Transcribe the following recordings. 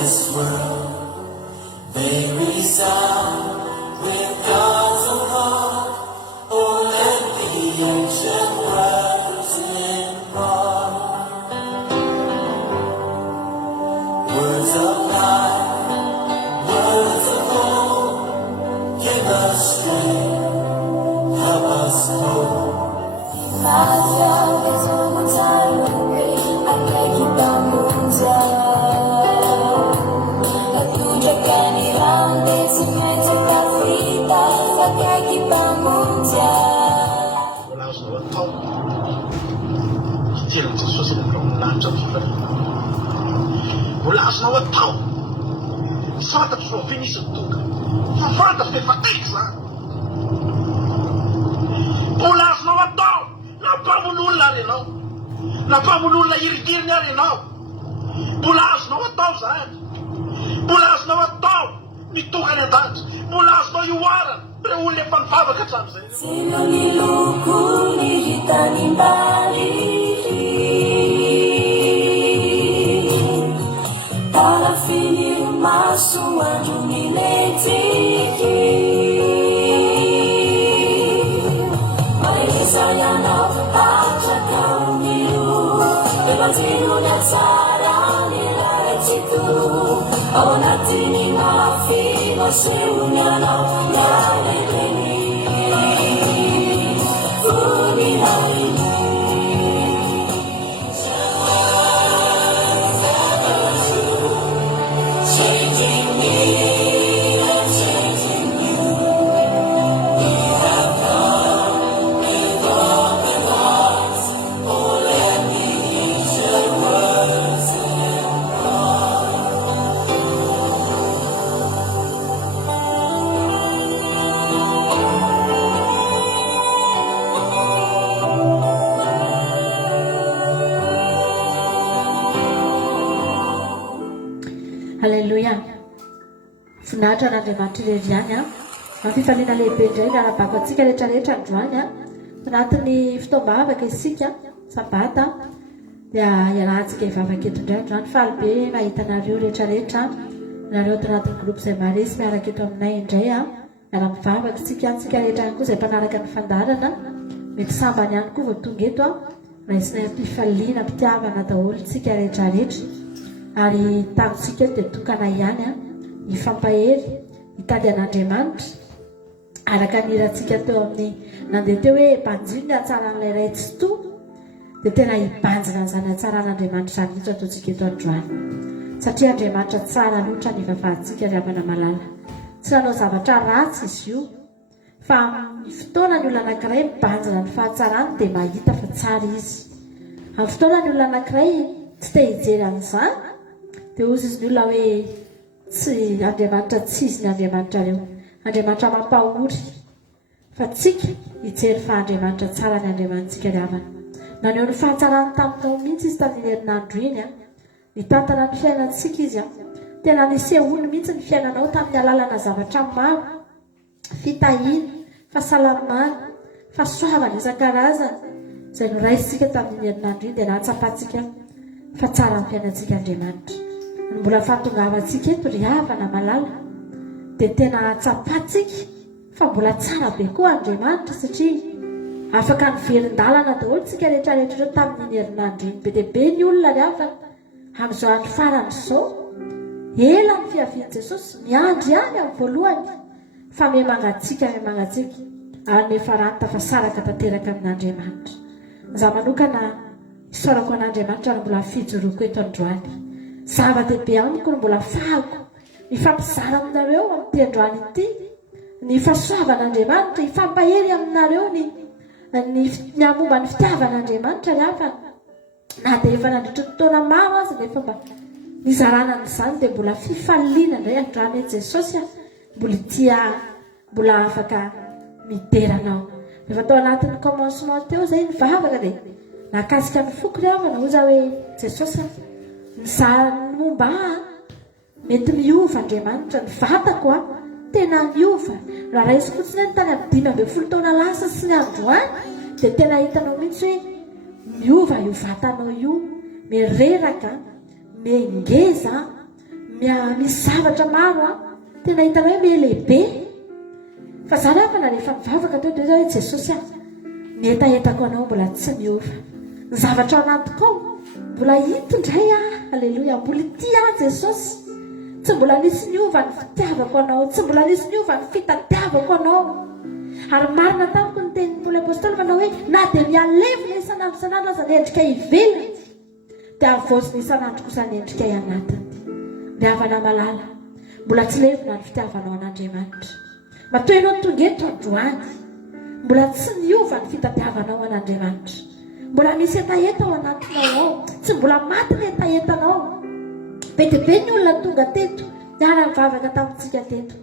this world, they resound with God's own heart. Oh, let the ancient words impart words of life, words of hope. Give us strength, help us hope. Volaasnao atao fantatro fa ve misy toka fa fantatro fa efa aiky zany volaasnao atao nampamon'olona ary ianao nampamon'olona iridiriny ary ianao mbola azonao atao zany mbola azonao atao mitokany an-danitra mbola azonao ioarana re olona efa mivavaka hatramin'izay sino ny loko ny hitany mbali Parafini maso andro ny letiky maeleza ianao hatraka omilo evanjilona tsara ny laitsito ao anatiny mafy masehony anao naleleny voninahiny Halleluja. Finaritra n'Andriamanitra irery ihany amin'ny fifaliana lehibe indray miarabako antsika rehetrarehetra androany anatin'ny fitoam-bavaka isika sabata dia iarahantsika hivavaka eto indray androany faly be mahita anareo rehetrarehetra nareo ato anatin'ny groupe izay maresy miaraka eto aminay indray miara-mivavaka tsika rehetra ihany koa izay mpanaraka ny fandarana mety sambany ihany koa vao tonga eto raisinay am-pifaliana mpitiavana daholo tsika rehetrarehetra ary tamintsika dia tokana ihany hifampahery hitady an'Andriamanitra araka nirantsika teo amin'ny nandeha teo hoe mpanjiny hatsaran'ilay ray tsy to dia tena hibanjina n'izany hatsaran'Andriamanitra izany mihitsy ataontsika eto androany satria Andriamanitra tsara loatra ny vavantsika ry havana malala tsy nanao zavatra ratsy izy io fa amin'ny fotoana ny olona anankiray mibanjina ny fahatsarany dia mahita fa tsara izy amin'ny fotoana ny olona anankiray tsy te hijery an'izany dia ozy izy ny olona hoe tsy Andriamanitra tsy izy ny Andriamanitra reo Andriamanitra mampahory fa tsika hijery fa Andriamanitra tsara ny Andriamanitsika ry havana naneo ny fahatsarany taminao mihitsy izy tamin'ny herinandro iny nitantana ny fiainantsika izy tena niseholy mihitsy ny fiainanao tamin'ny alalana zavatra maro fitahina fahasalamana fahasoavana isan-karazany izay noraisitsika tamin'ny herinandro iny dia nahatsapatsika fa tsara ny fiainantsika Andriamanitra ny mbola fahatongavantsika eto ry havana malala dia tena hatsapatsika fa mbola tsara be koa Andriamanitra satria afaka niverin-dalana daholo tsika rehetrarehetra ireo tamin'ny herinandro iny be dia be ny olona ry havana amin'izao andro farany izao ela ny fiavian'i Jesosy miandry ihany amin'ny voalohany fa memangatsika ary mefaranta fa saraka tanteraka amin'Andriamanitra zaho manokana isaorako an'Andriamanitra ary mbola fijoroako eto androany zava-dehibe amiko no mbola fahako ny fampizara aminareo amin'ity androany ity ny fahasoavan'Andriamanitra hifampahery aminareo ny amomba ny fitiavan'Andriamanitra ry havana na dia efa nandritry ny taona maro azy nefa mba nizarana n'izany dia mbola fifaliana indray androany hoe Jesosy mbola afaka mideranao rehefa tao anatin'ny commencement teo zay nivavaka dia nakasika ny foko ry havana oza hoe Jesosy ny momba mety miova Andriamanitra ny vatako tena miova raha raisy fotsiny ny tany amin'ny 5 taona lasa sy ny androany dia tena hitanao mihitsy hoe miova io vatanao io mireraka mengeza misy zavatra maro a tena hitana hoe melehibe fa zany afana rehefa mivavaka teo dia hoe Jesosy a ny etaetako anao mbola tsy miova ny zavatra ao anatiko ao mbola hito indray a aleloia mbola ity a Jesosy tsy mbola nisy niova ny fitiavako anao tsy mbola nisy niova ny fitadiavako anao ary marina tamiko ny tenin'ny Paoly apôstôly manao hoe na dia mialevina isanandro isanandro aza ny endrika ivelany dia avozy ny isanandro kosa ny endrika ianatiny ny havana malala mbola tsy levina ny fitiavanao an'Andriamanitra matoa ianao tonga eto androany mbola tsy niova ny fitadiavanao an'Andriamanitra mbola misy etaeta ao anatinao ao tsy mbola maty ny etaetanao be dia be ny olona tonga teto niara mivavaka tamintsika teto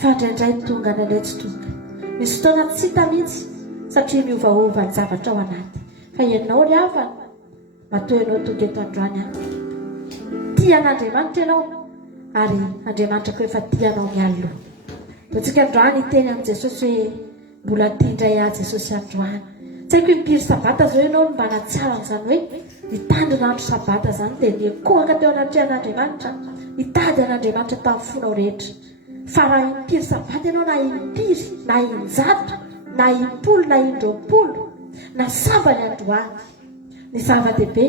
fa indraindray tonga nandray tsy tonga misy fotoana tsy hita mihitsy satria miovaova ny zavatra ao anaty fa ianao ry havana matoa ianao tonga eto androany a tia an'Andriamanitra ianao ary Andriamanitra koa efa tianao mialoha toantsika androany iteny amin'i Jesosy hoe mbola tia indray a Jesosy androany tsy haiko impiry sabata zao ianao mba natsiara n'izany hoe nitandrina andro sabata zany dia niekohaka teo anatrehan'Andriamanitra nitady an'Andriamanitra tamin'ny fonao rehetra fa raha impiry sabata ianao na impiry na injato na impolo na indroapolo na saba ny androany ny zava-dehibe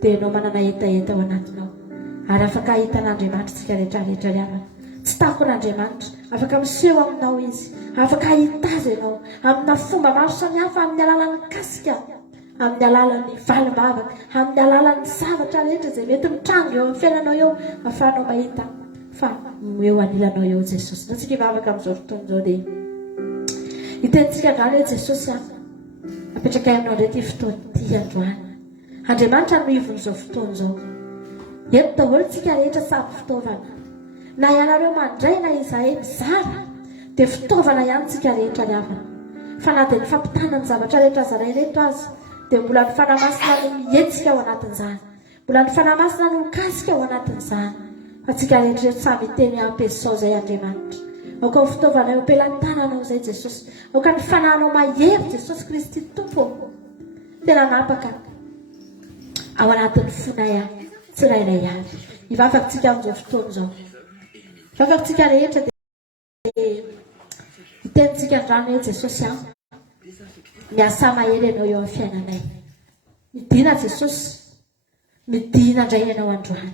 dia ianao manana etaeta ao anatinao ary afaka hitan'Andriamanitra tsika rehetrarehetra ry havana tsy takon'Andriamanitra afaka miseho aminao izy afaka hita azy ianao amina fomba maro samihafa amin'ny alalan'ny kasika amin'ny alalan'ny valim-bavaka amin'ny alalan'ny zavatra rehetra izay mety mitrango eo amin'ny fiainanao eo ahafahanao mahita fa eo anilanao eo Jesosy natsika hivavaka amin'izao fotoana izao dia hitentsika androany hoe Jesosy a apetraka aminao indray ty fotoana ty androany Andriamanitra no ivon'izao fotoana izao eto daholo tsika rehetra samy fitaovana na ianareo mandray na izahay mizara dia fitaovana ihany tsika rehetra ry havana fa na dia ny fampitana ny zavatra rehetra zaray reto azy dia mbola ny fanamasina no mietsika ao anatin'izany mbola ny fanamasina no mikasika ao anatin'izany fa tsika rehetrarehetra samy teny ampiasao izay Andriamanitra aoka ny fitaovana eo ampelantananao izay Jesosy aoka ny fanahinao mahery Jesosy Kristy tompo tena napaka ao anatin'ny fonay a tsirairay avy hivavakantsika amin'izao fotoana izao hivavakantsika rehetra dia hitenitsika androany hoe Jesosy a miasa mahery ianao eo amin'ny fiainanay midina Jesosy midina indray ianao androany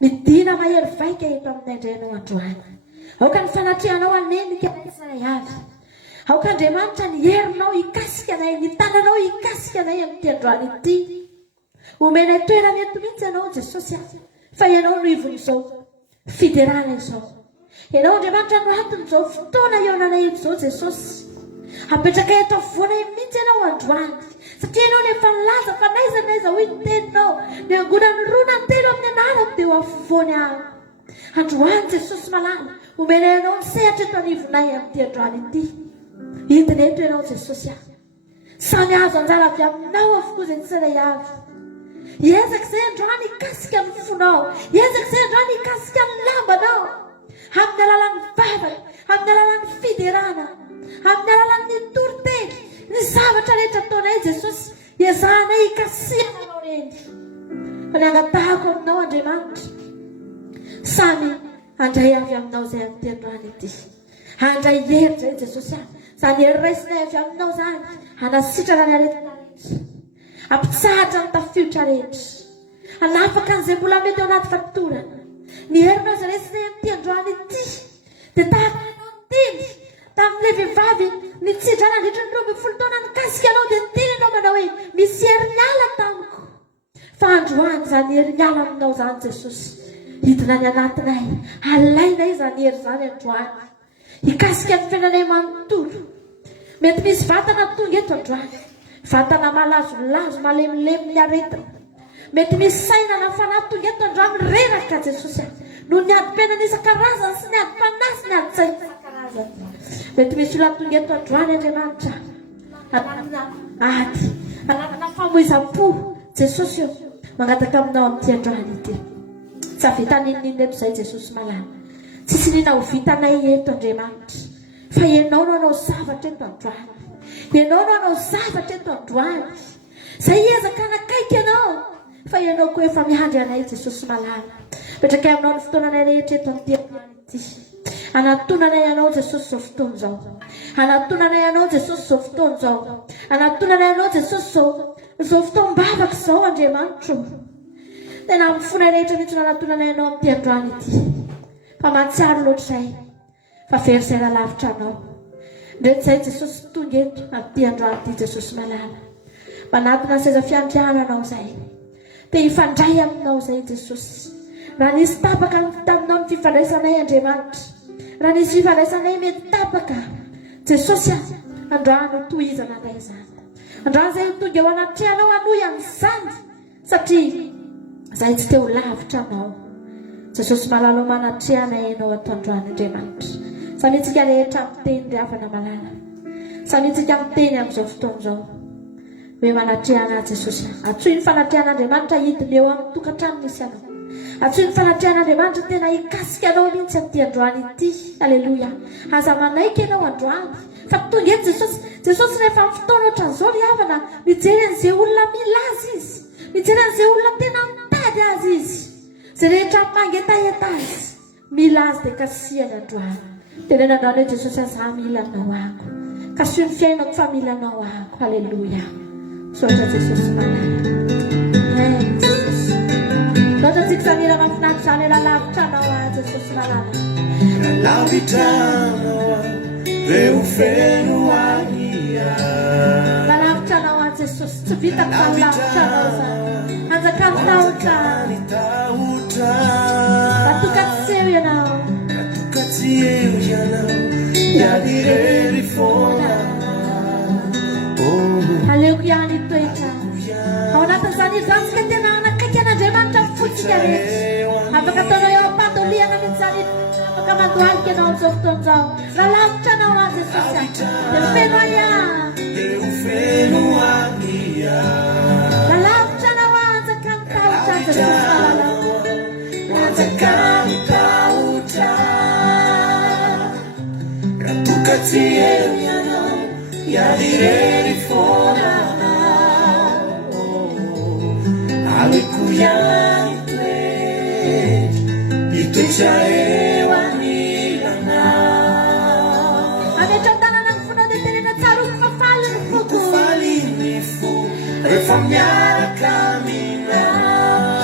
midina mahery vaika eto aminay indray ianao androany aoka ny fanatrehanao anenika tsirairay avy aoka Andriamanitra ny herinao hikasika anay ny tananao hikasika anay amin'ity androany ity omenay toerana eto mihitsy ianao Jesosy a fa ianao no ivon'izao fiderana izao ianao Andriamanitra no antony izao fotoana ionanay eto izao Jesosy apetraka eto afovoanay mihitsy ianao androany satria ianao nefa nilaza fa naiza naiza hoy ny teninao miangonany roa na telo amin'ny anarako dia ho afovoany aho androany Jesosy malala omenay ianao ny sehatra eto anivonay amin'ity androany ity hidina eto ianao Jesosy a samy azo anjara avy aminao avokoa izay tsirairay avy hiezaka izay androany hikasika ny fonao hiezaka izay androany hikasika ny lambanao amin'ny alalan'ny vavaka amin'ny alalan'ny fiderana amin'ny alalan'ny toroteny ny zavatra rehetra ataonay Jesosy hiazahanay hikasihana anao reny fa ny angatahako aminao Andriamanitra samy handray avy aminao izay amin'ity androany ity handray hery zay Jesosy a izany hery raisinay avy aminao izany hanasitrana ny aretina rehetra ampitsahatra ny tafiotra rehetra hanafaka an'izay mbola mety ao anaty fatorana ny herinao izay raisinay amin'ity androany ity dia tahaka anao niteny tamin'ilay vehivavy nitsidra nandritra ny 12 taona nikasika anao dia niteny ianao manao hoe misy herinyala tamiko fa androany izany herinyala aminao izany Jesosy hidina ny anatinay alainay izany hery izany androany hikasika ny fiainanay manontolo mety misy vatana tonga eto androany vatana malazolazo malemilemy ny aretina mety misy saina na fanahy tonga eto androany reraka Jesosy no ny adi-penana isan-karazany sy ny adi-panasy ny adi-tsaina isan-karazany mety misy olona tonga eto androany Andriamanitra anatana famoizam-po Jesosy eo mangataka aminao amin'ity androany ity tsy havita ninina eto izay Jesosy malala tsisy nina ho vitanay eto Andriamanitra fa ianao no anao zavatra eto androany ianao no anao zavatra eto androany izay ezaka nakaiky ianao fa ianao koa efa miandry anay Jesosy malala petraka aminao ny fotoananay rehetra eto amin'ny tianandroany ity anatonanay ianao Jesosy zao fotoana zao anatonanay ianao Jesosy zao fotoana zao anatonanay ianao Jesosy zao fotoam-bavaka zao Andriamanitro tena amin'ny fona rehetra mihitsy anatonanay ianao amin'ny tiandroany ity fa mahatsiaro loatr'izay fa very izay lalavitra anao ndretzay Jesosy tonga eto amin'ny tiandroany ity Jesosy malala manatona seza fiandriananao zay te hifandray aminao zay Jesosy raha nisy tapaka taminao ny fifandraisanay Andriamanitra raha nisy fifandraisanay mety tapaka Jesosy androany ho tohizana indray zany androany zay tonga eo anatrehanao anoy amin'izany satria zay tsy te ho lavitra anao Jesosy malala manatrehanay ianao ato androany Andriamanitra samitsika rehetra miteny ry havana malala samitsika miteny amin'izao fotoana zao hoe manatrehana Jesosy atsoy ny fanatrehan'Andriamanitra hidiny eo amin'ny tokantrano misy anao atsoy ny fanatrehan'Andriamanitra tena hikasika anao mihitsy amin'ity androany ity aleloia aza manaiky ianao androany fa tonga eto Jesosy rehefa amin'ny fotoana ohatran'izao ry havana mijery an'izay olona mila azy izy mijery an'izay olona tena mitady azy izy zay rehetra mangetaheta azy mila azy dia kasihany androany tenena androany hoe Jesosy aza mila anao ako kasio ny fiainako fa mila anao ako aleloia sotra Jesosy malala Jesosy loatra tsika samira mafinaritra zany lalavitra anao Jesosy malala lalavitranao reo feno ania lalavitra anao Jesosy tsy vitako fa lalavitra anao zany anjaka mitahotra atokatseo ianao iadirery fona aleoko ihany toetra ao anatin'izany izany tsika tena anakaiky an'Andriamanitra mifotsika rehetra afaka ataonao eo ampandoliana mihitsy zany afaka mandohalika ianao amin'izao fotoana zao raha lavitra anao Jesosy dia feno ania raha lavitra anao anjaka mitahotra Jesosy malala anjaka mitahotra ratukatsi eo ianao iadirery fona aliko ihany itoetra eo anilana ametra tanana ny fonao dia tenena tsaroko fa faly ny foko faly ny fo rehefa miaraka amina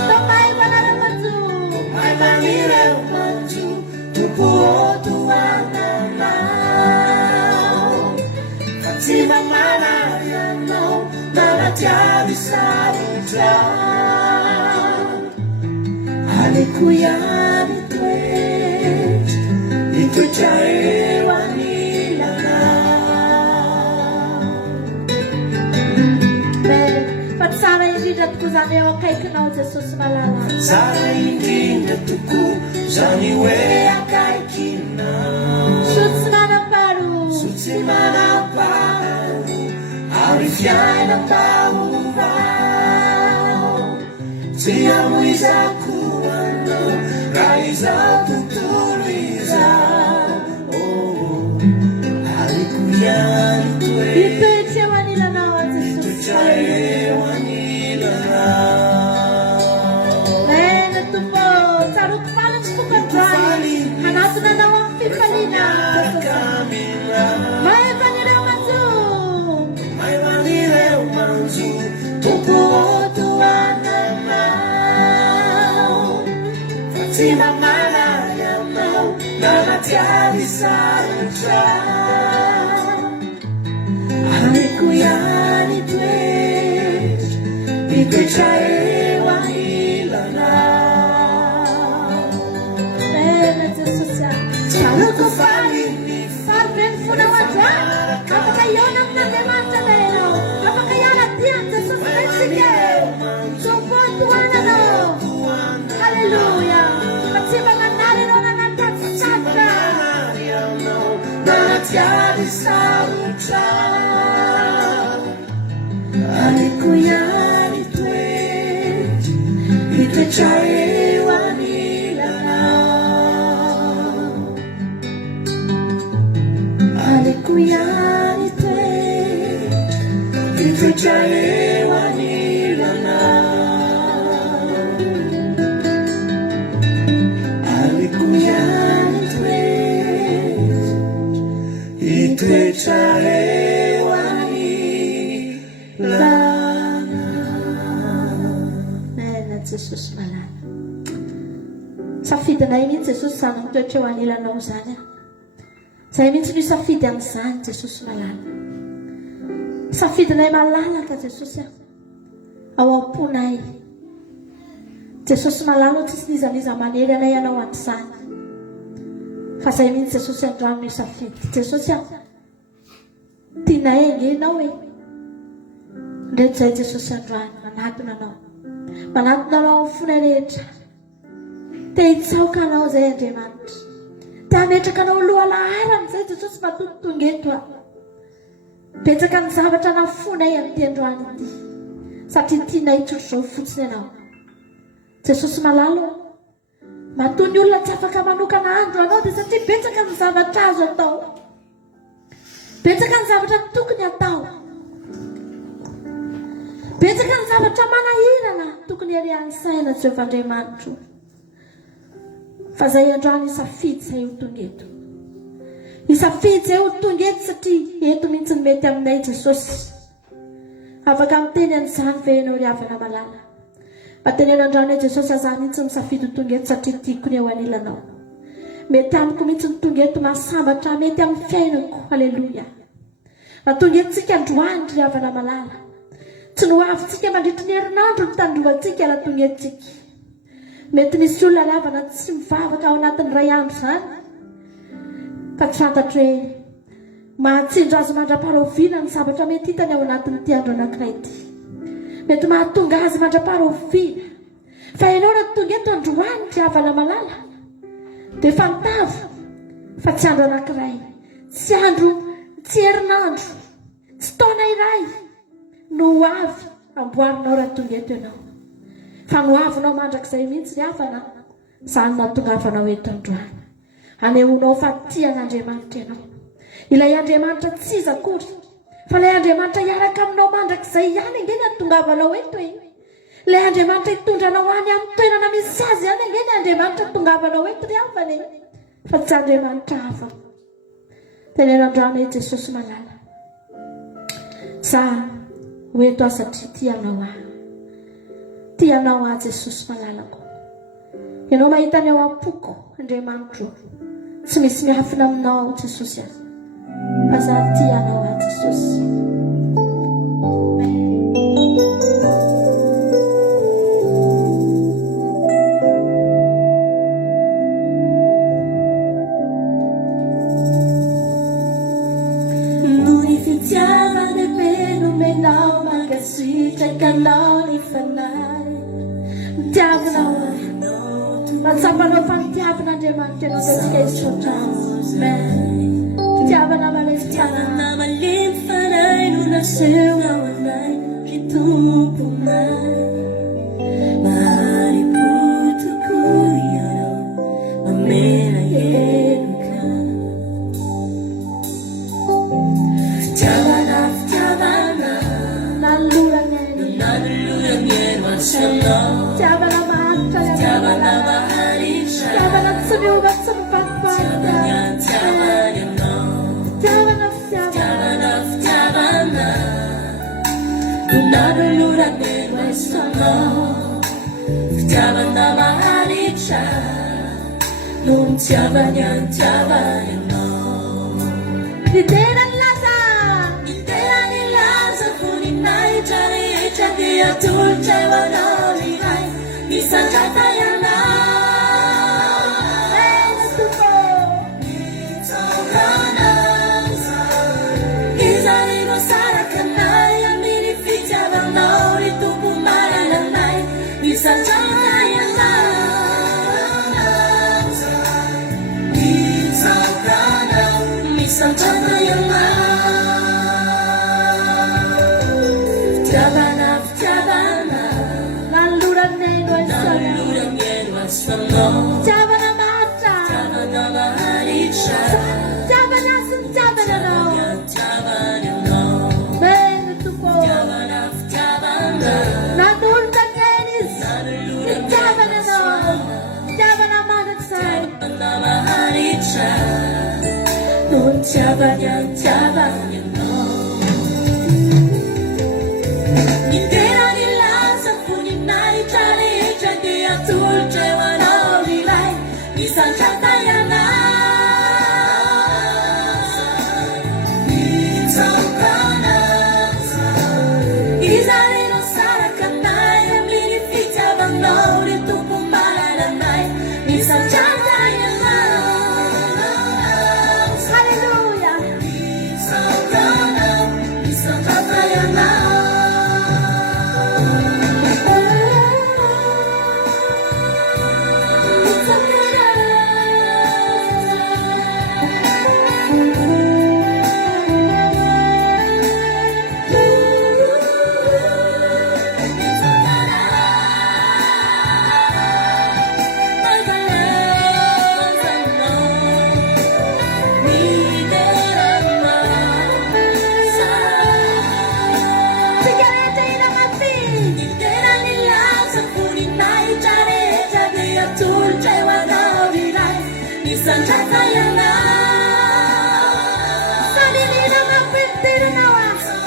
tomay manara-majo tomay manireo majo tompo otoananao fa tsy mamanary anao manatiary sarotra aliko ihany itoetra eo anilana fa tsara indrindra tokoa zany eo akaikinao Jesosy malala tsara indrindra tokoa zany hoe akaikinao sotsy manam-paro sotsy manam-paro ary fiainam-baovao tsy amoizako anao raha izao tontolo izao aliko ihany itoetra eo anilanao Jesosy eo anilanao ena tompo tsaroko faly ny fokoandroany anatona anao amin'ny fifaliana maevanireo manjo maevanireo manjo tompo otoananao fa tsy mamanary anao nanatiary sarotra aliko ihany itoetra eo anilanao ena Jesosy tsaroko faly faly be ny fonao androany afaka iona amin'Andriamanitra na ianao afaka iala tiany Jesosy metsika tompo otoananao aleluia fa tsy mba manary ianao nanantatsatra nanatiary sarotra aliko ihany itoetra eo anilanao aliko ihany itoetra eo anilanao safidinay mihitsy Jesosy izany mitoetra eo anilanao zany izay mihitsy no safidy amin'izany Jesosy malala. Safidinay malalaka Jesosy ao am-ponay. Jesosy malala tsisy nizaniza manery anay ianao an'izany fa izay mihitsy Jesosy androany no safidy. Jesosy tianay engenao ndretzay Jesosy androany manatona anao amin'ny fonay rehetra. Te hitsaoka anao izay Andriamanitra, te hametraka anao loha lahara amin'izay Jesosy matotontonga eto betsaka ny zavatra nafonay amin'ity androany ity satria tianay tsotro izao fotsiny ianao. Jesosy malala matoa ny olona tsy afaka manokana andro anao dia satria betsaka ny zavatra azo atao, betsaka ny zavatra tokony atao, betsaka ny zavatra manahirana tokony arian'ny saina Jehovah Andriamanitra. Fa izay androany isafidy izay ho tonga eto, isafidy izay ho tonga eto satria eto mihitsy ny mety aminay Jesosy. Afaka miteny an'izany ve ianao ry havana malala? Mba teneno androany hoe Jesosy aza mihitsy misafidy ho tonga eto satria tiako ny eo anilanao. Mety amiko mihitsy ny tonga eto mahasambatra mety amin'ny fiainako. Halleluja. Mahatonga eto tsika androany ry havana malala, tsy noavintsika mandritry ny herinandro ny tandroantsika la tonga etontsika. Mety misy olona lavana tsy mivavaka ao anatin'ny ray andro izany fa tsy fantatra hoe mahatsindro azy mandra-paroviana ny zavatra mety hitany ao anatin'ity andro anankiray ity. Mety mahatonga azy mandra-paroviana fa ianao raha tonga eto androany ry havana malala dia fantavo fa tsy andro anankiray, tsy andro, tsy herinandro, tsy taona iray no avy amboarinao raha tonga eto ianao. Fa no avinao mandrakizay mihitsy ry havana, izany mahatonga avanao eto androany. Anehoanao fa tian'Andriamanitra ianao. Ilay Andriamanitra tsy iza akory fa ilay Andriamanitra hiaraka aminao mandrakizay ihany engeny hatonga avanao eto ilay Andriamanitra hitondranao any amin'ny toerana misy azy ihany engeny Andriamanitra tonga avanao eto ry havana fa tsy Andriamanitra hafa. Teneno androany hoe Jesosy malala, za ho eto aho satria tianao aho. Tianao aho Jesosy malalako. Ianao mahita ny ao am-poko Andriamanitra, tsy misy miafina aminao Jesosy aho, fa za tianao aho Jesosy. Nuni fitiavane meno menao mangasitra kanao ny fanay Tiavanao matsambanao fanitiavan'Andriamanitra ianao dia tsika isotra. Tiavana Tiavana malim fanay no naseho ao anay ry tomponay. Mahari-po tokoa ianao mamela heloka. Fitiavana nanolorany eno asanao. Tiavana maharitra, Tiavana maharitra, Tiavana tsy miova tsy mifampifanta, Tiavana ianao. Tiavana Tiavana fitiavana no nanolorany eno asanao. Fitiavana maharitra no nitiavany ianao. Niterany laza, Niterany laza voninahitra rehetra dia tolotra eo anao iray misandrata ianao. Mitsaorana izay masaraka anay amin'ny fitiavanao ry tompo marana anay misandrata ianao. Mitsaorana misandrata ianao. Fitiavana nalorany eno nanolorany eno asanao. Tiavana maharitra, Tiavana maharitra, Tiavana sy nitiavana anao. Tiavana ianao. Bene tokoa, Tiavana fitiavana nanolorany eno izy, nanolorany nitiavana anao. Tiavana mandrakizay, Tiavana maharitra no nitiavany ianao. Niterany laza voninahitra rehetra dia tolotra eo anao iray Sanjatayana Sanilina na pintir nawa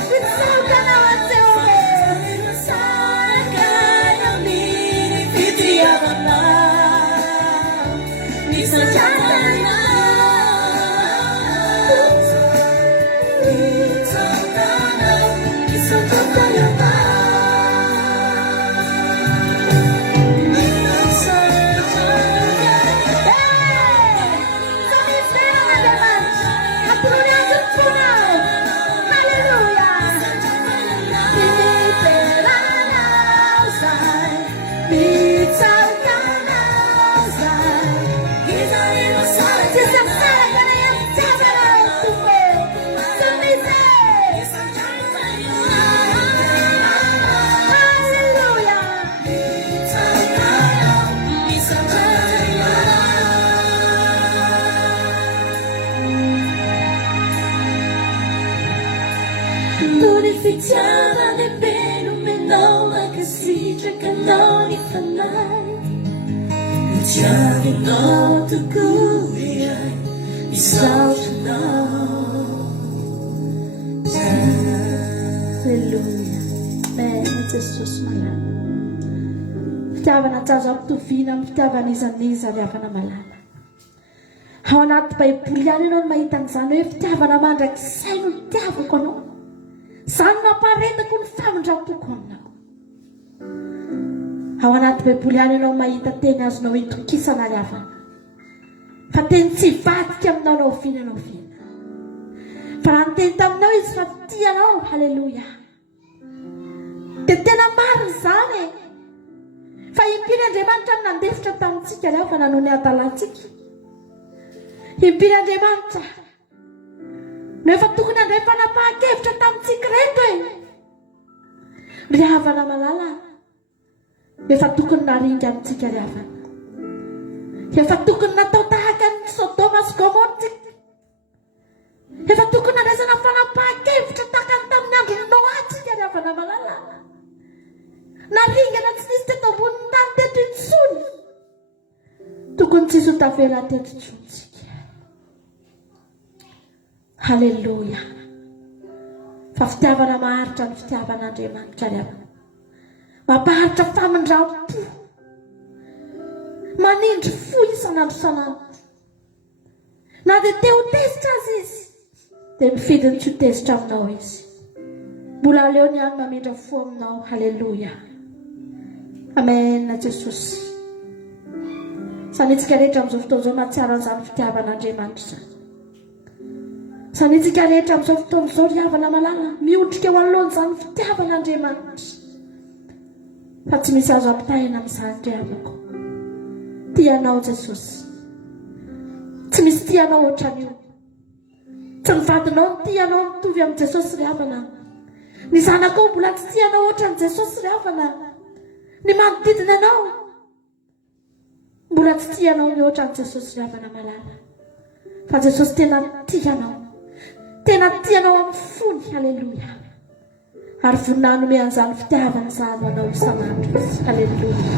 Pinsauka nawa Seobe Sakaya mini Fitiyabana Ni Sanjatayana Ni Sanjatayana Fiziana nemmeno menola che si cercano di fanare Luciano noto cui hai mi saltano Halleluja. Bene, Jesús malala. Fitiavana tsazo ampitovina amin'ny fitiavana izaniza riavana malala. Ao anaty baiboly ihany ianao no mahita an'izany hoe fitiavana mandrakizay no itiavako anao. Zany mampaharetako ny famindram-poko aminao. Ao anaty baiboly ihany ianao mahita teny azonao itokisana riavana. Fa teny tsy vadika aminao no ovinanao vina. Fa raha nyteny taminao izy fa tianao, halleluja. Dia tena marina izany e. Fa impiry Andriamanitra no nandefitra tamintsika riavana noho ny adalantsika. Impiry Andriamanitra no efa tokony andray fanapahan-kevitra tamintsika reto e. Riavana malala, efa tokony naringa amintsika riavana. Efa tokony natao tahaka ny Sodoma sy Gomora. Efa tokony andraisana fanapahan-kevitra tahaka ny tamin'ny andro Noa antsika riavana malala. Naringana tsy nisy teto ambonin'ny tany teto intsony. Tokony tsisy ho tavela teto intsontsika. Halleluja. Fa fitiavana maharitra ny fitiavan'Andriamanitra riavana. Mampaharitra famindram-po. Manindry fo isan'andro isan'andro. Na dia te ho tezitra azy izy, dia mifidy ny tsy ho tezitra aminao izy. Mbola aleo ny any mamindra fo aminao. Halleluja. Amen na Jesosy. Sanitsika rehetra amin'izao fotoana izao mahatsiaro an'izany fitiavan'Andriamanitra izany. Sanitsika rehetra amin'izao fotoana izao riavana malala, miondrika eo anoloan'izany fitiavan'Andriamanitra. Fa tsy misy azo ampitahina amin'izany riavako. Tianao Jesosy. Tsy misy tianao ohatran'io. Tsy ny vadinao ny tianao mitovy amin'ny Jesosy riavana. Ny zanakao mbola tsy tianao ohatran'i Jesosy riavana. Ny manodidina anao mbola tsy tianao mihoatran'i Jesosy riavana malala. Fa Jesosy tena tianao. Tena tianao amin'ny fony. Halleluja. Ary voninahiny hanome an'izany fitiavana izany anao isan'andro. Halleluja.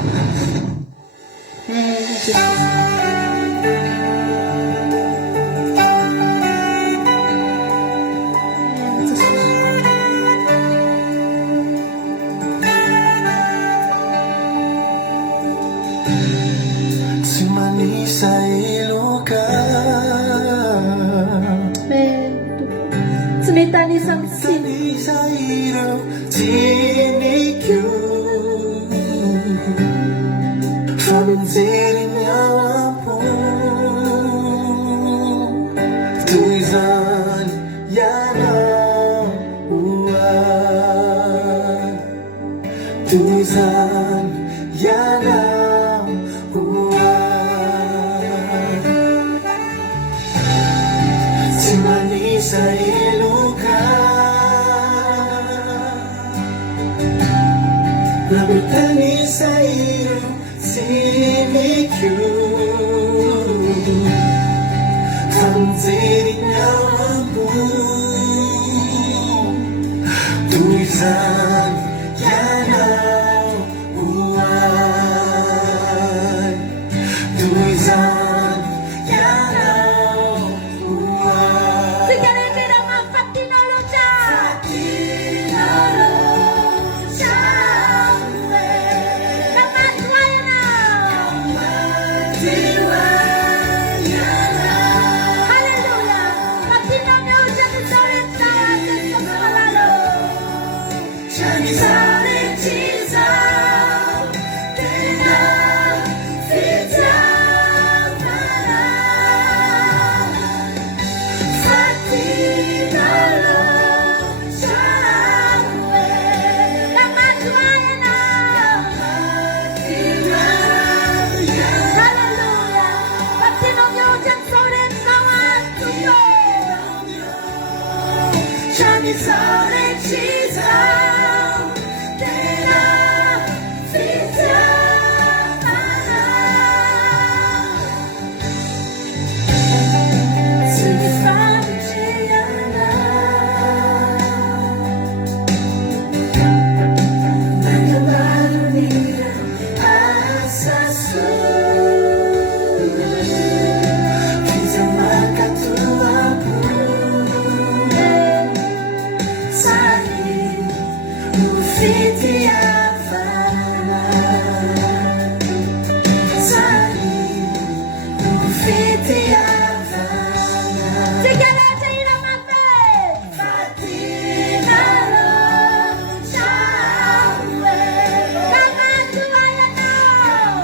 Tsy manisa eloka Tsy mety anisany sino. Manisa ireo tinikyo Fa mijery ny ao am-po Toy izany ianao Toy izany ianao Tsy manisa eloka Nabitanisa ireo tinikyo Fa mijery ny ao am-po Toy izany ianao Toy izany ianao izao rehetra tena fitiavana. Tsy mifampitreana nangambaromira asa soa iza makatoako sany no fitiavana, sany no fitiavana. Sigarete ina mafe fatinaro chawe kamatuayana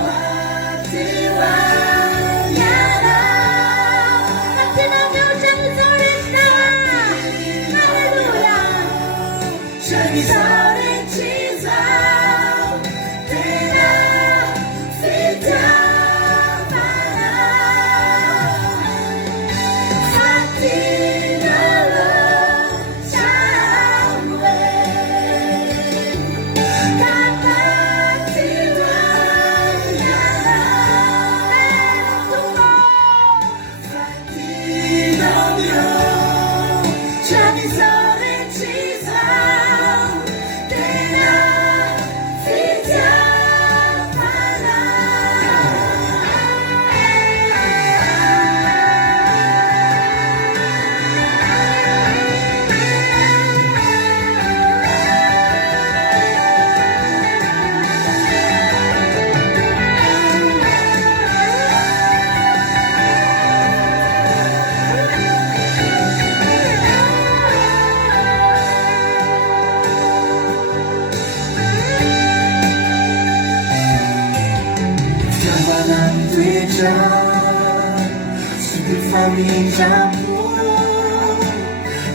watiwayana fatina gauchamizorita. Hallelujah. Chamizore chiza tena fitiavana. Fatinaro chawe kamatuayana fatinaro chamizore chiza tena fitiavana. Fitiavana mitoetra sy mifamindrampo,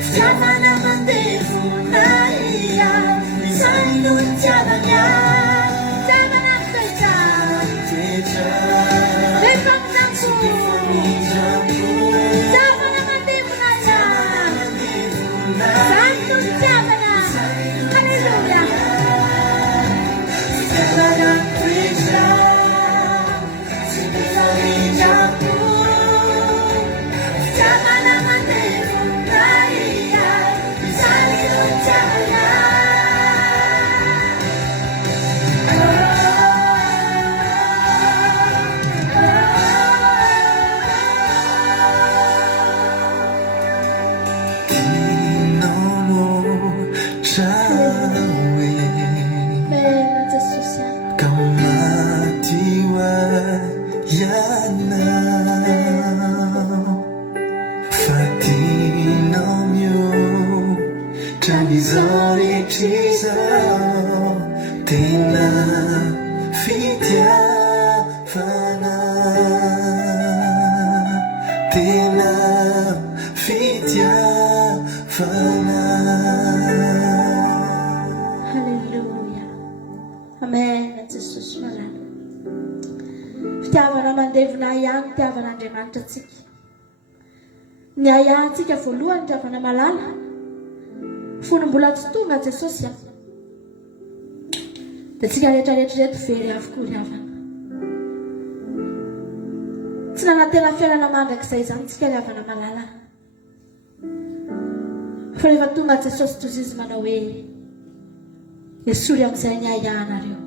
fitiavana mandevona ia izay no itiavany ahy. Fitiavana mitoetra sy mifamindrampo, fitiavana mandevona ia izay no itiavana. Hallelujah. Fitiavana mitoetra sy mifamindrampo, fitiavana mandevona ia izay no itiavana. Bella Jesus. Kamatiwayana fatinomyo chamizore chiza tena fitiavana, tena fitiavana. Hallelujah. Amen. Jesus malala. Fitiavana mandevona ihany fitiavan'Andriamanitra antsika. Ny ahiantsika voalohany fitiavana malala. Fony mbola tsy tonga Jesosy aho. Dia tsika rehetrarehetra reto very avokoa ry havana. Tsy nanantena fiainana mandrakizay izany tsika ry havana malala. Fa rehefa tonga Jesosy toy izy manao hoe esory amin'izay ny ahianareo.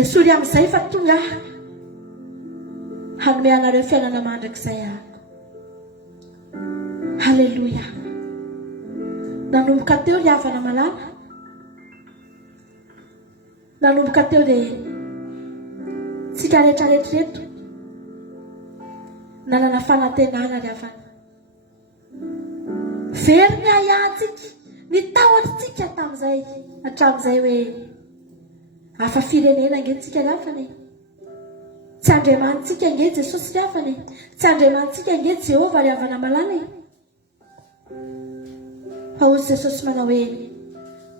Esory amin'izay fa tonga aho hanome anareo fiainana mandrakizay aho. Hallelujah. Nanomboka teo ry havana malala. Nanomboka teo dia tsika rehetrarehetra reto nanana fanantenana ry havana. Very ny ahiantsika ny tahotritsika tamin'izay hatramin'izay hoe hafa firenena nge tsika ry havana. Tsy andriamantsika nge Jesosy ry havana. Tsy andriamantsika nge Jehova ry havana malala. Fa hozy Jesosy manao hoe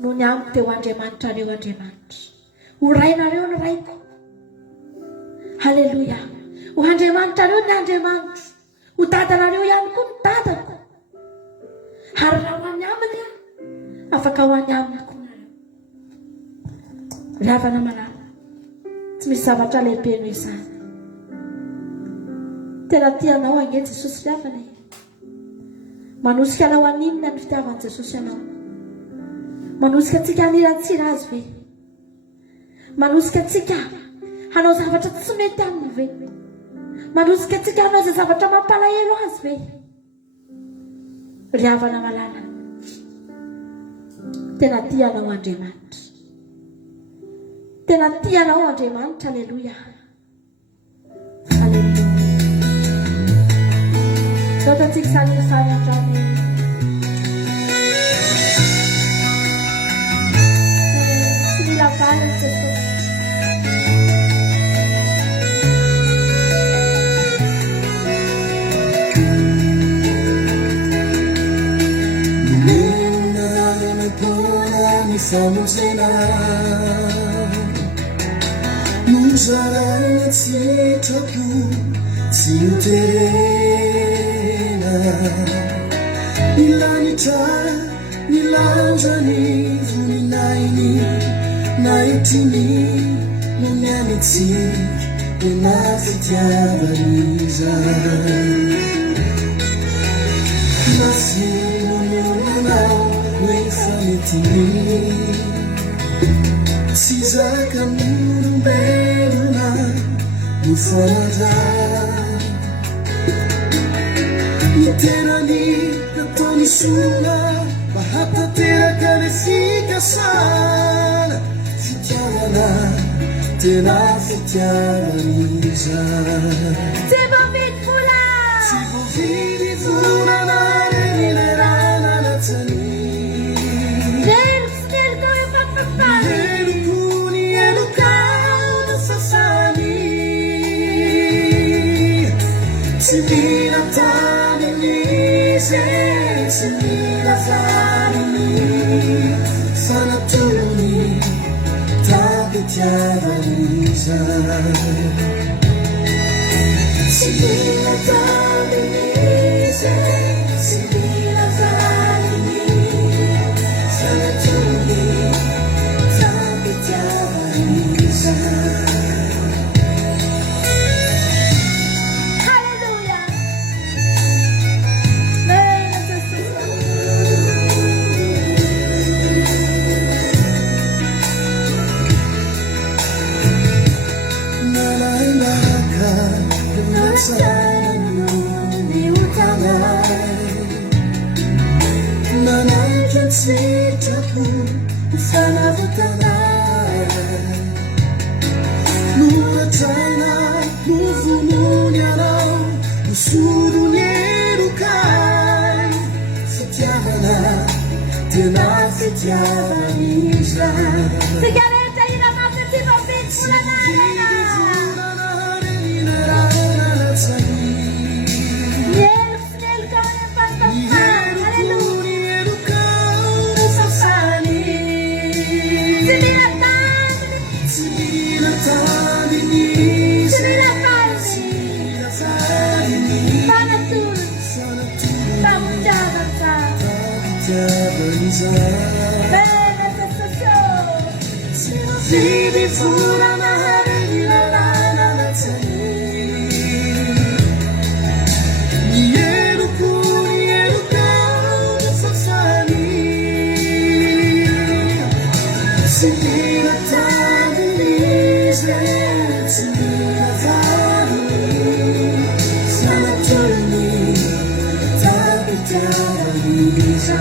no ny amiko teo Andriamanitra reo Andriamanitra. Ho rainareo ny raiko. Haleluya. Ho Andriamanitra reo ny Andriamanitra. Ho dadanareo ihany koa ny dadako. Ary raha ho any aminy afaka ho any aminy koa nareo. Ry havana malala, tsy misy zavatra lehibe noho izany. Tena tianao ange Jesosy ry havana e. Manosika anao aninona ny fitiavan'i Jesosy anao? Manosika antsika haniratsira azy ve? Manosika antsika hanao zavatra tsy mety aminy ve? Manosika antsika hanao izay zavatra mampalahelo azy ve? Ry havana malala, tena tianao Andriamanitra. Tena tianao Andriamanitra, aleluia. Aleluia. Zao tantsika sanisany hatrany. Tsy mila valiny Jesosy. Famosena Nuzarana Tsitaku Tsiuterena Nilanita Nilanjani Vuninaini Naitini Munyanitsi Nafitiavaniza Nasi Munyanau Nefanitini Sizaka Murumbeluna Mufada Niterani Natoni Sula Bahata Tera Karesika Sana Fitiavana Tena Fitiavaniza Tibo Vitfula Tibo Vitfula Nare Nilerana Natani Simila Tanini, Simila Tanini, Sanatuni, Tapitiavaniza. Simila Tanini, Simila Tanini, Sanatuni, Tapitiavaniza. Sitaku ufana vitana Nuatana Nuvumunyana Usuru Nerukai Fitiavana Tena Fitiavaniza Sigareta ina masa Tibo Vitfula Narena Vivi fura na harina na natani Niero kuni ero kau sasani Simila tani Simila tani Sanatoni Tapitavaniza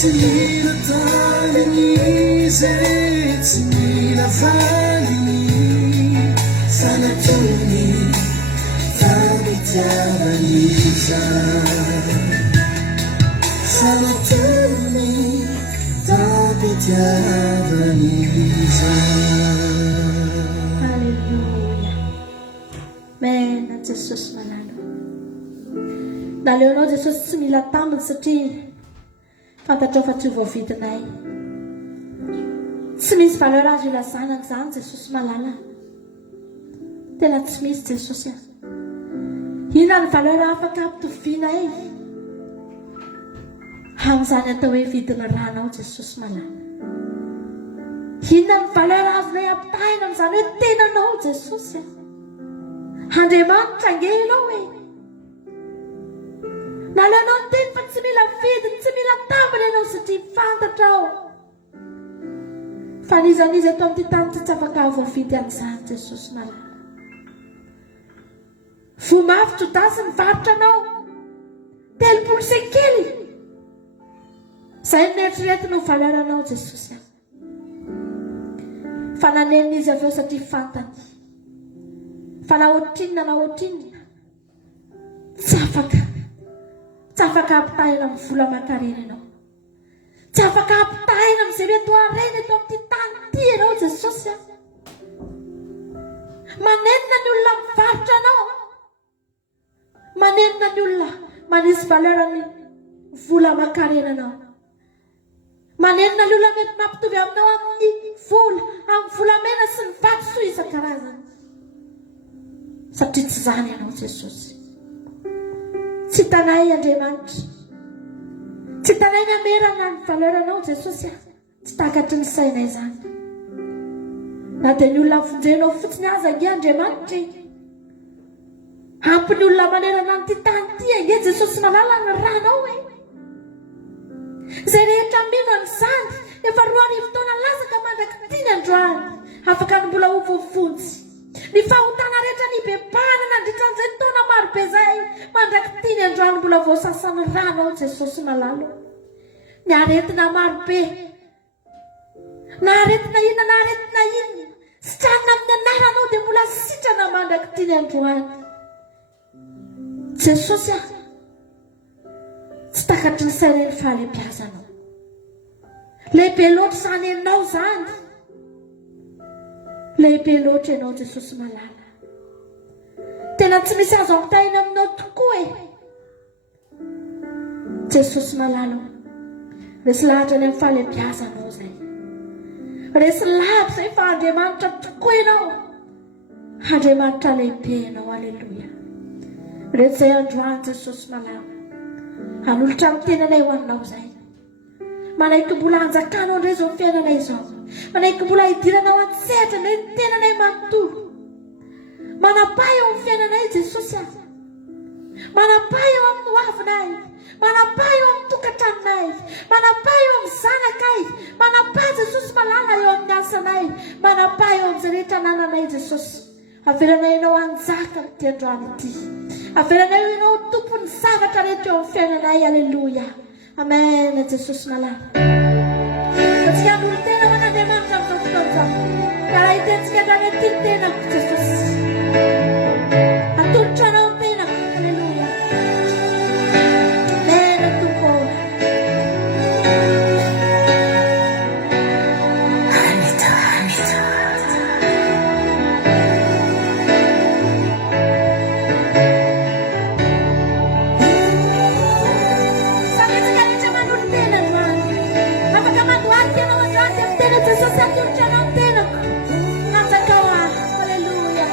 Simila Tanini, Simila Tanini, Sanatuni, Tapitiavaniza. Sanatuni, Tapitiavaniza. Haleluya. Mena Jesús malalo. naleonao Jesosy tsy mila tambiny satria fantatrao fa tsy voavidinay. Tsy misy valeur azo ilazana izany Jesosy malala. Tena tsy misy Jesosy. Inona ny valeur afaka ampitovianay amin'izany atao hoe vidina ranao Jesosy malala. Inona ny valeur azonay ampitahina amin'izany hoe tenanao Jesosy. Andriamanitra angelao hoe naleonao ny teny fa tsy mila vidiny, tsy mila tambiny ianao satria fantatrao fa nizanizy eto amin'ity tany tsy afaka voavidy amin'izany Jesosy malala. Vomafy Jodasy nivarotranao 30 sekely. Izay noeritreretiny ho valeranao Jesosy. Fa nanenina izy avy eo satria fantany fa na ohatrinona tsy afaka ampitahina amin'ny vola aman-karena ianao. Tsy afaka ampitahina amin'izay reto harena eto amin'ity tany ity ianao Jesosy. Manenina ny olona mivarotra anao, manenina ny olona manisy valerany vola aman-karena anao, manenina ny olona mety mampitovy aminao amin'ny volamena sy ny vatosoa isan-karazany. Satria tsy izany ianao Jesosy. Tsy hitanay Andriamanitra, tsy hitanay namerana ny valeranao Jesosy. Tsy takatry ny sainay izany. Na dia ny olona mifonjenao fotsiny aza ange Andriamanitra, ampy ny olona manerana nyity tany ity ange Jesosy malala ny ranao e. Izay rehetra mino an'izany efa 2 arivo taona lasa ka mandrakitiny androany afaka ny mbola ho voafontsy. Ny fahotana rehetra ny bebahana nandritran'izay taona marobe izay mandrakitiny androany mbola voasasany ranao Jesosy malala. Ny aretina marobe, na aretina inona sitrana amin'ny anaranao dia mbola sitrana mandrakitiny androany. Jesosy tsy takatry ny sainay ny fahalembiazanao. Lehibe loatra izany ianao izany. Lehibe loatra ianao Jesosy malala. Tena tsy misy azo ampitahina aminao tokoa e. Jesosy malala, resy lahatra ny amin'ny fahalembiazanao izay. Resy lahatra izay fa Andriamanitra tokoa ianao. Andriamanitra lehibe ianao. Aleluia. Rehetra izay androany Jesosy malala, hanolotra amin'ny tenanay ho aminao izay. Manaiky mbola hanjakanao indray izao fiainanay izao. Manaiky mbola hidiranao an-tsehatra indray ny tenanay manontolo. Manapahy eo amin'ny fiainanay Jesosy. Manapahy eo amin'ny hoavinay. Manapahy eo amin'ny tokantranonay. Manapahy eo amin'ny zanakay. Manapahy Jesosy malala eo amin'ny asanay. Manapahy eo amin'izay rehetra nananay Jesosy. Avelanay ianao anjaka ity androany ity. Avelanay ianao tompony zavatra rehetra eo amin'ny fiainanay. Aleluia. Amen. Jesosy malala. Katsika andro tena man'Andriamanitra amin'izao fotoana izao. Raha hitentsika androany ity ny tenako Jesosy. Atolotra anao ny tenako. Aleluia. Amen. Tompo. Jesosy atolotra anao ny tenako. Nanjakao aho. Aleluia.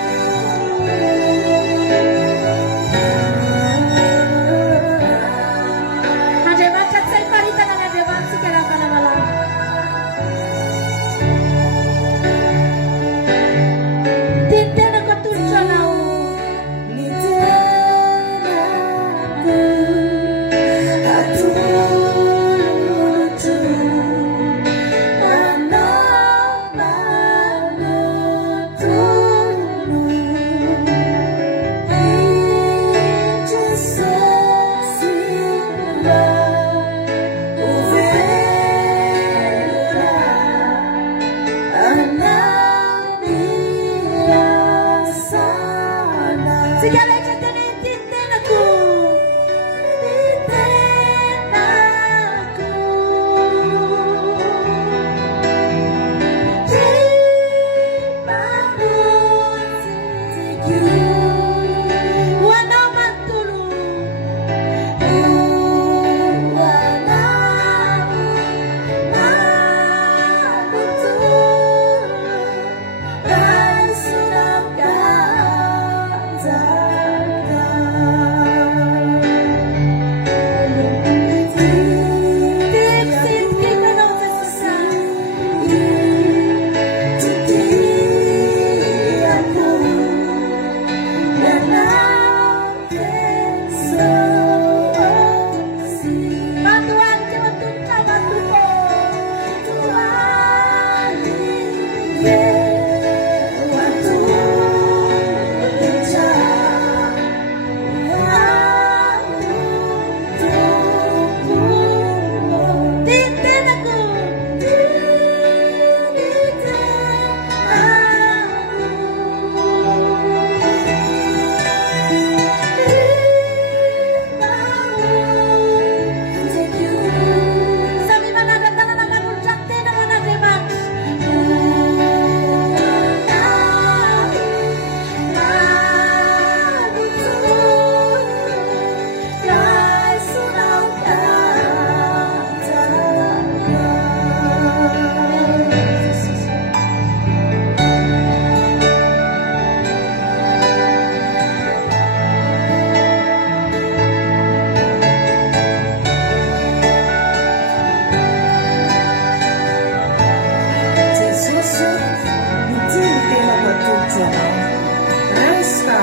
Andriamanitra tsy hiparitana ny Andriamanitsika raha manamalala. Ty ny tenako atolotra anao. Ny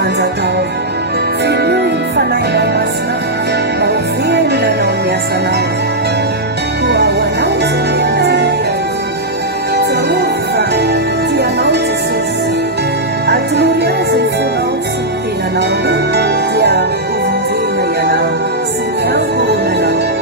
anjakao Finuy fanay na mas na Maufien na naonyasa nao Kuawa nao sa niyang Sa ufa Tia nao Jesus At luria sa ifunaw Sinti na nao Tia ufundi na yanao Sinyaw ko na nao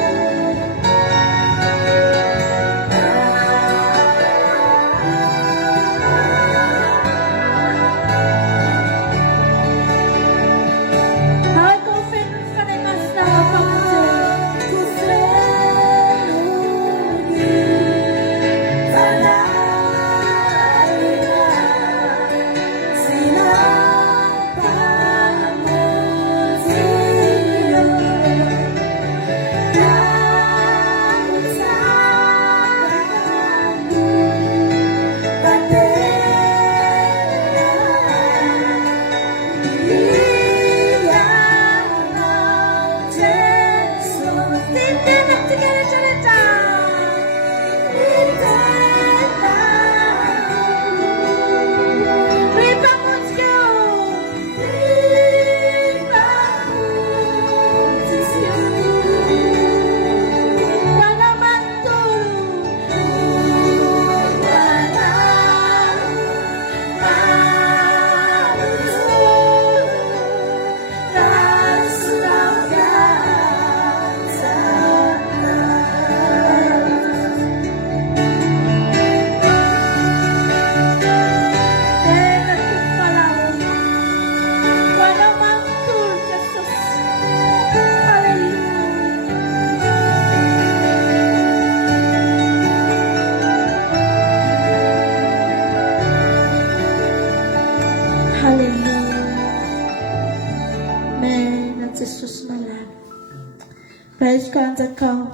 Praise God kau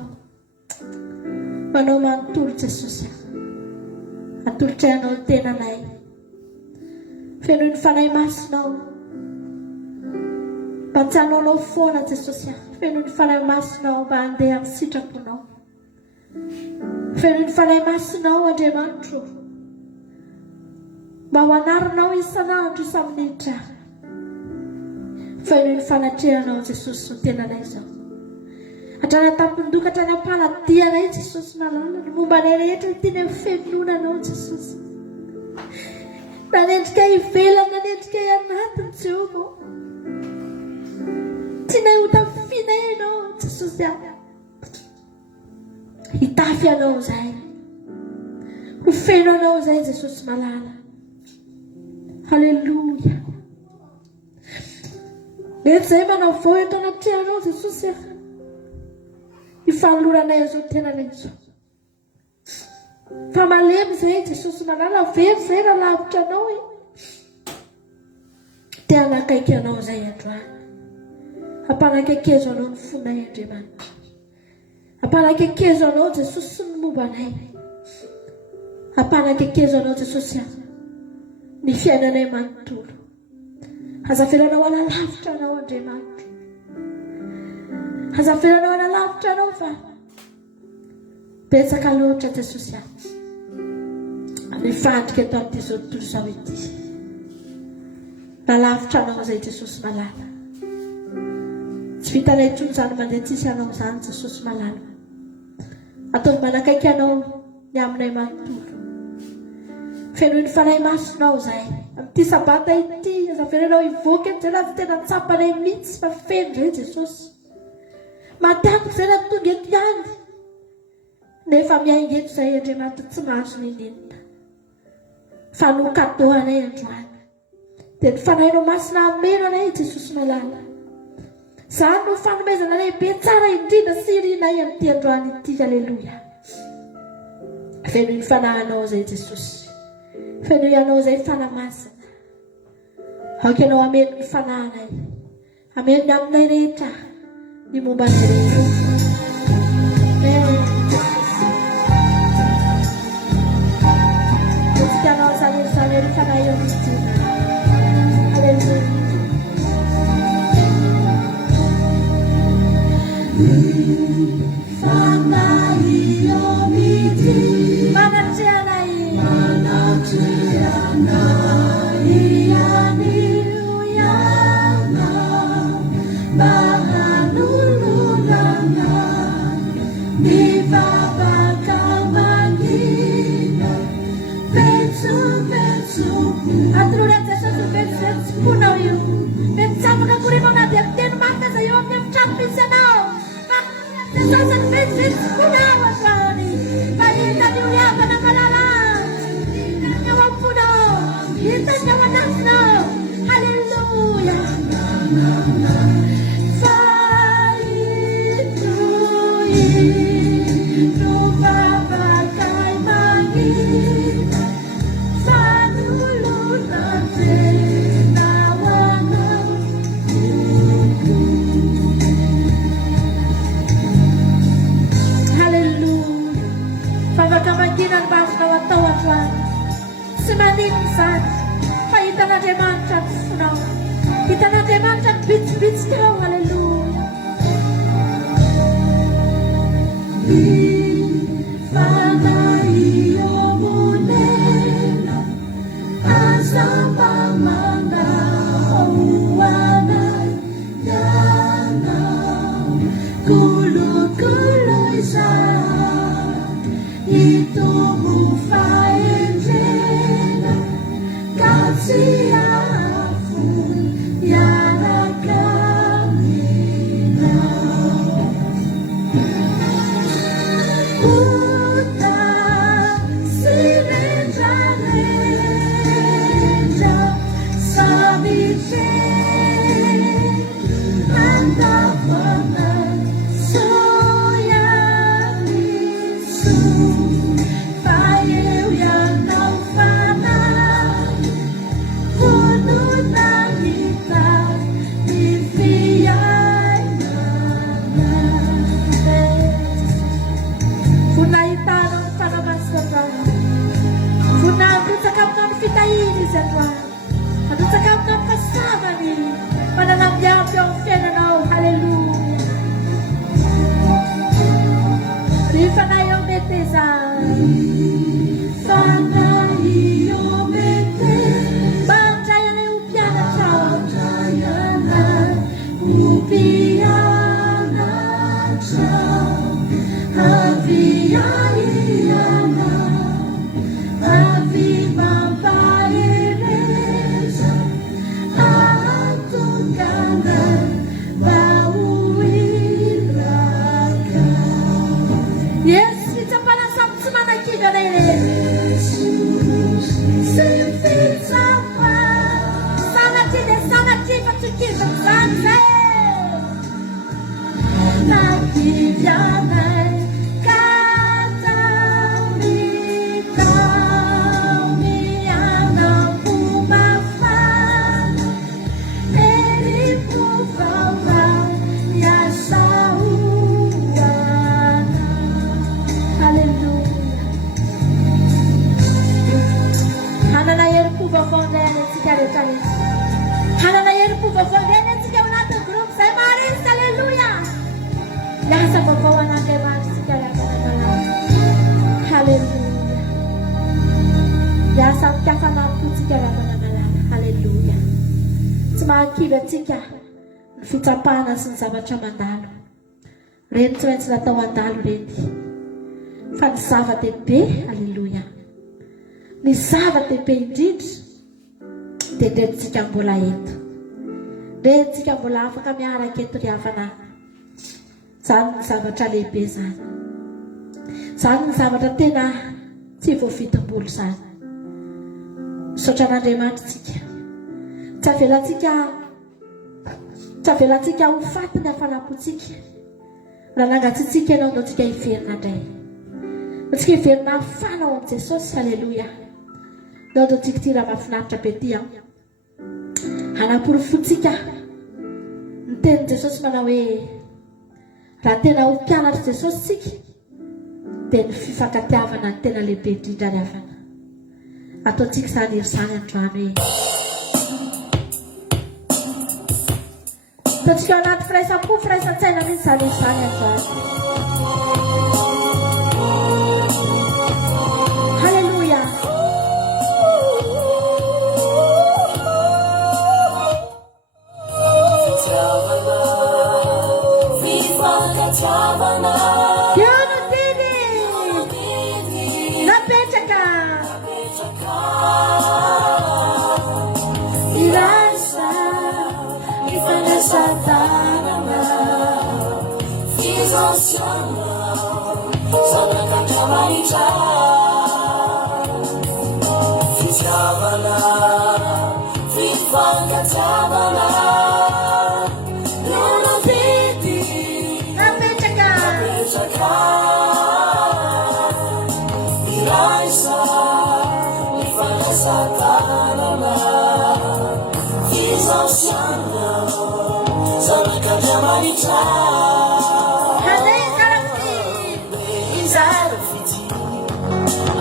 manao manontolo Jesosy atolotra anao ny tenanay fenoy ny fanahy masinao mpantsano anao foana Jesosy fenoy ny fanahy masinao mba handeha amin'ny sitraponao fenoy ny fanahy masinao Andriamanitro mba ho anarinao isanandro isaminitra fenoy ny fanatrehanao Jesosy ny tenanay izao atrana tampindoka atrana paladianay Jesosy nalala ny momba anay rehetra tiany amin'ny femononanao Jesosy nanendrika ivelany nanendrika anatiny Jehova tianay ho tafifinay ianao Jesosy hitafy anao zay ho feno anao zay Jesosy malala halleluja mety zay manao vao eto anatrehanao Jesosy ifanoloranay azao tena lenso fa malemy zay Jesosy malala very zay raha lavitra anao tia nakaiky anao zay androany ampanakaikezo anao ny fonay Andriamanitra ampanakaikezo anao Jesosy ny mombanay ampanakaikezo anao Jesosy ny fiainanay manontolo azavelanao alalavitra anao Andriamanitra azavelanao alalavitra anao fa betsaka loatra Jesosy mifandrika eto amin'ity zao tontolo zao ity nalavitra anao zay Jesosy malala tsy vitanay intsony zany mandeha tsisy anao zany Jesosy malala ataovy manakaiky anao ny aminay manontolo fenoy ny fanahy masonao zay amin'ity sabata ity azavelanao ivoaka zay raha tena tsapanay mihitsy fa feno zay Jesosy matiako zay raha tonga eto ihany nefa miaingeto zay Andriamanitra tsy mahazo ninenina fa no kadohanay androany dia ny fanahinao masina ameno anay Jesosy malala zany no fanomezana lehibe tsara indrindra sy irinay amin'ity androany ity halleluja fenoy ny fanahinao zay Jesosy fenoy anao zay fanamasina aoka anao ameno ny fanahinay ameno ny aminay rehetra ny momba ny rehetra Cristiano Salero fanayo Cristina Hallelujah Fanayo miti Manatiana Hallelujah fitsi-pona io. Mitsapaka korinao na dia teny marina zay eo amin'ny efitrano misy anao. Jesosy ny fitsi-pona ao androany. Fa hitany ho havana malala. Hitany ao am-ponao. Hitany ao anatinao. Halleluja. Kita nanti makan bits-bits kau, haleluya. Pada iyo munena asamba manda uwana yana kulu isa itu mufaenjena kasih fitsapana sy ny zavatra mandalo reny tsy maintsy natao andalo reny fa ny zava-dehibe halleluja ny zava-dehibe indrindra dia rentsika mbola eto rentsika mbola afaka miaraka eto ry havana zany ny zavatra lehibe zany ny zavatra tena tsy voavidim-bolo zany misaotra an'Andriamanitra tsy avelantsika ho faty ny hafanapontsika raha nangatsitsika ianao no tsika hiverina indray no tsika hiverina hafanao amin'i Jesosy halleluja no tsika ty raha mahafinaritra be ty hanaporofontsika ny tenin'i Jesosy manao hoe raha tena ho mpianatra Jesosy tsika dia ny fifankatiavana ny tena lehibe indrindra ry havana ataontsika izany ery zany androany hoe ataontsika ao anaty firaisampo firaisan-tsaina mihitsy zany ery zany androany halleluja napetraka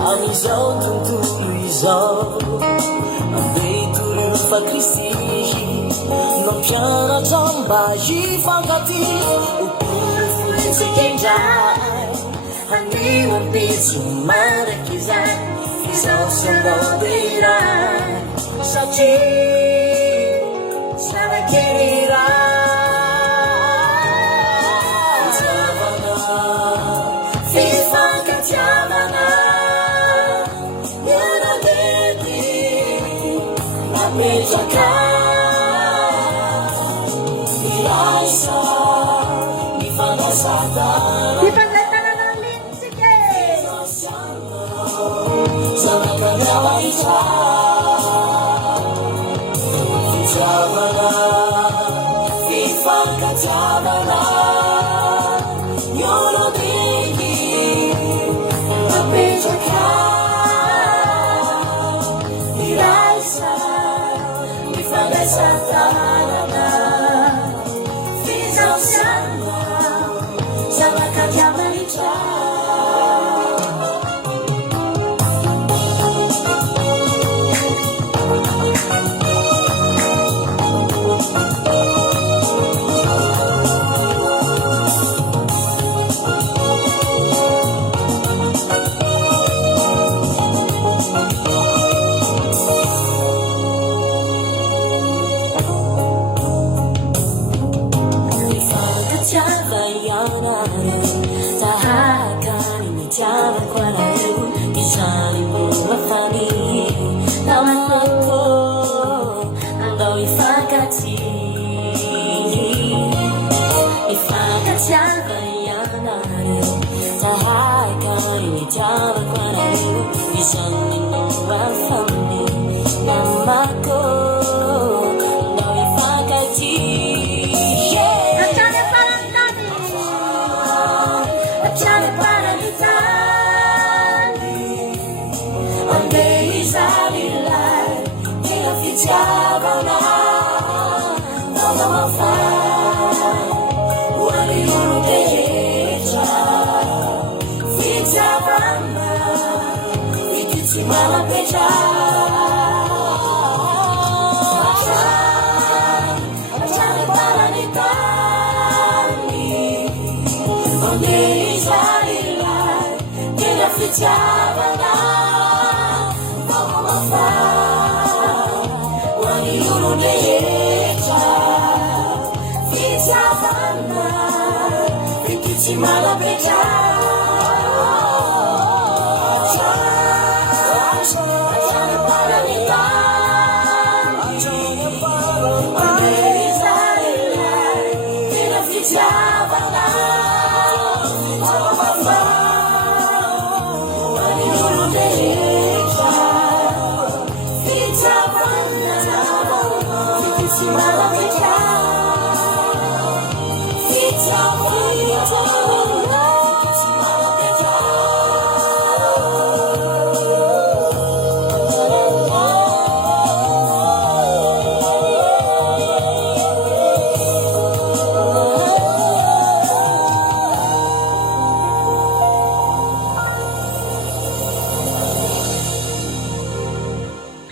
Amizao tontolo izao ambetoro fakrisihy mampianatra mba hifankaty oporofotsikendray haneo ampiso maraky izay izao sananderay satria sanakeray fitiavana fifankatiavana Mejaka Ilaisa Mifanasada Ipaglatana ng linsike. Sana kanawa isa Fitiavana Fifankatiavana Yolo digi Mejaka Ilaisa Satanana, Fiza Sana, Samakatia Malita.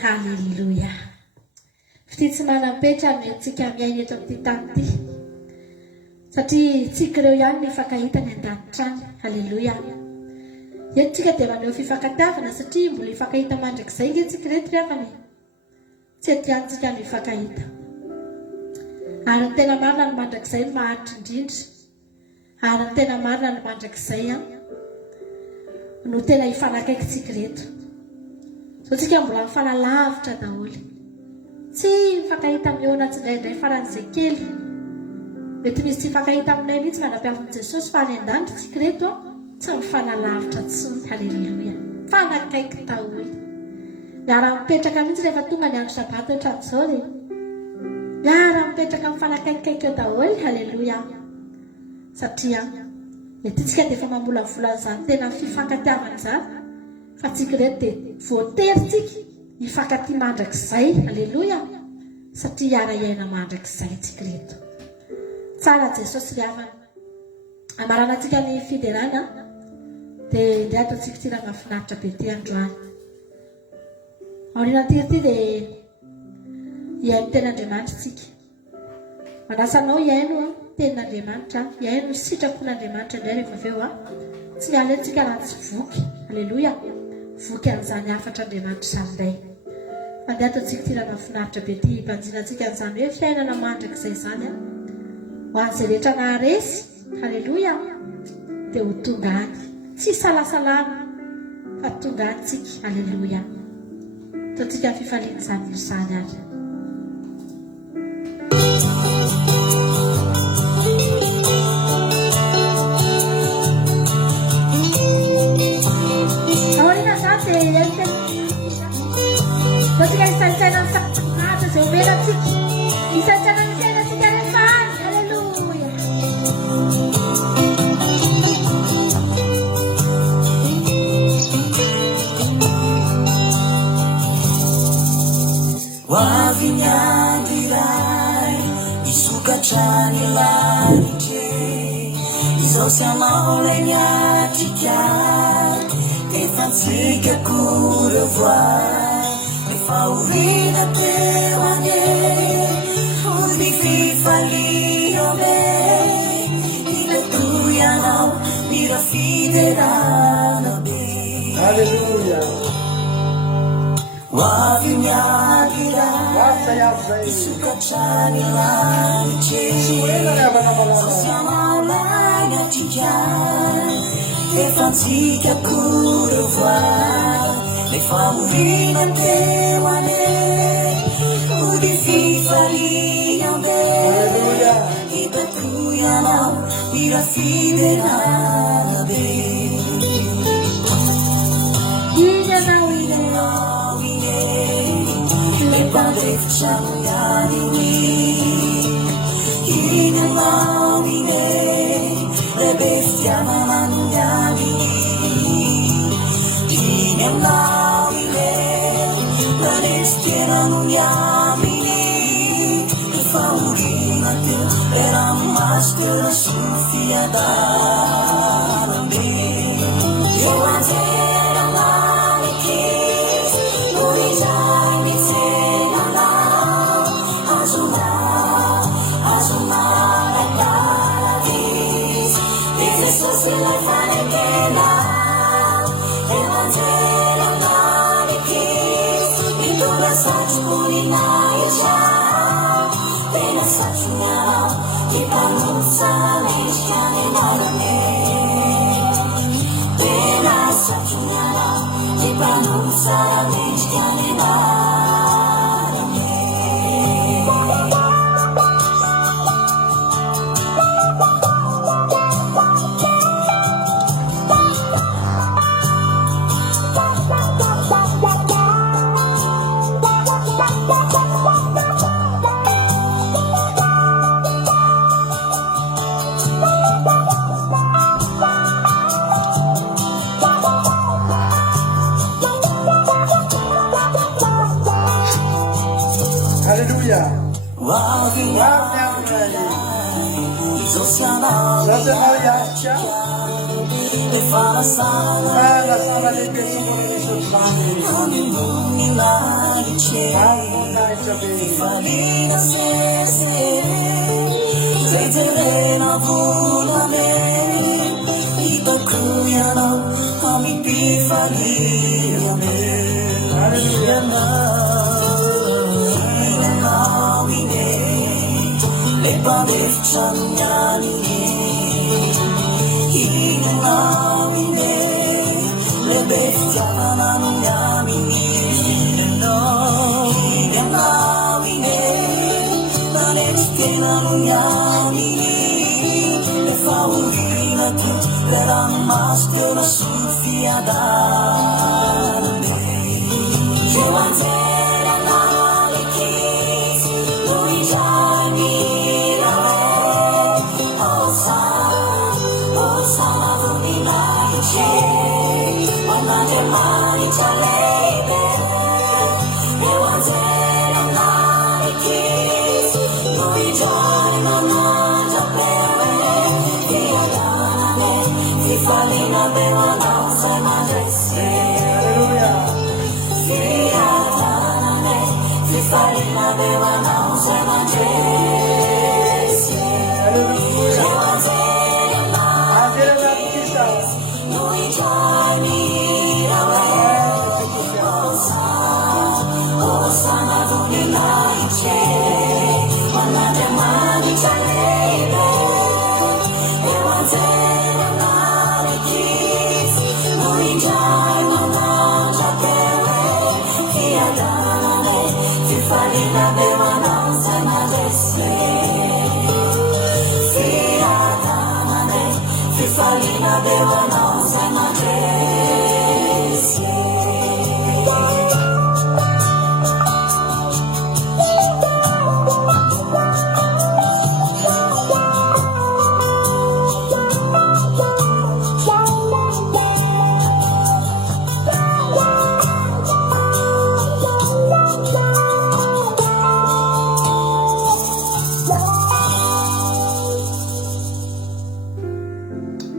Halleluja. Fititsy manam-petra no antsika miaina eto amin'ity tany ity. Satria tsika ireo ihany ny fankahita ny an-danitrany. Halleluja. Eto tsika dia maneho fifankatiavana satria mbola hifankahita mandrakizay nge tsika reto rehefa tsy etiantsika ny hifankahita. Ary ny tena marina ny mandrakizay no maharitra indrindra. Ary ny tena marina ny mandrakizay no tena hifanakaiky tsika reto. So tsika mbola mifanalavitra daholo. Tsy mifankahita mihoana tsindraindray faran'izay kely. mety misy tsy fankahita aminay mihitsy manam-piavin'i Jesosy fa any an-danitra reto tsy mifanalavitra tsony. Haleloia. Fanakaiky taholy miara-mipetraka mihitsy rehefa tonga ny andro sabata ohatran'izao le miara-mipetraka mifanakaikikaiky eo daholo. Haleloia. Satria mety tsika dia efa mamolavola izany tena fifankatiavana izany fa tsika reto dia voatery tsika hifankaty mandrakizay. Haleloia. Satria hiara-iaina mandrakizay tsika reto. Tsara Jesosy ry havana amarana antsika ny fiderana dia indray ataontsika ity raha mahafinaritra be ty androany. Aoriana ty dia hiaino ten'Andriamanitra tsika. Manasanao hiaino tenin'Andriamanitra, hiaino sitrapon'Andriamanitra indray rehefa avy eo tsy miala antsika raha tsy voky. Haleloia. Voky an'izany hafatra Andriamanitra izany indray. Mandeha ataontsika ity raha mahafinaritra be ty hibanjina antsika an'izany hoe fiainana mandrakizay izany ho an'izay rehetra naharesy. Haleloia. Dia ho tonga any tsy salasalana fa tonga any tsika. Haleloia. Ataontsika fifaliana izany izany ary. Aoriana izany dia ataontsika hisaintsaina ny sakafo izay omenantsika. Hisaintsaina ny fiainantsika rehefa any. Haleloia. Hoavy ny andro iray misokatra ny lanitra, izao sy anao ilay miatrika efa antsika kory voa efa oriana teo ane ony fifaliome iletoy anao mira fiderana be. Haleluia. Hoavy ny andro iray misokatra ny lanitra, izao sy anao ilay miatrika efa antsika kory voa efa oriana teo ane ody fifaliame hitatoy anao ira fiderana be. Inanao Lepandefitra miariny inanao ine lebe fitiavana no miariny inanao ine lanesitena no miaminy ifaoriana teo era maso teo na sofiadarambe eo anjera manikis norizay mitsenanao azumaradaradis ijesosy ilay fanekena eo anjera manikis mitondra satromoninaitra tena satronyarao ipanotsana mendrika ny marane tena satronyarao ipanotsana mendrika ny marane. Haleluia. Hoavy ny andro izao sy anao iatrika efa fanasana lehibe ambony lanitra fifaliana sese zay jerena volame hitako ianao amipifaliame inanao ine lepandefitra mianine inanao ine lebe fitiavana no miaminy inanao ine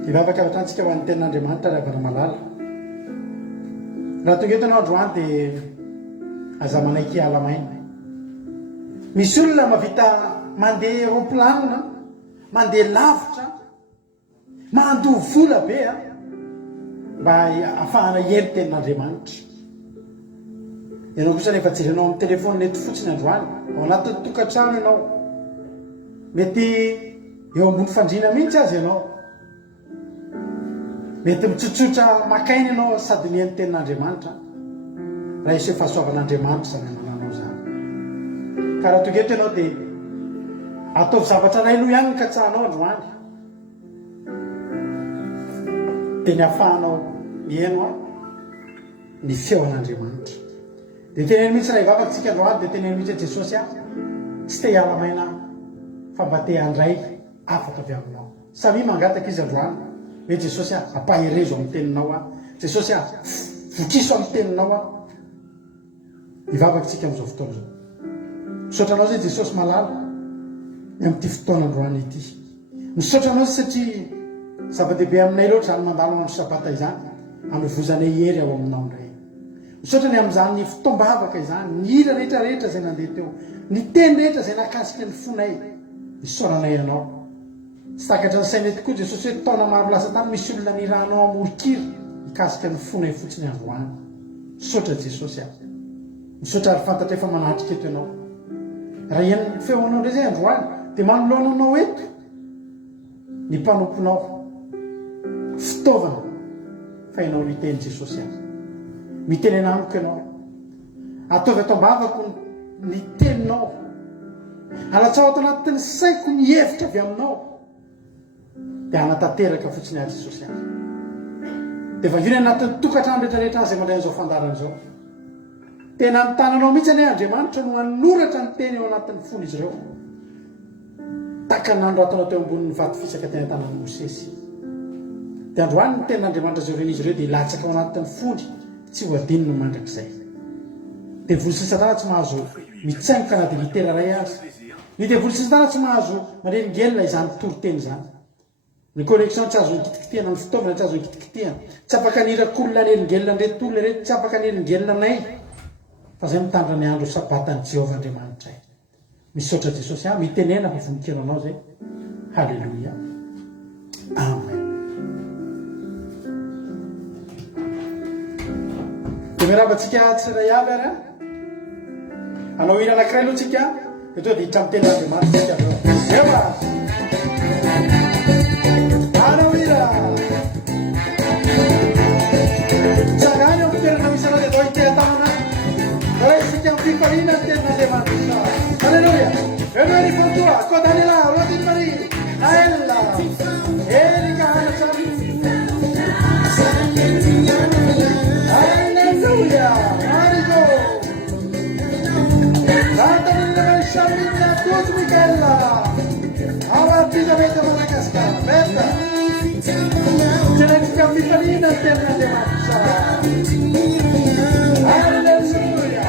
Ivavaka atantsika ho an'ny tenin'Andriamanitra raha vana malala. Raha tonga eto ianao androany dia aza manaiky ala maina. Misy olona mavita mandeha roplanina, mandeha lavitra, mandoha vola be mba ahafahana hiely tenin'Andriamanitra. Ianao kosa rehefa jerenao amin'ny telefona nety fotsiny androany, ao anatin'ny tokantrano ianao, mety eo ambony fandriana mihitsy azy ianao. Mety mitsotsotra makaina ianao sady mihaino tenin'Andriamanitra raha iseho fahasoavan'Andriamanitra zany mananao zany. Ka raha tonga eto ianao dia ataovy zavatra ray loha ihany ny katsahanao androany dia ny ahafahanao mihaino ny feon'Andriamanitra. Dia teneny mihitsy raha ivavatsika androany dia teneny mihitsy Jesosy tsy te hiala maina fa mba te handray afaka avy aminao. Samy mangataka izy androany hoe Jesosy ampaherezo amin'ny teninao Jesosy vokiso amin'ny teninao ivavatsika amin'izao fotoana izao. Misaotranao zay Jesosy malala amin'ity fotoana androany ity. Misaotranao satria zava-dehibe aminay loatra zany mandalo andro sabata izany, amevozanay hery ao aminao indray. Misaotrany amin'izany fotoam-bavaka izany, ny hira rehetrarehetra izay nandeha teo, ny teny rehetra izay nakasika ny fonay, isaoranay ianao. Tsy takatra ny sainay tokoa Jesosy hoe taona maro lasa tany misy olona nirahanao amorokira mikasika ny fonay fotsiny androany. Misaotra Jesosy misaotra ary fantatra efa manatrika eto ianao. Raha ian'ny feonao indray zay androany dia manoloananao eto ny mpanomponao fitaovana fa ianao miteny Jesosy miteny anamiko ianao, ataovy ato ambavako ny teninao, alatsao ato anatin'ny saiko ny hevitra avy aminao dia anatanteraka fotsiny azy Jesosy dia vangina anatin'ny tokantrano rehetrarehetra azy mandray an'izao fandarana izao. Tena ny tananao mihitsy ane Andriamanitra no hanoratra ny teny eo anatin'ny fony izy ireo, taka nandro atonao teo ambonin'ny vato fisaka teny tanan'i Mosesy. Dia androany ny tenin'Andriamanitra zao reny izy ireo dia latsaka ao anatin'ny fony, tsy ho adininy mandrakizay. Dia voly sy Satana tsy mahazo mitsaingoka na dia litera ray azy. Ny dia voly sy Satana tsy mahazo manelingelina izany toriteny izany. Ny connexion tsy azo hikitikitihana, ny fitaovana tsy azo hikitikitihana, tsy afaka nirakolona nelingelina nreto olona reto, tsy afaka nelingelina nay. Fa zay mitandra ny andro sabatan'i Jehovah Andriamanitra. Misaotra Jesosy mitenena fa voninkaina anao zay. Halleluja. Amen. Dia miarabantsika tsiray avy ary anao hira anankiray aloha tsika dia toa dia hitra amin'ny tenin'Andriamanitra tsika aveo. Eva anao hira tsagany eo amin'ny toerana misy anao dia atao hiteha-tanana raha isika amin'ny fifaliana ny tenin'Andriamanitra. Halleluja. Cotanila, Rodin Marie, Naella, Erika Hanachan. Hallelujah, Marigo. Ratanila Shamina, Tuz Michaela. Our Tizameta Madagascar, Beta. Genetica Michalina, Terna de Marcha. Hallelujah.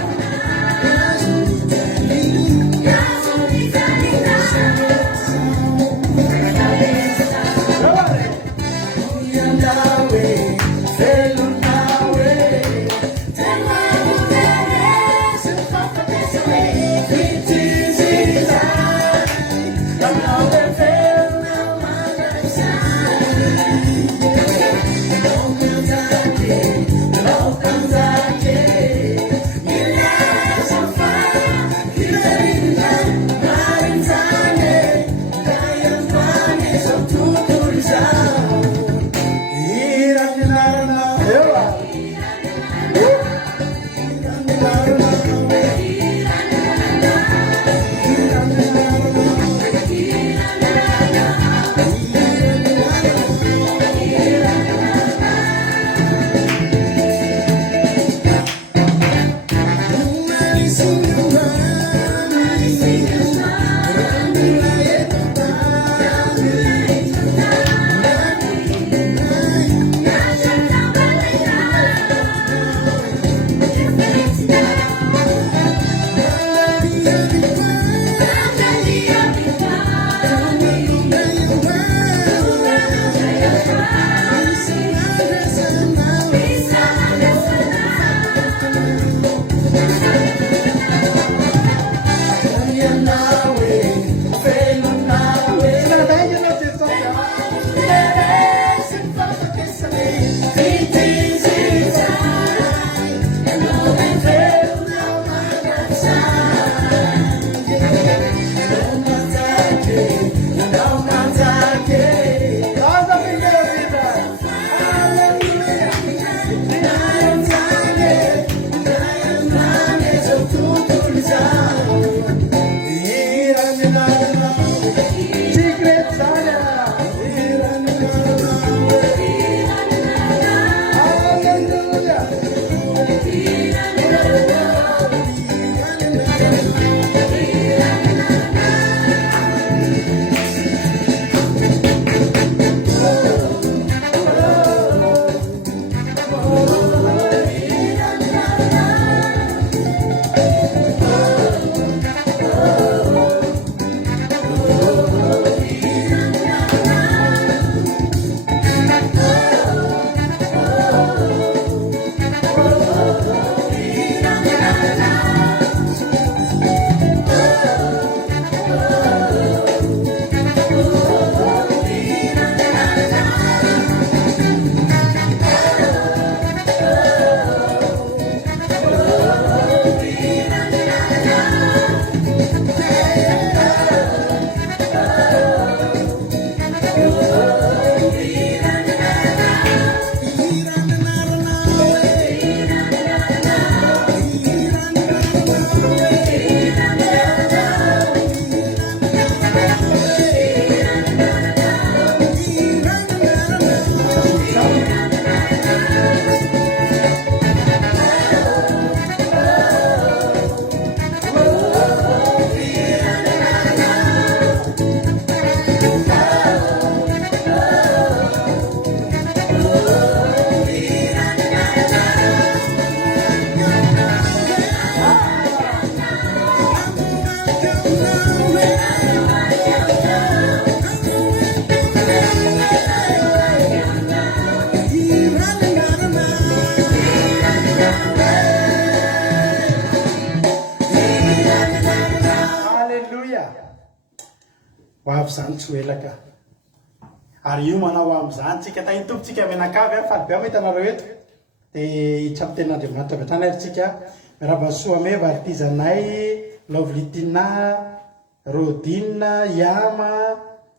hoavy zany tsy hoelaka ary io manao am'izany tsika taintompotsika menakavy a faly be ama hitanareo eto dia hitsamy ten'andriamanitra avy hatrany ary tsika miarabansoame varitizanay lovlitina rodina iama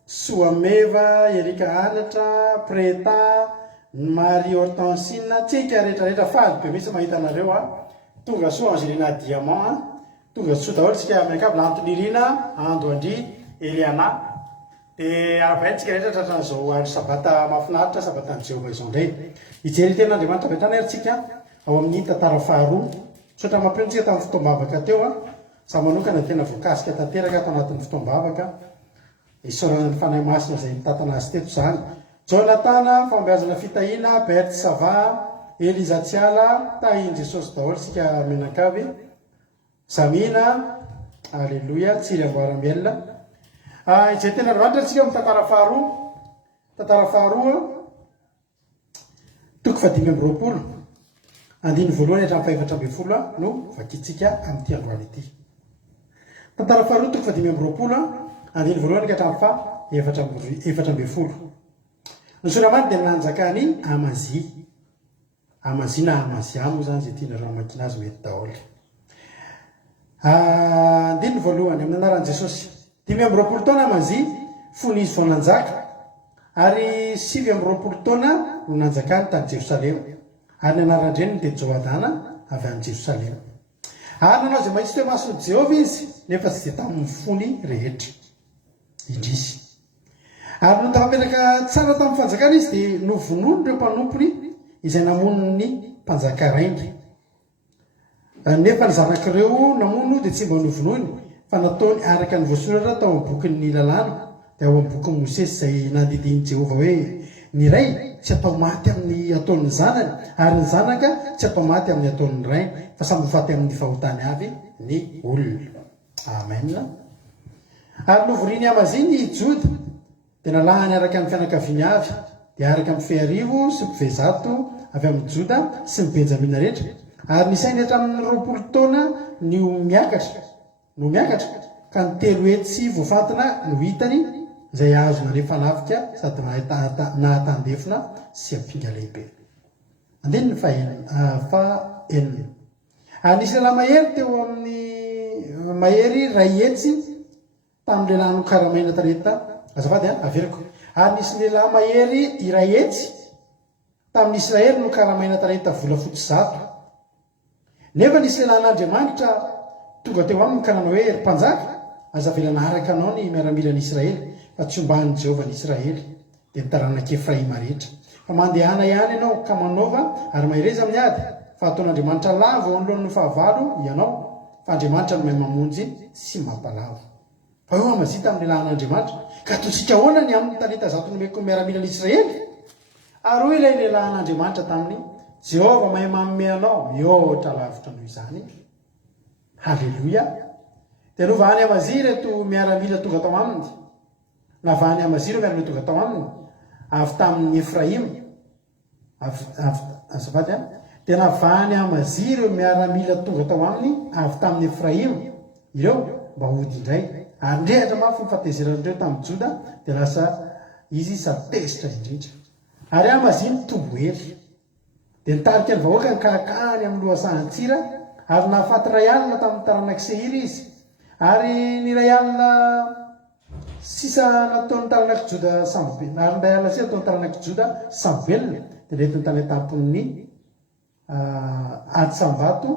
soameva erika anatra preta marie hortensine tsika rehetrarehetra faly be misy mahitanareo a tonga soa angelina diamant a tonga soa daholo tsika miakavy lantonirina ando andry Eliana dia avaintsika rehetra tratran'izao andro sabata mahafinaritra sabatan'i Jehova izao indray hijery ten'Andriamanitra avy hatrany arytsika ao amin'ny tantara faharoa sotra mampirintsika tamin'ny fotoam-bavaka teo a za manokana tena voakasika tanteraka ato anatin'ny fotoam-bavaka isaorana ny fanahy masina izay mitantana azy teto izany Jonatana fambeazana fitahiana Bert Sava Eliza Tsiala tahin Jesosy daholo sika menakavy Samina alleloia tsiry amboara-mielona izay tena androanitra tsika amin'ny tantara faharoa toko 5:20 andiny voalohany hatramin'ny 4:12 no vakitsika amin'ity androany ity tantara faharoa toko 5:20 andiny voalohany ka hatramin'ny 4:12 ny soramany dia nanjakany Amazia na Amazia moa zany zay tianareo makina azy mety daholo andiny voalohany amin'ny anaran'i Jesosy 5:20 taona Amazia fony izy vao nanjaka ary 7:20 taona no nanjakany tany Jerosalema ary ny anaran-dreniny dia Joadana avy any Jerosalema ary nanao izay mahitsy teo mason'i Jehova izy nefa tsy dia tamin'ny fony rehetra indrisy ary no tafapetraka tsara tamin'ny fanjakana izy dia novonono ireo mpanompony izay namono ny mpanjaka raingy nefa ny zanak'ireo namono dia tsy mba novonoiny fa nataony araka ny voasoratra tao amin'ny bokin'ny lalàna dia ao amin'ny bokin'ny Mosesy izay nandidiny Jehova hoe ny ray tsy atao maty amin'ny ataon'ny zanany ary ny zanaka tsy atao maty amin'ny ataon'ny rainy fa samby faty amin'ny fahotany avy ny olona amen ary novoriany Amazia ny Joda dia nalahany araka ny fianakaviany avy dia araka amin'ny feharivo sy mpivezato avy amin'ny Joda sy ny Benjamina rehetra ary nisainy hatramin'ny 20 taona no miakatra ka ny 3 hetsy voafantina no hitany izay azona rehefa nafika sady nahatandefina sy ampinga lehibe andiny ny fahenina ary nisy lehilahy mahery teo amin'ny mahery ray hetsy tamin'ny lehilahy no karamaina tareta azafady averiko ary nisy lehilahy mahery iray hetsy tamin'ny Israely no karamaina tareta volafotsy 100 nefa nisy lehilahin'Andriamanitra tonga teo aminy ka nanao hoe ry mpanjaka aza velana araka anao ny miaramilan'i Israely fa tsy omban'i Jehova ny Israely dia nitaranaki Efraima rehetra fa mandehana ihany ianao ka manaova ary mahereza amin'ny ady fa ataon'Andriamanitra lavo eo anoloan'ny fahavalo ianao fa Andriamanitra no mahay mamonjy sy mampalavo fa eo Amazia tamin'ny lehilahin'Andriamanitra ka ataontsika ahoana ny amin'ny talenta zato nomeko miaramilan'i Israely ary hoy ilay lehilahin'Andriamanitra taminy Jehova mahay manome anao mihoatra lavitra noho izany halleloia dia novahany Amazia reto miaramila tonga tao aminy navahany Amazia ireo miaramila tonga tao aminy avy tamin'ny Efraima azafady dia navahany Amazia ireo miaramila tonga tao aminy avy tamin'ny Efraima ireo mba hody indray ary ndrehatra mafy nyfahatezerandreo tamin'ny Joda dia lasa izy satezitra indrindra ary Amazia nitombo hery dia nitarika ny vahoaka nikarakany amin'ny lohasahan-tsira ary nahafaty ray alina tamin'ny taranak' Seira izy ary ny ray alina sisa nataon'ny taranak' Joda sambyvelona ary ny ray alina sisa nataon'ny taranak' Joda sambyvelona dia netiny tany tampon'ny ady sambato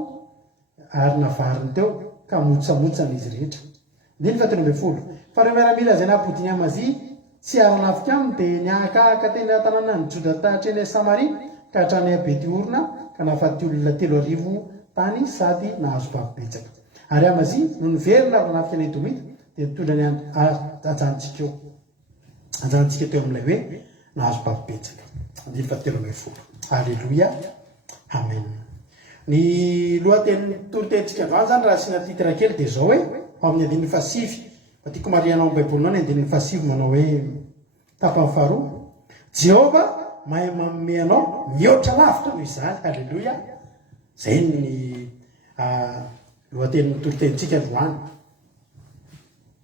ary navariny teo ka motsamotsana izy rehetra ndiny fa 13 fa ireo miaramila izay nampodiny Amazia tsy ary-nafika aminy dia niahakahaka teny tanàna ny Joda tahatreny Samaria ka hatrany Betiorina ka nahafaty olona 3,000 tany sady nahazo babibetsaka ary Amazia no niverina avy nafika ny Edomita dia nitondra ny ajantsika teo amin'ilay hoe nahazo babibetsaka andiny fa 13 alleloia amen ny lohateny toritentsika androany zany raha sina titra kely dia zao hoe amin'ny andiny fasivy fa tiako marianao amin'ny baibolinao ny andiny fasivy manao hoe tapany faharoa Jehova mahay manome anao mihoatra lavitra noho izany halleloia zay ny lohaten'ny toritentsika androany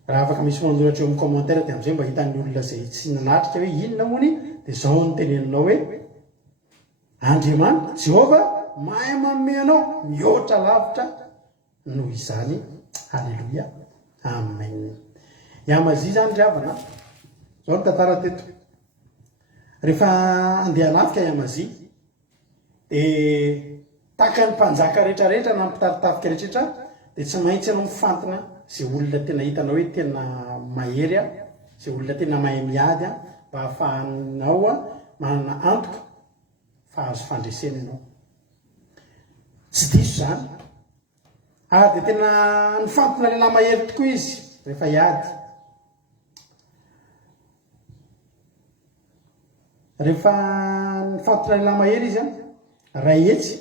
raha afaka misy mandoratra eo amin'ny commentaire dia amin'izay mba hitan'ny olona izay tsy nanatrika hoe inona mony dia zao ny teneninao hoe Andriamanitra Jehova mahay manome anao mihoatra lavitra noho izany halleloia amen Amazia zany ry havana zao ny tantara teto rehefa andeha nafika Amazia dia taka ny mpanjaka rehetrarehetra na mpitaritatika rehetrarehetra dia tsy maintsy ianao mifantina zay olona tena hitanao hoe tena mahery a zay olona tena mahay miady a mba hahafahanao a manana antoka fa azo fandresena ianao tsy diso zany ary dia tena nifantona lehilahy mahery tokoa izy rehefa hiady rehefa nifantona lehilahy mahery izy a ray hetsy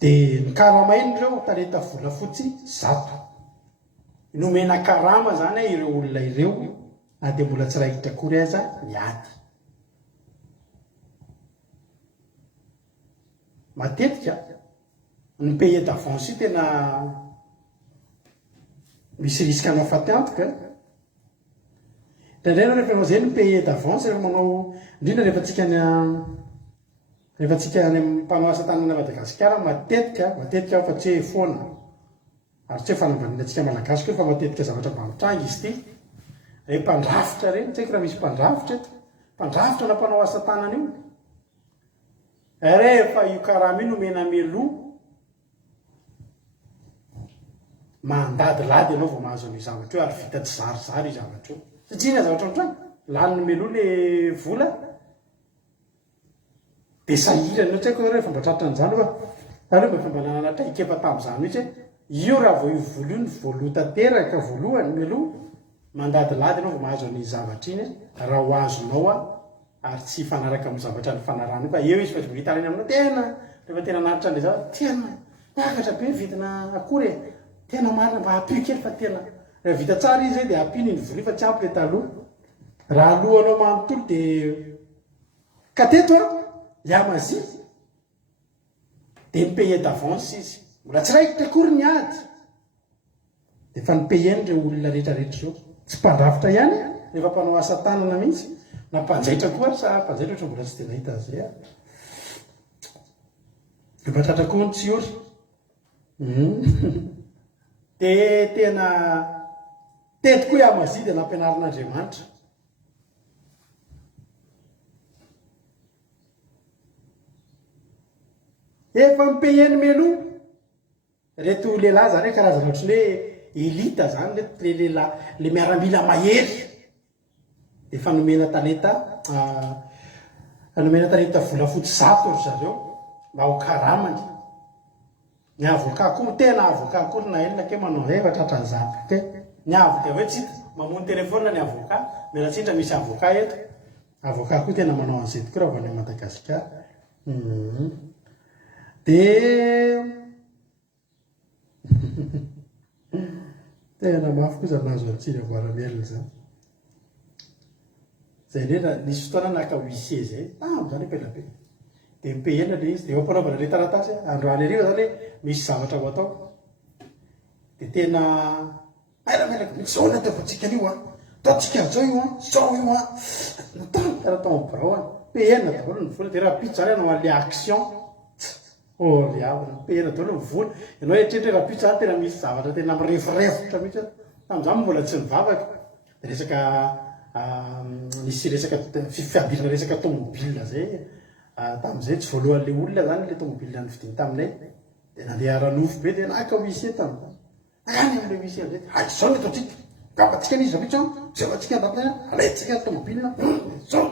dia nikarama iny ireo talenta volafotsy 100 nomena karama zany ireo olona ireo na dia mbola tsy raikitra akory aza miady matetika ny pays d'avance io tena misy risque anao faty antoka indraindray rehefa manao zay ny pays d'avance rehefa manao indrindra rehefa tsika any mpanao asa tanana Madagasikara matetika fa tsy hoe foana ary tsy hoe fanambaninantsika malagasy koa fa matetika zavatra mbamitrangy izy ty re mpandrafitra reny tsy haiko raha misy mpandrafitra eto mpandrafitra na mpanao asa tanana io rehefa io karama io nomena meloa mandadilady ianao vao mahazo an'io zavatra io ary vita tsy zarizary io zavatra io satria na zavatra ohatrany laniny meloa le vola dia sahirana tsy haiko rehefa mba tratrany zany fa taloha mba fomba nananatraikefa tamin'izany mihitsy hoe io raha vao io vola io ny voalotanteraka voalohany meloa mandadilady ianao vao mahazo an'io zavatra iny raha ho azonao a ary tsy fanaraka amin'ny zavatra ny fanarana fa eo izy fa vita reny aminao tena rehefa tena naritra an'ilay zavatra tena miakatra be vidina akory tena marina mba hampio kely fa tena rehefa vita tsara izy dia hampiny ny volia fa tsy ampy le taloha raha alohanao manontolo dia kateto a iamazy dia ny pays d'avance izy mbola tsy raikitra akory ny ady dia fa ny pays any ireo olona rehetrarehetra zao tsy mpandrafitra ihany rehefa mpanao asa tanana mihitsy na mpanjaitra koa sa mpanjaitra ohatra mbola tsy tena hita zay a efa tratra koa ny tsy ory dia tena tety koa iamazy dia nampianarin'Andriamanitra efa mipeheny meloa reto lehilahy zany hoe karazana ohatrany hoe elita zany le lehilahy le miaramila mahery dia fanomena talenta volafotsy 100 ry zareo mba ho karamany ny avoka koa tena avoka kory na elona ke manao efa tratran'izany ke ny avoka hoe tsy hita mamony telefona ny avoka mialatsindra misy avoka eto avoka koa tena manao an'izay tokoa raha vany Madagasikara dia tena mafy koa zany nahazo antsiny avoara-mielona zany zay ndrendra nisy fotoana naka huissier zay zany mpelabe dia mipehena le izy dia mampanaovana le taratasy androany ariva zany hoe misy zavatra ho atao dia tena maelamelaka zao ny ataovantsika an'io a ataontsika zao io a zao io a natao karaha tao amin'ny birao a pehena daholo ny vola dia raha pitsy zany anao an'le action riavana pehena daholo ny vola ianao etrehitra raha pitsy zany tena misy zavatra tena mireforefotra mihitsy tamin'izany mbola tsy nivavaka dia resaka nisy resaka fiambirana resaka tomobile zay tamin'izay tsy voalohan'le olona zany le tomobile ny vidiny taminay dia nandeha ranofo be dia naka huissier tamin'izany any amin'le huissier zay zao ny ataontsika gabatsika n'izy zavitra zevatsika andapina alaitsika tomobile zao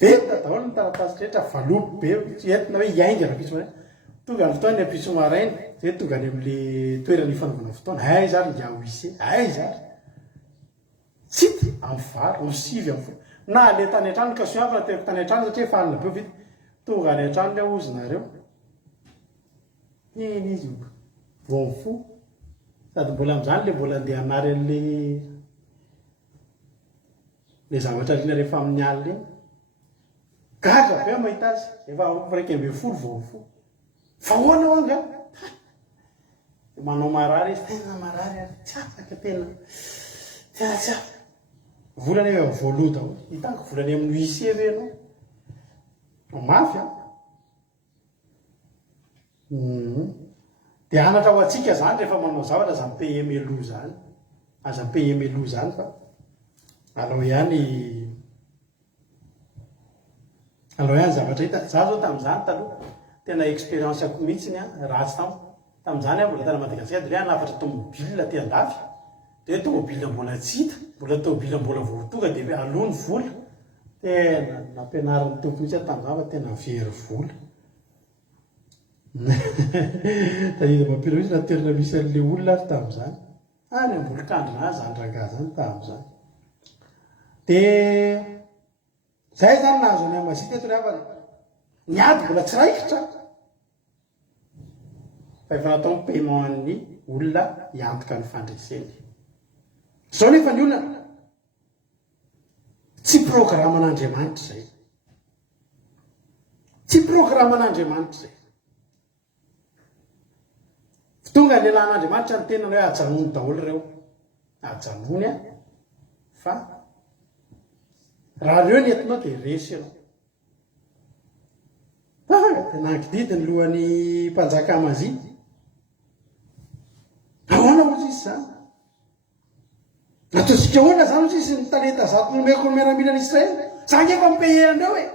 veta daholo ny taratasy rehetra valopy be entina hoe iainga raha pitsy maraina tonga ny fotoana ny apitso maraina zay tonga any amin'le toerana ifanaovana fotoana ay zary ngia huissier ay zary tsy hita amin'ny vary osivy amin'ny folo na le tany an-trano ka soavana tereko tany an-trano satria efa alina be vita tonga any an-trano le ozinareo iny izy vao mifo sady mbola amin'izany le mbola andeha hanary an'le zavatra liana rehefa amin'ny alina iny gaga be mahita azy efa 120 vao mifo fa hoana ho anga manao marary izy tena marary ary tsy afaka tena tsy afaka volany eo voaloha daholo hitako volany amin'ny huissier ve ianao mafy a dia anatra ho atsika zany rehefa manao zavatra aza mipeye meloa zany aza mipeye meloa zany fa alao ihany zavatra hita za zao tamin'izany taloha tena expérience ako mihitsiny a ratsy tamiko tamin'izany a mbola tana Madagasikara dia nafatra tomobile ty andafy dia tomobile mbola tsy hita mbola tomobile mbola vao tonga dia alony vola tena nampianarin'ny tompo mihitsy tamin'izany fa tena very vola tahita mampiro misy na toerana misy an'le olona ary tamin'izany any ambolokandrina zany rangahy zany tamin'izany dia zay zany nahazo any Amazia teto rehefa niady mbola tsy raikitra fa efa natao ny paiement an'ny olona hiantoka ny fandreseny zao nefa ny olona tsy programan'Andriamanitra zay tsy programan'Andriamanitra zay tonga lehilahin'Andriamanitra ny tena hoe ajanony daholo ireo ajanony a fa raha reo ny entinao dia resy ianao tena ankididy ny lohan'ny mpanjaka Amazia ahoana ozy izy zany ataontsika hoana zany ozy izy ny talenta zato nomeko ny miaramila n'Israely zany efa mipaye andreo e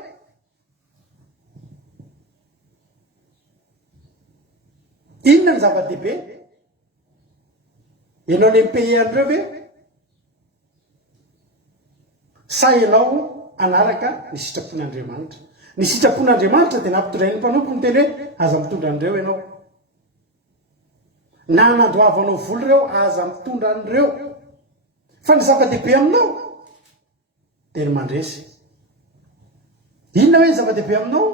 inona ny zava-dehibe ianao le mipaye andreo ve sa ianao anaraka ny sitrapon'Andriamanitra ny sitrapon'Andriamanitra dia nampitondray ny mpanompo ny teny hoe aza mitondra an'ireo ianao na nandoavanao voly ireo aza mitondra an'ireo fa ny zava-dehibe aminao dia ny mandresy inona hoe ny zava-dehibe aminao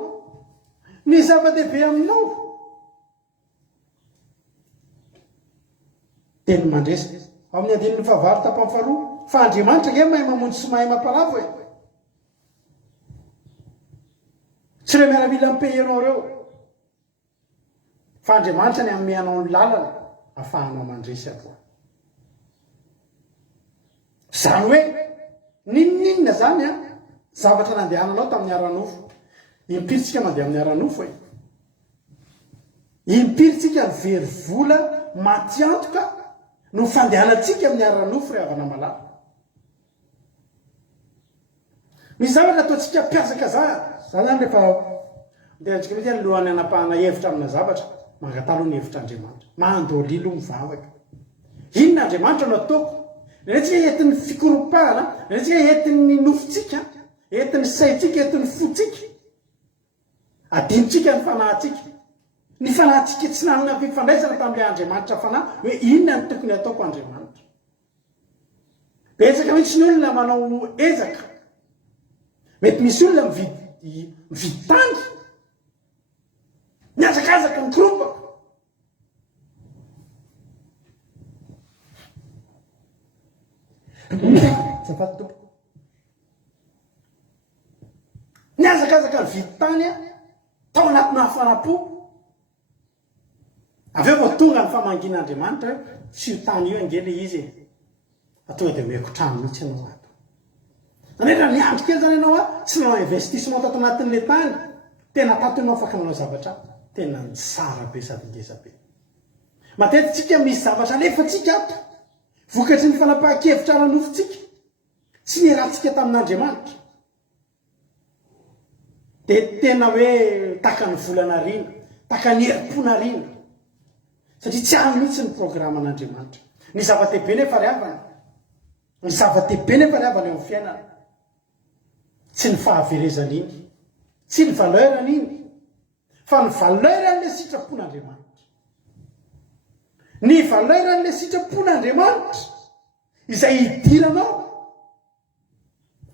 ny zava-dehibe aminao dia ny mandresy amin'ny andininy fahavalo tapany faharoa fa Andriamanitra nge mahay mamonjy sy mahay mampalavo e tsy ireo miaramila mipayenao reo fa Andriamanitra ny ameanao ny lalana ahafahanao mandresy avoa zany hoe ninninona zany a zavatra nandehananao tamin'ny aranofo impiritsika mandeha amin'ny aranofo e impiritsika ny very vola matiantoka no fandehanantsika amin'ny aranofo re havana malala misy zavatra ataontsika mpiasaka zany rehefa ndehantsika mihitsy alohan'ny anapahana hevitra amina zavatra mangatalo ny hevitra Andriamanitra mandolilo mivavaka inona Andriamanitra no ataoko nentsika entin'ny fikoropahana nentsika entin'ny nofotsika entin'ny saitsika entin'ny fotsika adinitsika ny fanahintsika ny fanahintsika tsy nanana fifandraisana tamin'ilay Andriamanitra fanahy hoe inona ny tokony ataoko Andriamanitra betsaka mihitsy ny olona manao ezaka mety misy olona mividy tany miazakazaka ny koropaka zafady tompoko miazakazaka ny vidy tany a tao anatina hafanapo avy eo vao tonga ny famangin'Andriamanitra tsy io tany io angely izy atonga dia meko trano mihitsy ianao ato zanetra niandro kely zany ianao a tsy nanao investissement tato anatin'le tany tena tato ianao afaka manao zavatra tena ny tsara be sady ngeza be matetytsika misy zavatra alefatsika ato vokatry ny fanapahan-kevitra aranofotsika tsy nirahantsika tamin'Andriamanitra dia tena hoe taka ny volanariana taka ny herim-ponariana satria tsy any mihitsy ny programan'Andriamanitra ny zava-dehibe nefa riavana ny zava-dehibe nefa riavana eo amin'ny fiainana tsy ny fahaverezan'iny tsy ny valeur'an'iny fa ny valeur'an'le sitrapon'Andriamanitra ny valeur'an'le sitrapon'Andriamanitra izay hidiranao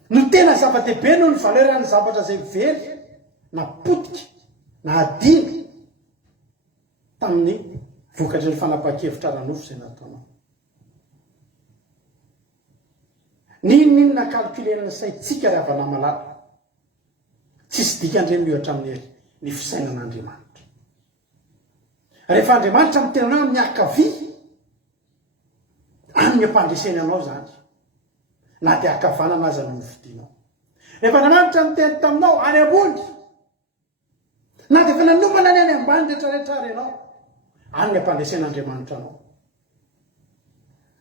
no tena zava-dehibe noho ny valeur'an'ny zavatra izay very na potika na adina tamin'ny vokatry ny fanapahan-kevitra ranofo izay nataonao ninninona kalkulenany saitsika ry havana malala tsisy dikandreny miohatra amin'ny ny fisainan'Andriamanitra rehefa Andriamanitra mitenanao miakavia any ampandreseny anao zany na dia akavanana aza no mividinao rehefa Andriamanitra miteny taminao any ambony na dia efa nanomana ny any ambany rehetrarehetra ary ianao any ampandresen'Andriamanitra anao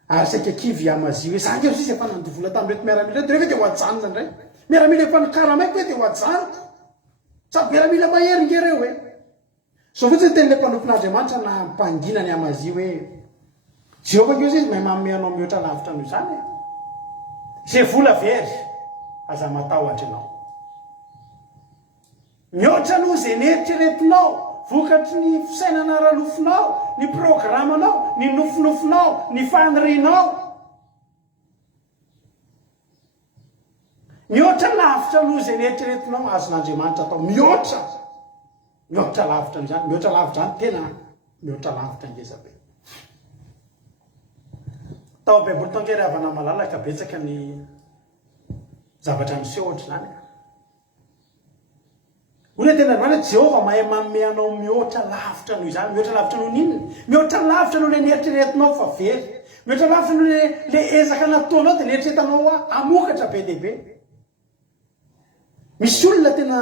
ary saika kivy Amazia hoe zany eo sisy efa nandovola tamin'reto miaramila reto rehefa dia ho ajanona indray miaramila efa nikaramaiko hoe dia ho ajanona sady miaramila mahery nge reo hoe so fotsiny teny le mpanompon'andriamanitra na mpanginany amazy hoe Jehovah koa izy mahay manome anao mihoatra lavitra noho izany zay vola very aza matahotra ianao mihoatra aloha zay neritreretinao vokatry ny fisainana ralofinao ny programanao ny nofinofinao ny fanirianao mihoatra lavitra aloha zay neritreretinao azon'andriamanitra atao mihoatra lavitra n'izany mihoatra lavitra zany tena mihoatra lavitra ngezabe tao baiboly tankery havana malalaka betsaka ny zavatra miseho ohatra zany Una tena rana Jehovah mahay manome anao mihoatra lavitra noho izany mihoatra lavitra noho ninona mihoatra lavitra noho le neritreretinao fa very mihoatra lavitra noho le ezaka nataonao dia neritreretanao amokatra be dia be misy olona tena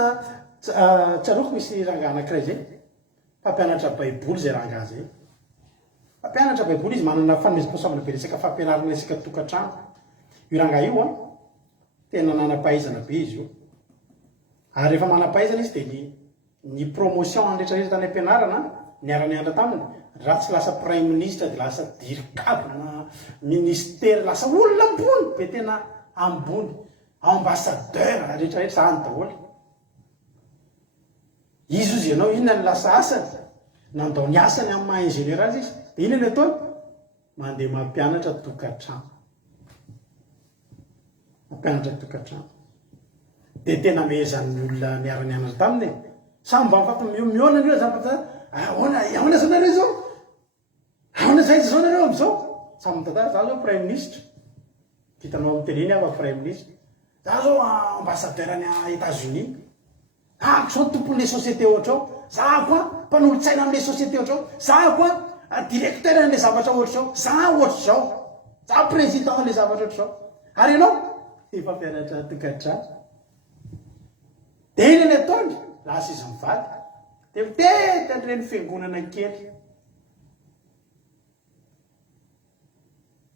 tsaroko misy rangahy anankiray zay fampianatra baiboly zay rangahy zay fampianatra baiboly izy manana fanomezam-pahasoavana be resaka fampianarana resaka tokantrano io rangahy io tena nanam-pahaizana be izy io ary rehefa manam-pahaizana izy dia ny promotion andretrarehetra tany am-pianarana niara-niandra taminy raha tsy lasa prime ministre dia lasa dirikable na ministère lasa olona ambony be tena ambony ambassadeur rehetrarehetra zany daholo izy izy ianao inona ny lasa asany nandao ny asany amin'ny maha ingénieur azy izy dia inona ny ataony mandeha mampianatra tokantrano mampianatra tokantrano dia tena mehezan'ny olona niara-nianatra taminy samy mba mihoana an'io zany ahoana zao nareo zao ahoana zay zao nareo am'izao samy mitantara za zao prime ministre hitanao amin'ny télé iny afa prime ministre za zao ambassadeur any États-Unis zao tompon'le société ohatrao za koa mpanolo-tsaina amin'le société ohatrao za koa directeur an'le zavatra ohatrao za ohatra zao za président an'le zavatra ohatrao ary ianao efa mpianatra tokantrano dia iny ny ataony lasa izy mivady dia mitety an'ireny fiangonana kely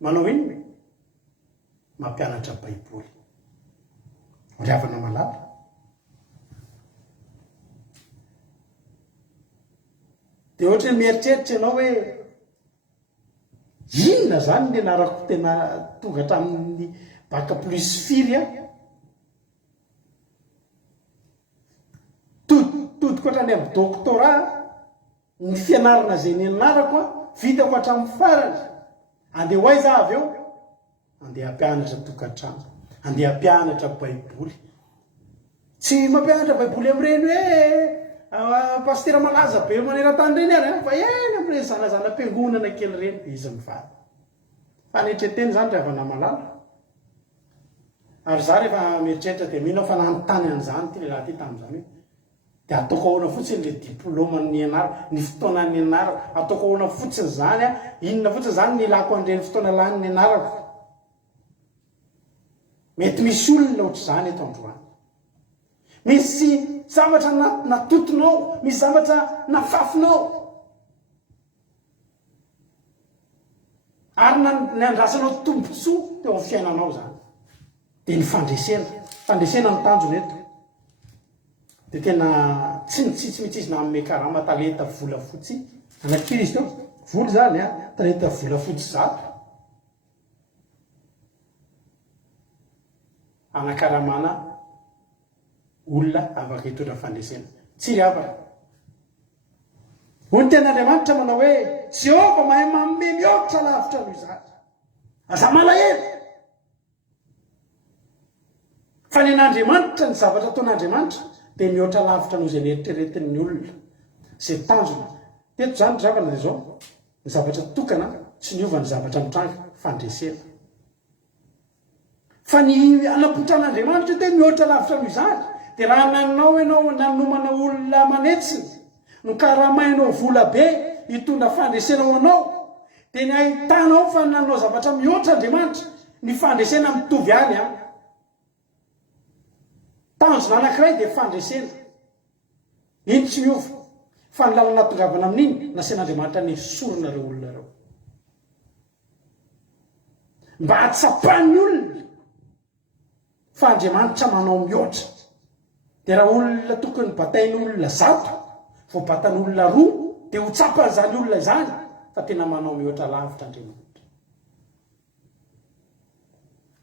manao iny mampianatra baiboly riavana malala dia ohatra ny mieritreritra ianao hoe inona zany ny anarako tena tonga hatramin'ny bac plus firy todiko hatrany amin'ny doctorat ny fianarana zay ny anarako vitako hatramin'ny farany andeha ho aiza avy eo andeha hampianatra tokantrano andeha hampianatra baiboly tsy mampianatra baiboly amin'ireny hoe pastera malaza be maneran-tany reny ary fa eny amin'ireny zanazana am-piangonana kely reny izy mivady fa neritreteny zany riavana malala ary za rehefa mieritreritra dia mino fa nanontany an'izany ty lehilahy ty tamin'izany hoe dia ataoko ahoana fotsiny le diplôma ny anaro ny fotoanan'ny anarako ataoko ahoana fotsiny zany inona fotsiny zany ny ilako an'ireny fotoana laniny anarako mety misy olona ohatra zany eto androany misy zavatra natotonao misy zavatra nafafinao ary nandrasanao tombontsoa teo amin'ny fiainanao zany dia ny fandresena ny tanjony eto dia tena tsy mitsitsy nanome karama talenta vola fotsy anakiry izy teo voly zany talenta vola fotsy zato anakaramana olona afaka hitondra fandresena tsy ry afaka hoy ny ten'Andriamanitra manao hoe Jehovah mahay manome mihoatra lavitra noho izany aza malahelo fa ny an'Andriamanitra ny zavatra ataon'Andriamanitra dia mihoatra lavitra noho izay neritreretin'ny olona zay tanjona teto zany dravana dia zao ny zavatra tokana tsy niova ny zavatra mitranga fandresena fa ny anapotan'Andriamanitra dia mihoatra lavitra noho izany dia raha naninao ianao nanomana olona manetsiny no karamainao vola be hitondra fandresena ho anao dia ny ahitanao fa nanao zavatra mihoatra Andriamanitra ny fandresena mitovy any tanjona anankiray dia fandresena iny tsy miova fa ny lalana tongavana amin'iny nasian'Andriamanitra ny sorona reo olona reo mba hatsapan'ny olona fa Andriamanitra manao mihoatra dia raha olona tokony batain'olona zato voabatan'olona roa dia ho tsapan'izany olona izany fa tena manao mihoatra lavitra Andriamanitra.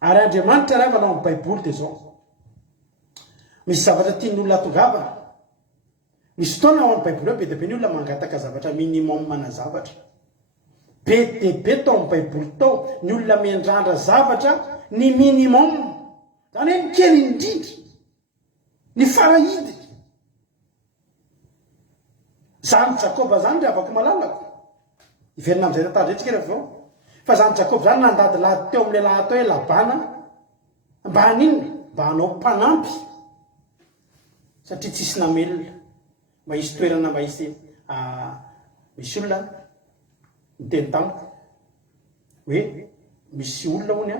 Ary Andriamanitra raha manao amin'ny baiboly dia zao misy zavatra tian'olona atongavana. Misy fotoana ao amin'ny baiboly be dia be ny olona mangataka zavatra minimum na zavatra. Be dia be tao amin'ny baiboly tao ny olona miandrandra zavatra ny minimum. Zany hoe ny kely indrindra, ny farahidy. Zany Jakoba zany dia avako malalako. Iverina amin'izay tantara rehetra avao. Fa zany Jakoba zany nandadilady teo amin'ny lehilahy atao hoe Labana mba haninona? Mba hanao mpanampy. Satria tsisy namelona. Mba hisy toerana mba hisy misy olona miteny tamiko hoe misy olona hony a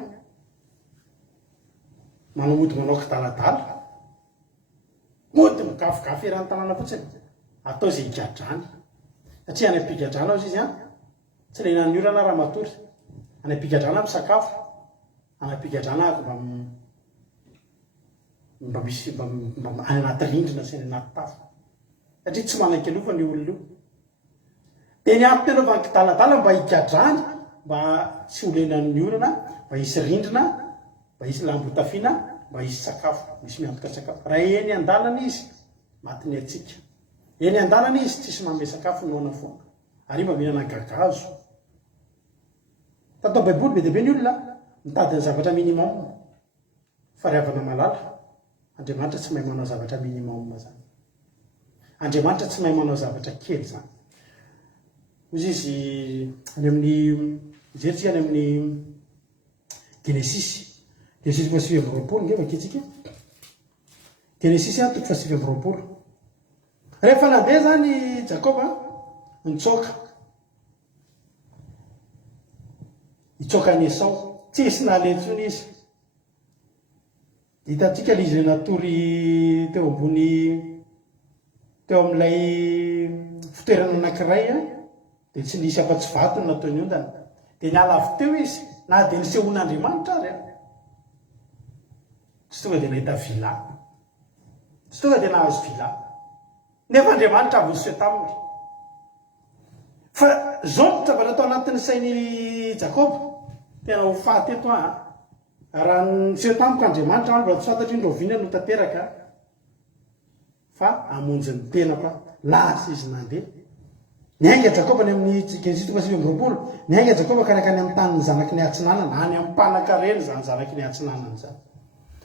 manamody manao kidaladala mody mikafokafo eran'ny tanàna fotsiny atao izay higadrany. Satria any am-pigadrana ao izy a tsy lehinany orana raha matory. Any am-pigadrana misakafo, any am-pigadrana mba misy mba any anaty rindrina sy any anaty tafo. Satria tsy manan-kelova ny olona io. Dia ny ampitelovany kidaladala mba higadrany, mba tsy ho lenan'ny orana, mba hisy rindrina, mba hisy lambotafiana, mba hisy sakafo, misy miantoka sakafo. Raha eny an-dalana izy matiny atsika. Eny an-dalana izy tsisy manome sakafo noana foana. Ary mba mihinana gagazo. Tatao baiboly be dia be ny olona mitady ny zavatra minimum. Fa ravana malala, Andriamanitra tsy mahay manao zavatra minimum zany. Andriamanitra tsy mahay manao zavatra kely zany. Ozy izy any amin'ny jerytsika any amin'ny Genesisy. Genesisy 7:20 nge vakitsika. Genesisy 7:20. Rehefa nandeha zany Jakoba nitsoaka. Itsoaka ny Esau, tsisy nalentsony izy. Hitantsika ilay izy natory teo ambony teo amin'ilay fitoerana anankiray dia tsy nisy afa-tsy vato no nataony ondana. Dia niala avy teo izy na dia nisehon'Andriamanitra ary tsy tonga dia nahita vila. Tsy tonga dia nahazo vila. Nefa Andriamanitra avy niseho taminy. Fa zao zavatra atao anatin'ny sainy Jakoba tena ho faty eto raha niseho tamiko Andriamanitra raha tsy fantatry ny roviana no tanteraka fa amonjy ny tenako lasa izy nandeha. Niainga Jakoba ny amin'ny Genesisy 7:20. Niainga Jakoba karaka any amin'ny tanin'ny zanaky ny atsinanana, any amin'ny mpanan-kareny zany zanaky ny atsinanana zany.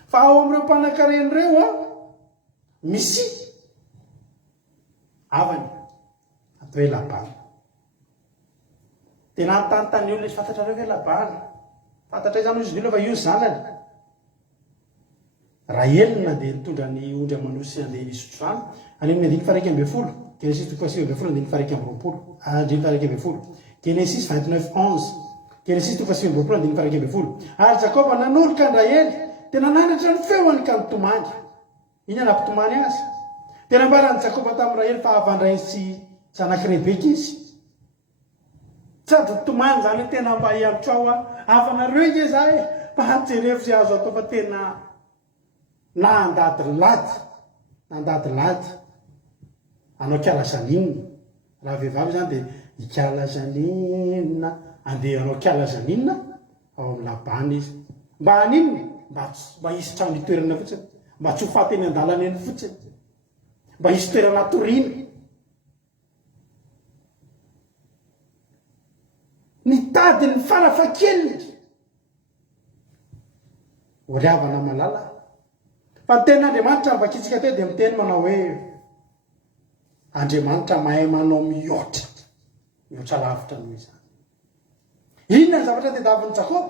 Fa ao amin'ireo mpanan-kareny ireo misy avany atao hoe Labana. Tena antanontany olona izy fantatra reo hoe Labana. Fantatra izany izy olona fa io zanany. Rahely nandeha nitondra ny ondry amanosy andeha nisotro rano any amin'ny 1:20. Genesisy 7:20. Genesisy 29:11. Genesisy 7:20. Ary Jakoba nanoloka ny Rahely tena nanatra ny feony ka nitomany. Iny anampitomany azy. Tena mbarany Jakoba tamin'ny Rahely fa avandray sy zanaky Rebeka izy. Sady tomany zany tena mba hiantso ao afanareo izy zahay mba hajerevy izay azo atao fa tena nandadilady anao kialazaninina. Raha vehivavy zany dia ikialazaninina andeha anao kialazaninina ao amin'ny Labana izy. Mba haninona? Mba hisy trano itoerana fotsiny. Mba tsy ho faty eny an-dalana eny fotsiny. Mba hisy toerana toriana. Nitady ny farafakeliny ho riavana malala. Fa ny tenin'Andriamanitra mivakitsika teo dia miteny manao hoe Andriamanitra mahay manao mihoatra lavitra noho izany. Inona ny zavatra tadiavin'ny Jakoba?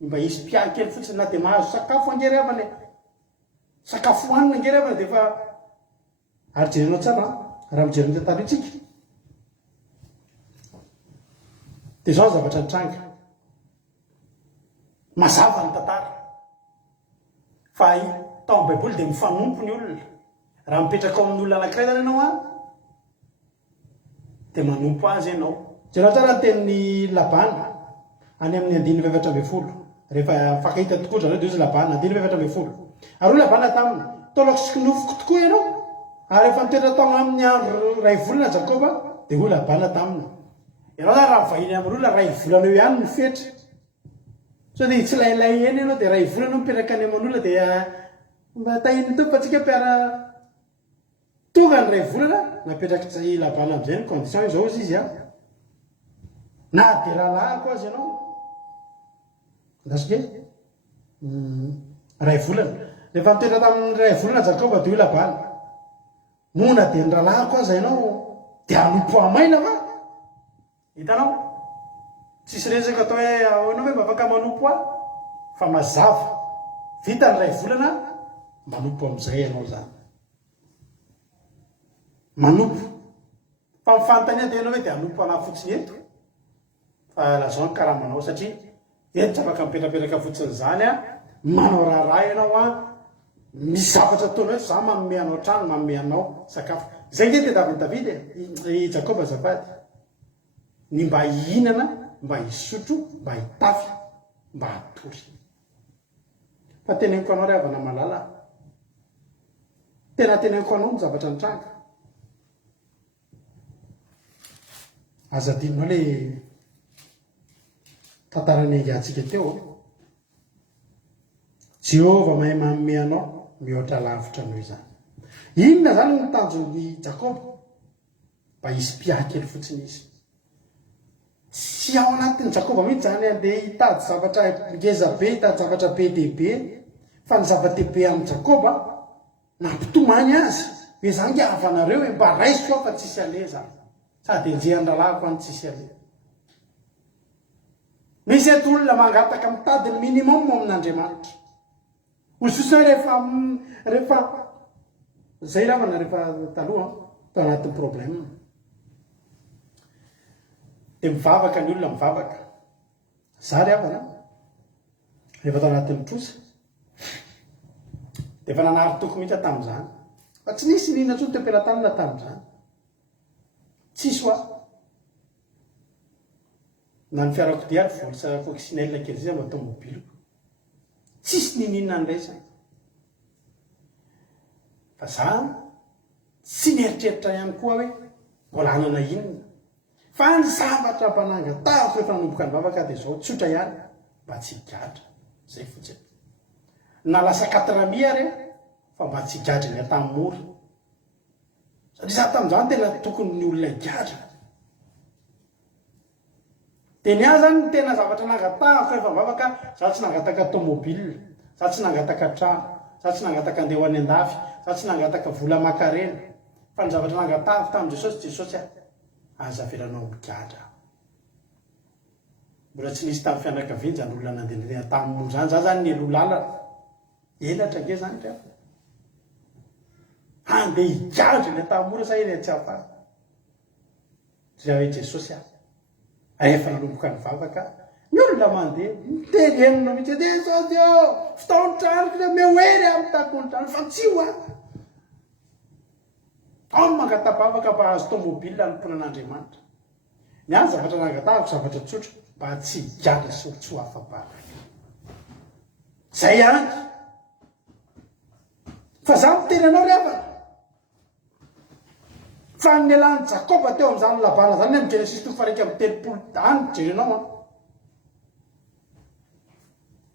Mba hisy mpiakely fotsiny na dia mahazo sakafo angerevana. Sakafo hohanina angerevana dia efa ary jerenao tsara raha mijery ny tantara itsika. Dia zao zavatra nitranga. Mazava ny tantara. Fa tao amin'ny baiboly dia mifanompo ny olona. Raha mipetraka ao amin'ny olona anankiray zany ianao dia manompo azy ianao. Jereo tsara ny tenin'ny Labana any amin'ny 9:20. Rehefa fakahita tokoa zareo dia izy Labana 9:20. Ary Labana taminy tao laoko sy kinofoko tokoa ianao. ary efa nitoetra taona amin'ny andro ray volana Jakoba dia ho Labana taminy. Ianao zany raha vahiny amin'olona ray volana eo ihany no fetra. So dia tsy lailay eny ianao dia ray volana mipetraka any aman'olona dia mba tahiny tompy fa tsika mpiara tonga ny ray volana napetraka tsy Labana amin'izay ny condition izao izy a. Na dia rahalahy koa azy ianao. Ndasike ray volana. Rehefa nitoetra tamin'ny ray volana Jakoba dia ho Labana. Mona dia ny rahalahy koa aza ianao dia anompo amaina fa. Hitanao? Tsisy resaka atao hoe ahoana hoe afaka manompo aho fa mazava. Vita ny ray volana manompo amin'izay ianao zany. Manompo. Fa mifantania dia ianao hoe dia anompo anahy fotsiny eto. Fa lazao ny karamanao satria eto tsy afaka mipetrapetraka fotsiny zany a. Manao raharaha ianao a. Misy zavatra ataonao hoe za manome anao trano, manome anao sakafo. Zay nge tediavin'i Davida i Jakoba azafady. Ny mba hihinana, mba hisotro, mba hitafy, mba hatory. Fa teneniko anao ry havana malala. Tena teneniko anao ny zavatra nitranga. Aza adinonao le tantarany angatsika teo. Jehovah mahay manome anao mihoatra lavitra noho izany. Inona zany ny tanjon'ny Jakoba? Mba hisy mpiaha-kely fotsiny izy. Tsy ao anatin'ny Jakoba mihitsy zany andeha hitady zavatra ngeza be, hitady zavatra be dehibe. Fa ny zava-dehibe amin'ny Jakoba nampitomany azy. Hoe zany havanareo hoe mba raisiko aho fa tsisy aleza. Sady enjehan-dralahako any tsisy aleza. Misy eto olona mangataka mitady ny minimum amin'Andriamanitra. Ososy rehefa zay ravana rehefa taloha tao anatin'ny problème. Dia mivavaka ny olona mivavaka. Zary avana. Rehefa tao anatin'ny trosa. Dia efa nanary toko mihitsy tamin'izany. Fa tsy nisy nina intsony temperatany tamin'izany. Tsisy ho aho. Na ny fiarakodia ary volsa coccinelle kely zay mba tomobiliko. Tsisy nininona an'ilay. Fa za tsy nieritreritra ihany koa hoe mbola hanana inona. Fa ny zavatra mpanangatahako rehefa nanomboka ny vavaka dia izao tsotra ihany mba tsy higadra. Zay fotsiny. Na lasa 4 ary fa mba tsy higadra ny atamin'ny mora. Satria za tamin'izany tena tokony ny olona higadra. Dia ny ahy zany tena zavatra nangatahako rehefa mivavaka, za tsy nangataka tomobile, za tsy nangataka trano, za tsy nangataka andeha ho any an-dafy, za tsy nangataka vola aman-karena. Fa ny zavatra nangatahako tamin'i Jesosy azaveranao migadra. Mbola tsy nisy tamin'ny fianakaviana zany olona nandeha tamin'ny moa zany. Za zany ny elo lalana. Elatra nge zany ka. Andeha higadra ny tamin'ny mora sa eny tsy afara. Zay hoe Jesosy aho. Rehefa nanomboka ny vavaka, ny olona mandeha, miterenina mihitsy, Jesosy fotaon'ny tranoko le mehoery amin'ny takony trano, fa tsy ho aho. Ao ny mangatabavaka mba azo tomobile anompoana an'Andriamanitra. Ny any zavatra nangatahako zavatra tsotra mba tsy higadra sy tsy ho afa-bavaka. Zay ihany. Fa za miteny anao ry havana. Fa ny elan'ny Jakoba teo amin'izany Labana zany amin'ny Genesis 3:30 any jerenao.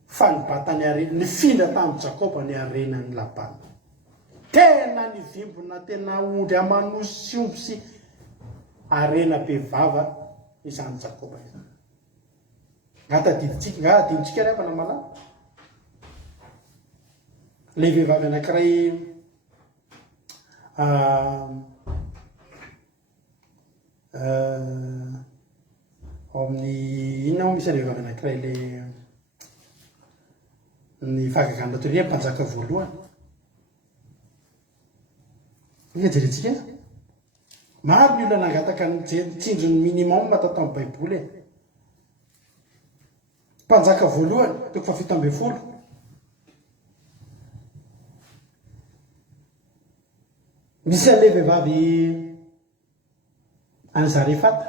Fa ny batany arena, ny findra tamin'ny Jakoba ny arenan'ny Labana. Tena ny vimbona, tena ondry amanosy sy omby sy arena be vava izany Jakoba izany. Adintsika rehefa namalala. Le vehivavy anankiray ao amin'ny inona moa misy vehivavy anankiray le ny fahagagan-datoria mpanjaka voalohany. Jerentsika maro ny olona nangataka ny tsinjony minimum tao tamin'ny baiboly. Mpanjaka voalohany toko 7:10. Misy an'le vehivavy any Zarefata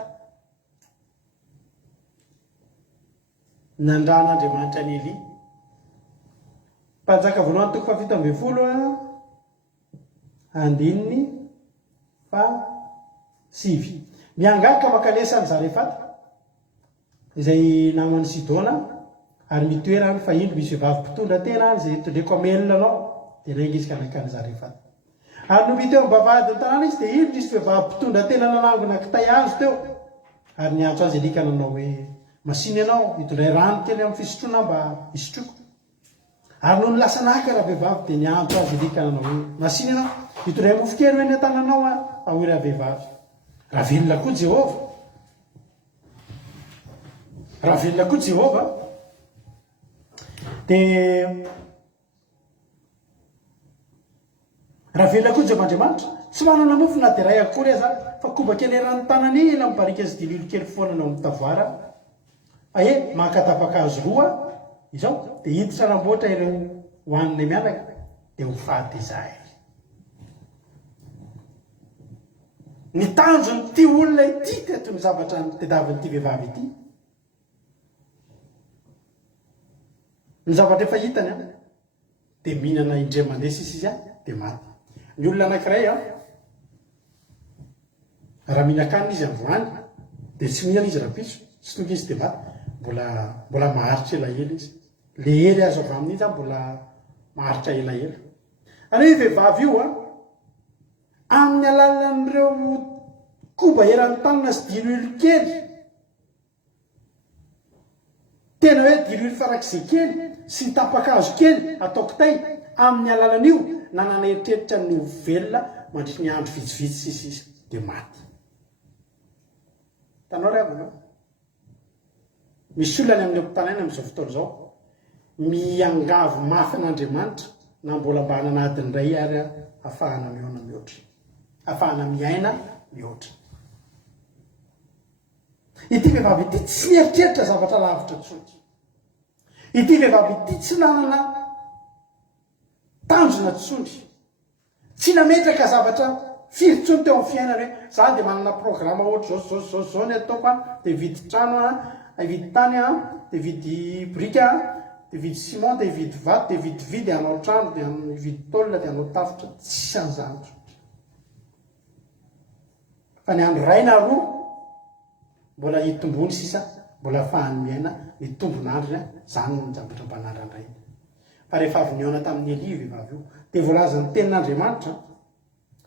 nandran'Andriamanitra ny Eli. Mpanjaka voalohany toko 7:10 andininy fa sivy miangaka makalesany zarefata izay namany Sidona ary mitoerany fa indro misy vehivavy mpitondra tena zay tondreko amelona anao dia regny izy kanakany zarefata ary no miteo ambavady tanàna izy dia indro misy vehivavy mpitondra tena nanangona kitay azo teo ary niantso azy alika nanao hoe masiny ianao mitondray rano kely amin'ny fisotroana mba hisotroko ary no nilasa naka raha vehivavy dia niantso azy alika nanao hoe masiny ianao mitondray mofo kely hoe ny an-tananao ahoy raha vehivavy raha velona koa Jehova raha velona koa Jehova dia raha velona koa Jehovandriamanitra tsy manana mofo na dia ray akory aza fa koba kely rano tanany ela mibarika azy dililo kely foana nao amin'ny tavoara fa makatapaka azy roa izao dia hiditra namboatra ireo hoanina mianaka dia ho faty izay ny tanjony ty olona ity teto ny zavatra tediavin'ity vehivavy ity ny zavatra efa hitany dia mihinana indray mandeha sisy izy dia maty ny olona anankiray raha mihinan-kanina izy androany dia tsy mihinana izy rapiso tsy tonga izy dia maty mbola maharitra elaela izy le hery azo avy amin'izy mbola maharitra elaela ary hoe vehivavy io amin'ny alalan'ireo koba eran'ny tanana sy diloilo kely tena hoe diloilo farak'izay kely sy ny tapaka-hazo kely atao kitay amin'ny alalan'io nanana eritreritra ny velona mandritry ny andro vitsivitsy sisy izy dia maty tanao ry avana misy olona ny amin'ny ampitanaina amin'izao fotoana izao miangavo mafy an'Andriamanitra na mbola mba hananadiny ray ary ahafahana miona mihoatra ahafahana miaina mihoatra ity vehivavy ity tsy mieritreritra zavatra lavitra tsony ity vehivavy ity tsy nanana tanjona tsony tsy nametraka zavatra firy-tsony teo amin'ny fiainana hoe za dia manana programa ohatra zao ny ataoko dia vidy trano hividy tany dia vidy brika dia vidy ciment dia vidy vato dia vidy hanao trano dia vidy taolina dia hanao tafitra tsy an'izany fa ny andro ray na roa mbola hitombony sisa mbola ahafahany miaina ny tombon'androny zany no zavatra mbanarandray fa rehefa avy niona tamin'ny Eli vehivavy io dia voalaza ny tenin'Andriamanitra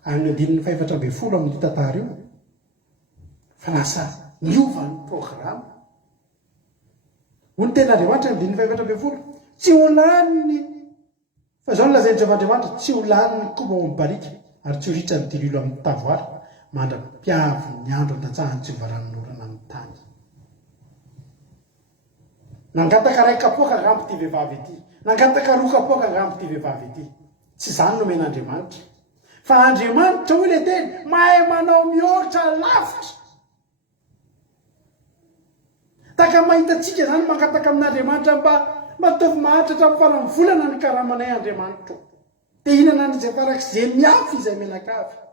amin'ny andininy 420 amin'ny tantara io fa lasa niova ny programa ho ny tenin'Andriamanitra andininy 420 tsy ho laniny fa zao nolazainy Jehovandriamanitra tsy ho laniny koba ho mibarika ary tsy ho ritra ny dililo amin'ny tavoara mandra-piavy ny andro an-datsahany tsy hovaran'olana amin'ny tany nangataka ray kapoaka angambo ity vehivavy ity nangataka roa kapoaka angambo ity vehivavy ity tsy zany no men'Andriamanitra fa Andriamanitra hoy le teny mahay manao mihoatra lavitra taka mahitatsika zany mangataka amin'Andriamanitra mba matovy mahatratra amin'ny farany volana ny karamanay Andriamanitra dia hinana n'izay farak'izay miafy izay menakavy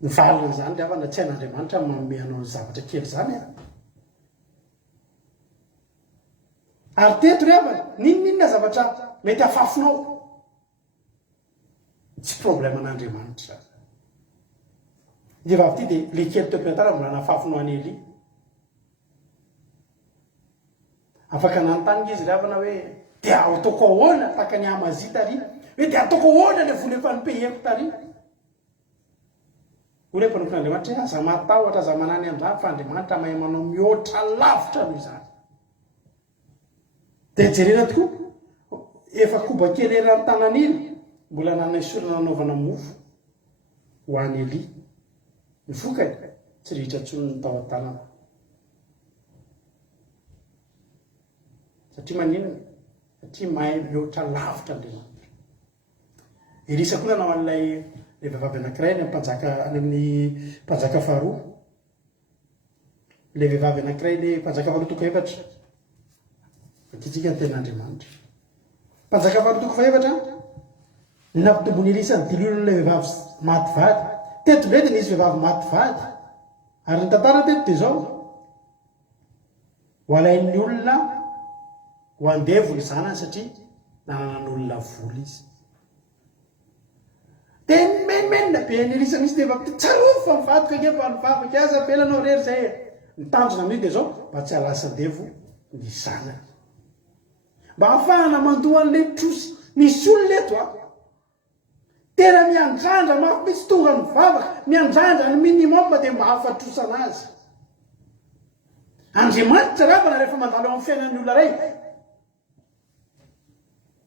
ny valina zany ry avana tsy hain'Andriamanitra manome anao ny zavatra kely zany ary teto ry avana ninonina zavatra mety afafinao tsy problème an'Andriamanitra vehivavy ity dia le kely teo am-pianarana mbola nafafinao any Eli afaka nanontany izy ry avana hoe dia ataoko ahoana taka ny Amazia tary hoe dia ataoko ahoana le vola efa nipeheko tary ho le mpanompon'Andriamanitra hoe aza matahotra aza manany amin'izany fa Andriamanitra mahay manao mihoatra lavitra noho izany dia jerena tokoa efa koba kely eran'ny tanan'iny mbola nanana isorana nanaovana mofo ho any Eli ny vokany tsy rihitra ntsony ny tao an-tanana satria maninona satria mahay mihoatra lavitra Andriamanitra Elisa koa nanao an'ilay vehivavy anankiray any amin'ny mpanjaka faharoa le vehivavy anankiray le mpanjaka faharoa toko efatra fakitsika ny ten'Andriamanitra mpanjaka faharoa toko faefatra ny nampitombony Elisa ny dilolon'ilay vehivavy maty vady teto ndray dia nisy vehivavy maty vady ary ny tantara teto dia zao ho alain'ny olona ho andevo ny zanany satria nanana n'olona voly izy teny menimena be nyrisa misy defa tsaro fa mivadoka ngefa nivavaka aza apelanao rery zay nitanjona amin'io de zao mba tsy alasadevo ny zanany mba hahafahana mandohan'le trosy misy olo leto a tena miandrandra mafy misy tonga mivavaka miandrandra ny minimum de mba hafatrosana azy andriamanitra ravana rehefa mandalo amin'ny fiainan'ny olona ray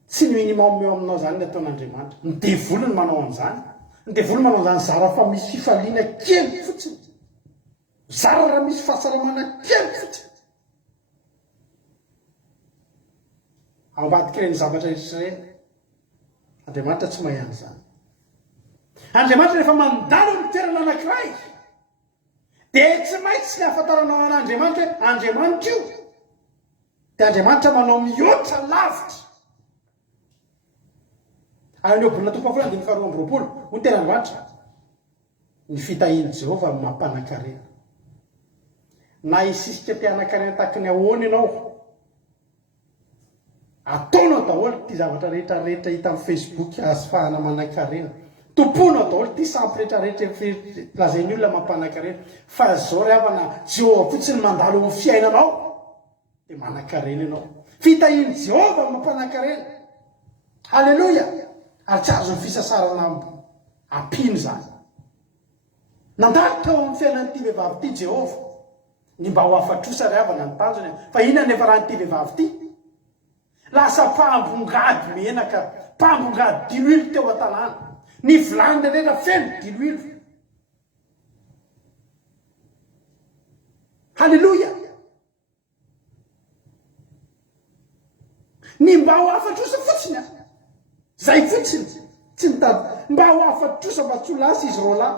tsy ny minimum eo aminao zany ny ataon'andriamanitra ny devolony manao an'izany ny devolony manao an'izany zara fa misy fifaliana kely fotsiny zara raha misy fahasalamana kely fotsiny ambadika ireny zavatra rehetraireny andriamanitra tsy mahany zany andriamanitra rehefa mandalo ny toerana anankiray de tsy maintsy ny ahafantaranao an'andriamanitra hoe andriamanitra io de andriamanitra manao mihoatra lavitra aoneo bolina tompo afolo andiny faharoa amby roapolo ho tena andriamanitra ny fitahiany Jehova mampanankarena na isisika mpianakarena tahaka ny ahoana ianao ataonao daholo ty zavatra rehetrarehetra hita amin'ny Facebook azo fahana manankarena tomponao daholo ty sampy rehetrarehetra lazainy olona mampanankarena fa zao ry havana Jehova fotsiny mandalo amin'ny fiainanao de manankarena ianao fitahiany Jehova mampanankarena halleloja ary tsy azo ny fisasarana ampino zany nandalitra ao amin'ny fiainan'ity vehivavy ty Jehova ny mba ho afatrosa ry havana ny tanjony fa inona nefa rahan'ity vehivavy ty lasa mpambongady menaka mpambongady diloilo teo an-tanàna ny vilany rehetra feno diloilo halleloja ny mba ho afatrosa fotsiny a zay fotsiny tsy mitady mba ho afatrosa mba tsy ho lasa izy roa lahy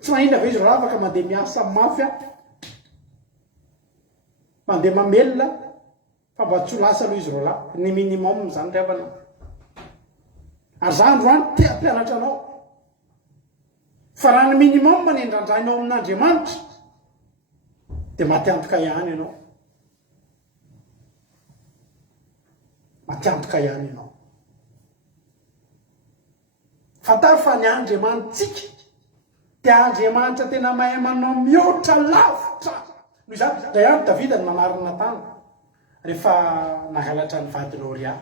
tsy mahina ve izy roa lahy afaka mandeha miasa mafy a mandeha mamelona fa mba tsy ho lasa aloha izy roa lahy ny minimum zany revana ary za androany tia mpianatra anao fa raha ny minimum ny indrandrainao amin'andriamanitra de matiantoka ihany ianao matiantoka ihany ianao fantaro fa ny andriamanitsika de andriamanitra tena mahay manao mihoatra lavitra noho izany dray any Davida ny manarina tany rehefa nangalatra ny vady Loria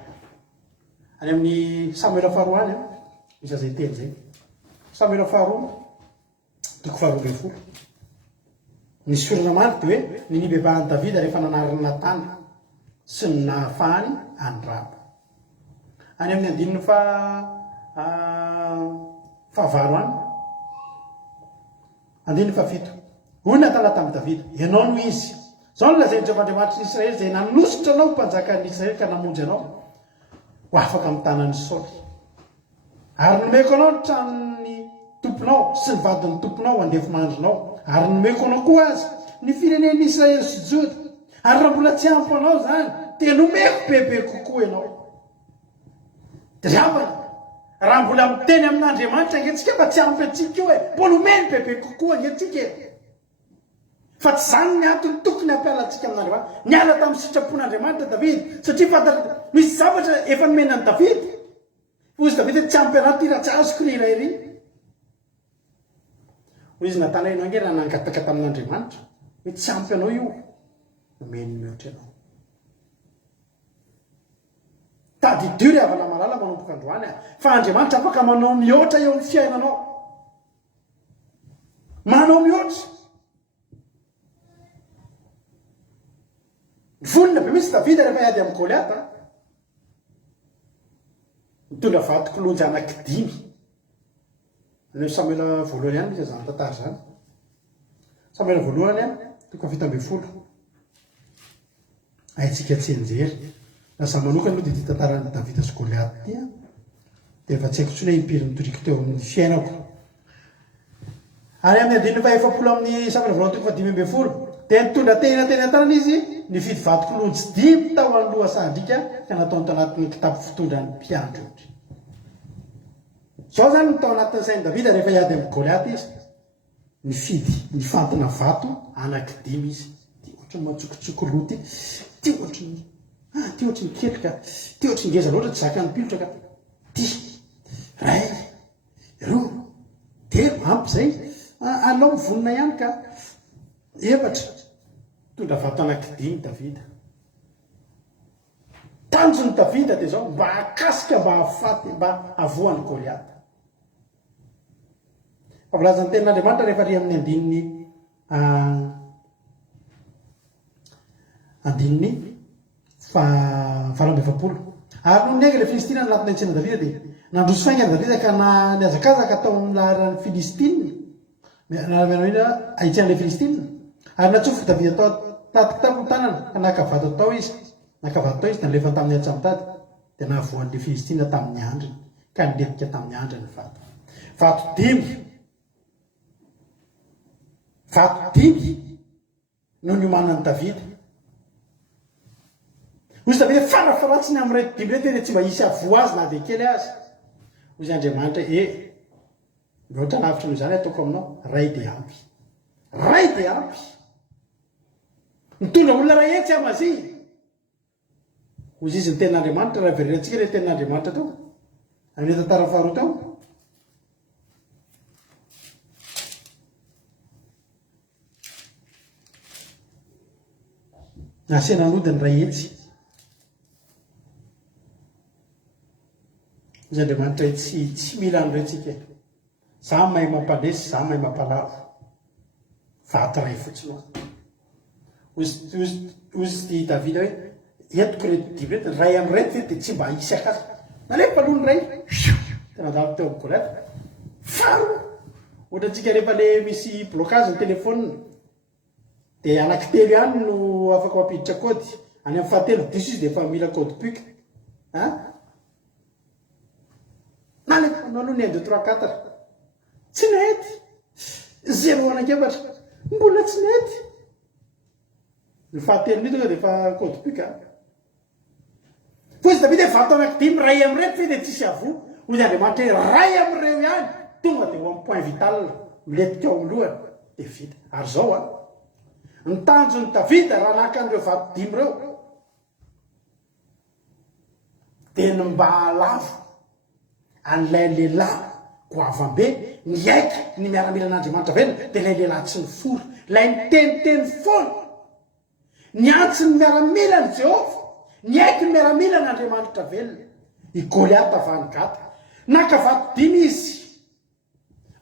any amin'ny Samuela faharoa any misy zay teny zay Samuela faharoa toko faharoa ambin'ny folo ny sorana marika de hoe ny nibevahan'i Davida rehefa nanarina tany sy ny nahafahany andraba any amin'ny andininy fahavaro any andininy fahafito hoy natala tamin'i Davida ianao no izy zao no lazainy Jehovahandriamanitra Israely zay nanositra anao mpanjakan'ny Israely ka namonjy anao ho afaka amin'ny tanan'ny Saoly ary nomeko anao ny tranony tomponao sy ny vadin'ny tomponao andefy mandrinao ary nomeko anao koa azy ny firenen'ny Israely sy Joda ary raha mbola tsy ampy anao zany de nomeko bebe kokoa ianao de ravana raha mbola miteny amin'Andriamanitra angentsika mba tsy ampy atsika io hoe mbola omeny bebe kokoa angentsika fa tsy zany ny antony tokony hampialantsika amin'Andriamanitra niala tamin'ny sitrapon'Andriamanitra Davida satria fantatra misy zavatra efa nomenan'ny Davida hoy izy Davida tsy ampy anaty raha tsy azoko ny iray ry hoy izy Natanael ange raha nangataka tamin'Andriamanitra hoe tsy ampy anao io nomeny mihoatra anao tady dio ry havana malala manomboka androany fa Andriamanitra afaka manao mihoatra eo amin'ny fiainanao manao mihoatra volona be misy Davida rehefa hiady amin'ny Goliata mitondra vadik'olonjy anankidimy any Samuela voalohany any misy zany tantara zany Samuela voalohany a toko fahafito ambin'ny folo haitsika tsy enjery lasa manokana aloha de ty tantaran'ny Davida sy Goliata ty a de efa tsy haiko tsony hoe impiry nitoriko teo amin'ny fiainako ary amin'ny andininy fahaefapolo amin'ny Samuela voalohany toko fahadimy ambin'ny folo de nitondra tena tanana izy ny fidy vadik'olonjy dimy tao aloha sandrika ka nataony tao anatin'ny kitapo fitondran'ny mpiandro zao zany ny tao anatin'ny sain'i Davida rehefa hiady amin'ny Goliata izy ny fidy ny fantina vato anankidimy izy ty ohatrany matsokotsoko roty ty ohatrany ty ohatrany keloka ty ohatrany ngeza loatra tsy zakany pilotra ka ty ray roa zay alao mivonina ihany ka efatra tondra vato anankidimy davida tanjony davida dia zao mba akasika mba hafaty mba avoany Goliata. Favolazan'ny tenin'Andriamanitra rehefa ry amin'ny andininy valambefapolo ary noho nyaga le Filistina nanatina antsena Davida dia nandroso faingana Davida ka niazakazaka tao amin'ny laharan'ny Filistina ahitsan'le Filistina ary natsofoka Davida tao tatitao tanana ka nakavato tao izy da nalefa tamin'ny atsamotady dia nahavoan'le Filistina tamin'ny andriny ka niletika tamin'ny andriny vato dimy no niomanan'ny Davida. Ozy Davida farafaratsiny amin'ny reto dimy reto dia tsy mba hisy avo azy na dia kely azy. Ozy Andriamanitra loatra lavitra noho izany ataoko aminao ray dia ampy mitondra olona ray etsy amazy. Ozy izy ny tenin'Andriamanitra raha verenantsika le tenin'Andriamanitra tao amin'ny tantara faharoa tao. Nasena nodiny ray etsy izy Andriamanitra tsy mila an'iretsika za mahay mampalesy za mahay mampalavo vato ray fotsiny ozy Davida hoe entiko reto dimy reto ray amin'reto ve dia tsy mba hisy akasy nalefa aloha ny ray tena dalo teo amin'ny Goliata faro ohatra antsika rehefa le misy blocage ny telefônina dia anankitelo ihany no afaka mampiditra kody any amin'ny fahatelo diso izy dia efa mila kody pika nalefa aloha ny 1 2 3 4 tsy nety 0 anankefatra mbola tsy nety ny fahatelo ny tonga dia efa kody pika fa izy Davida vato anankidimy ray amin'irety fe dia tsisy avo ozy Andriamanitra hoe ray amin'ireo ihany tonga dia ho amin'ny point vital miletika ao aloha dia vita ary zao ny tanjon'ny Davida raha naka an'ireo vato dimy ireo dia ny mba halavo an'ilay lehilahy goavam-be ny aiky ny miaramila an'Andriamanitra vena dia ilay lehilahy tsy nifory ilay niteniteny foana ny antsy ny miaramila ny Jehova ny aiky ny miaramila an'Andriamanitra velona i Goliata vanigata naka vato dimy izy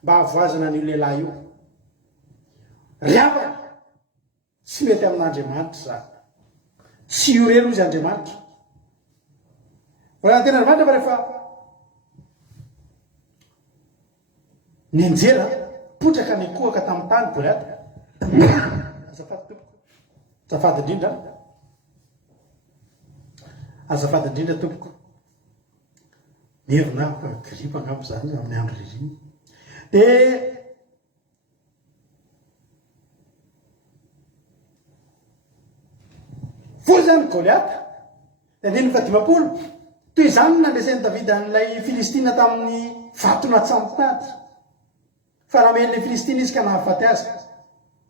mba havoazana an'io lehilahy io riavana tsy mety amin'Andriamanitra zany tsy io rero izy Andriamanitra raha tena Andriamanitra fa rehefa nianjera potraka ny kohaka tamin'ny tany Goliata azafady indrindra tompoko mierina gripa angamba zany amin'ny andro ririny dia fo zany Goliata andiny fadimapolo toy izany nandresen'i Davida an'ilay Filistina tamin'ny vatona atsamotady fa raha men'ilay Filistina izy ka nahafaty azy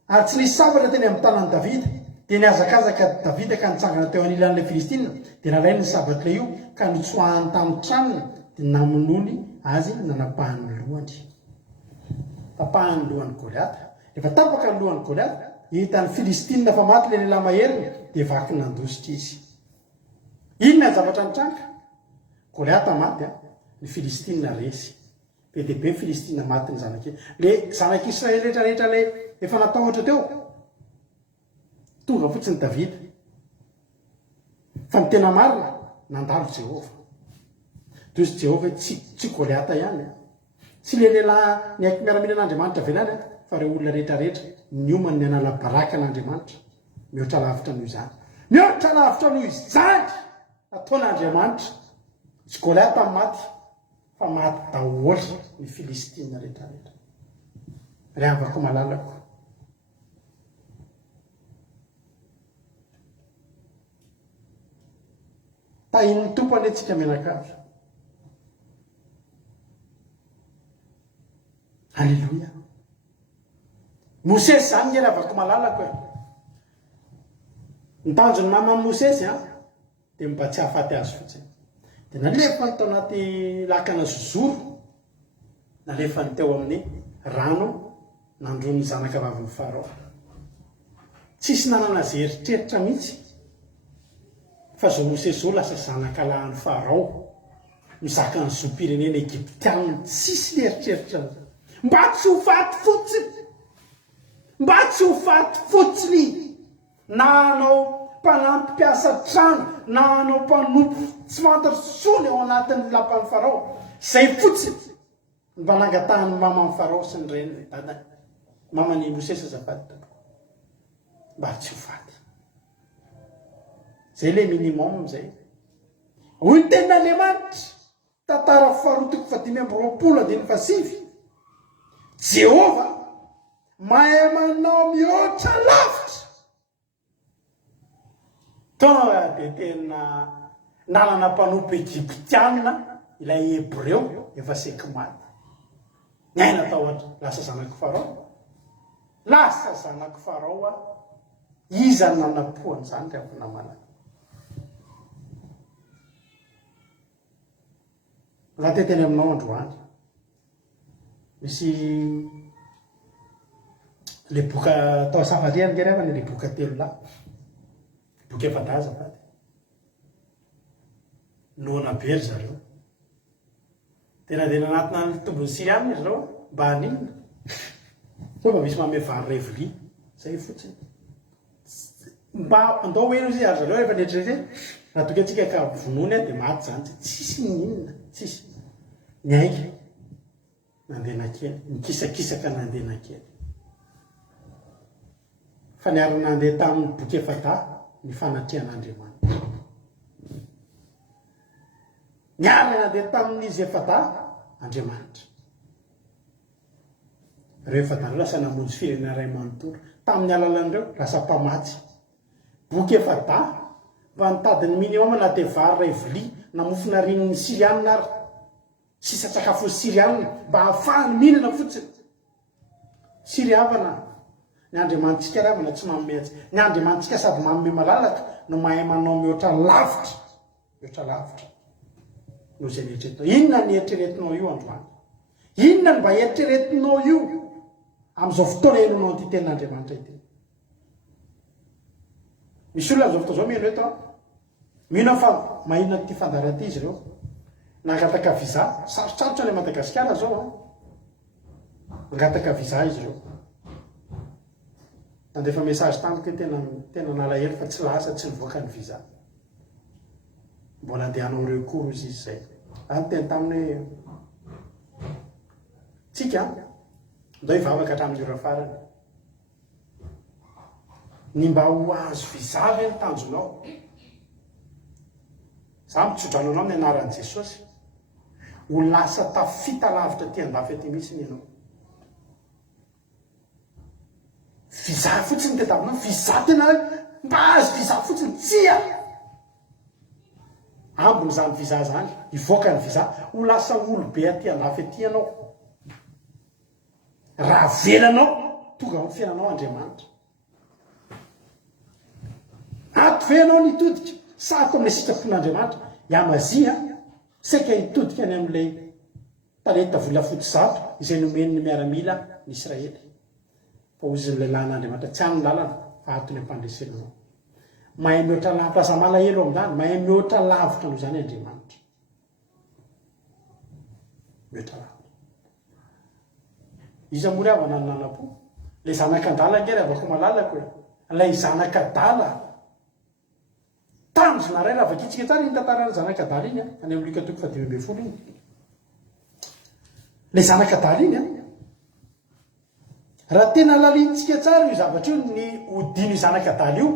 ary tsy nisy sabatra teny amin'ny tanan'i Davida dia niazakazaka Davida ka nitsangana teo anilan'ilay Filistina dia nalainy ny sabatra io ka nitsoahany tamin'ny tranony dia namonony azy nanapahany lohany tapahany lohany Goliata rehefa tapaka ny lohany Goliata hitan'ny Filistina fa maty le lehilahy maheriny dia vaky nandositra izy. Inona ny zavatra nitranga? Goliata maty ny Filistina resy be dia be Filistina maty ny le zanak'Israely rehetrarehetra le efa natahotra teo tonga fotsiny Davida fa ny tena marina nandalo Jehova toy izy Jehova tsy Goliata ihany tsy le lehilahy ny aiky miaramila an'Andriamanitra velany fa reo olona rehetrarehetra niomany ny anala baraka an'Andriamanitra mihoatra lavitra noho izany mihoatra lavitra noho izany ataon'Andriamanitra tsy Goliata maty fa maty daholo ny Filistina rehetrarehetra riavako malalako tahin'ny tompo anetsika menakavy Alleluia. Mosesy zany ny riavako malalako ny tanjony maman'i Mosesy dia mba tsy hahafaty azy fotsiny dia nalefa ny tao anaty lakana zozoro nalefa ny teo amin'ny rano nandrony zanaka vavin'ny Farao. Tsisy nanana zay eritreritra mihitsy fa zao Mosesy zao lasa zanaka lahan'ny Farao mizaka ny zoam-pirenena Egyptianina. Tsisy le eritreritra mba tsy ho faty fotsiny, mba tsy ho faty fotsiny na anao mpanampy mpiasa trano na anao mpanompo tsy fantatra sony ao anatin'ny lapan'ny Farao. Zay fotsiny mba nangatahany maman'ny Farao sy ny reniny dadany mamany Mosesy azafady mba tsy ho faty. Zay le minimum zay. Hoy ny tenin'Andriamanitra tantara faharotoko 5:20 Jehova mahay manao mihoatra lavitra. Tonga dia tena nanana mpanompo Egyptianina ilay Hebreo efa seky maty. Nyaina tahotra lasa zanako Farao. Lasa zanako Farao iza nanapoany zany rehefa namana. Raha teteny aminao androany misy le boka tao safariany ngerevany le boka 3 lahy boka efadaza fady noana bery zareo tena dena anatina ny tombony siriany izy reo mba haninona so mba misy mame vary revoli zay fotsiny mba andao hoe izy ary zareo rehefa netrete raha toka atsika ka vonony dia maty zany tsisy ninona tsisy ny aiky nandena kely mikisakisaka nandena kely fa niary nandeha tamin'ny boky efada ny fanatrian'Andriamanitra. Niary nandeha tamin'izy efada Andriamanitra. Reo efada lasa namonjy firenena ray manontolo tamin'ny alalan'ireo lasa mpamatsy. Boky efada mba nitadiny minimum na te vary ray voli namofona rin'ny Sirianina ary sisa sakafo Sirianina mba hahafahany mihinana fotsiny. Siriavana ny Andriamanitsika ravana tsy mameatsy. Ny Andriamanitsika sady manome malalaka no mahay manao mihoatra lavitra. Mihoatra lavitra. No zay neritreretinao. Inona ny eritreretinao io androany? Inona ny mba eritreretinao io amin'izao fotoana henonao anty tenin'Andriamanitra ity? Misy olona amin'izao fotoana zao miheno eto mihina fa mahina ty fandaranty izy ireo. Nangataka visa, sarosarotra any Madagasikara zao nangataka visa izy ireo. Nandefa message tamiko tena nalahelo fa tsy lasa tsy nivoaka ny visa. Mbola andehanao recours izy zay. Any tena taminy tsika ndao hivavaka hatramin'ny ora farany. Ny mba ho azo visa ve ny tanjonao? Za mitsodrano anao ny anaran'i Jesosy. Ho lasa tafita lavitra ty andafy aty mihitsy ianao. Visa fotsiny tetavinao, visa tena mba azo visa fotsiny tsia. Ambony zany visa zany, ivoaka ny visa, ho lasa olobe aty andafy aty ianao. Raha velanao, tonga amin'ny fiainanao Andriamanitra. Ato ve ianao nitodika, sako amin'ny sitrapon'Andriamanitra, iamazia, saika hitodika any amin'ilay talenta volafotsy zato izay nomeny ny miaramila ny Israely. Fa ozy ny lehilahy n'Andriamanitra tsy amin'ny lalana fa atony ampandresenanao. Mahay mihoatra lavitra lasa malahelo amin'izany, mahay mihoatra lavitra noho izany Andriamanitra. Mihoatra lavitra. Iza moa avana ny nanapo? Ilay zanak'adala ngery avako malalako hoe. Ilay zanak'adala. Tanjona ray raha vakitsika tsara iny tantarany zanak'adala iny any amin'ny Luka 5:20 iny. Ilay zanak'adala iny raha tena lalintsika tsara io zavatra io ny odino zanak'adala io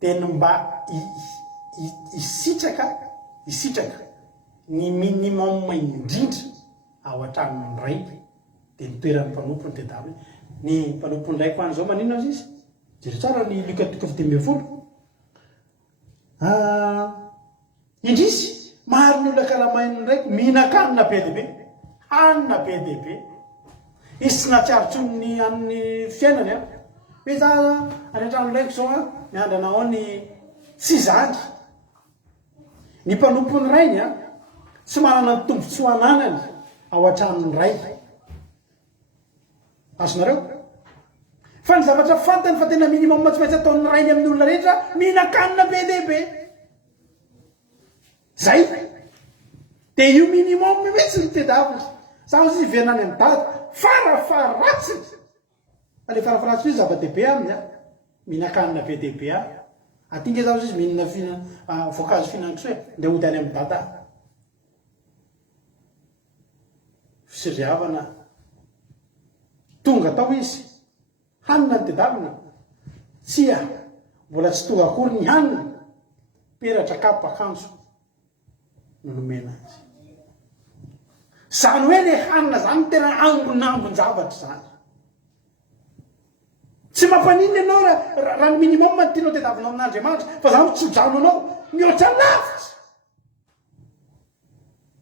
dia mba isitraka ny minimum indrindra ao an-tranon'ny ray dia nitoeran'ny mpanompony tedavy. Ny mpanompony ray koan'izao maninona azy izy? Jero tsara ny Luka 5:20. Indrisy maro ny olona kalamain'ny raiky mihinan-kanina be dia be. Hanina be dia be. Izy tsy natsiarotsony amin'ny fiainany hoe za any an-trano raiko zao miandana ao ny tsy zany. Ny mpanompony rainy tsy manana ny tombontsoa ananany ao an-tranony ray azonareo fa ny zavatra fantany fa tena minimum tsy maintsy ataon'ny rainy amin'ny olona rehetra mihinan-kanina be dehibe zay de io minimum mihitsy ny tedavitra sa izy iverina any amin'ny dady farafaratsy ale farafaratsy io zava-dehibe aminy a mihinan-kanina be dehibe a atinga zao izy mihinana voankazo fihinan-kisoa nde ody any amin'ny dada fisiriavana tonga tao izy hanina ny tedavina tsia mbola tsy tonga akory ny hanina peratra kapo akanjo nomena azy zany hoe le hanina zany tena ambonambon-javatra zany tsy mampaniny ianao raha ny minimum ny tianao tedavina amin'Andriamanitra fa zany tsy hojano anao mihoatra lavitra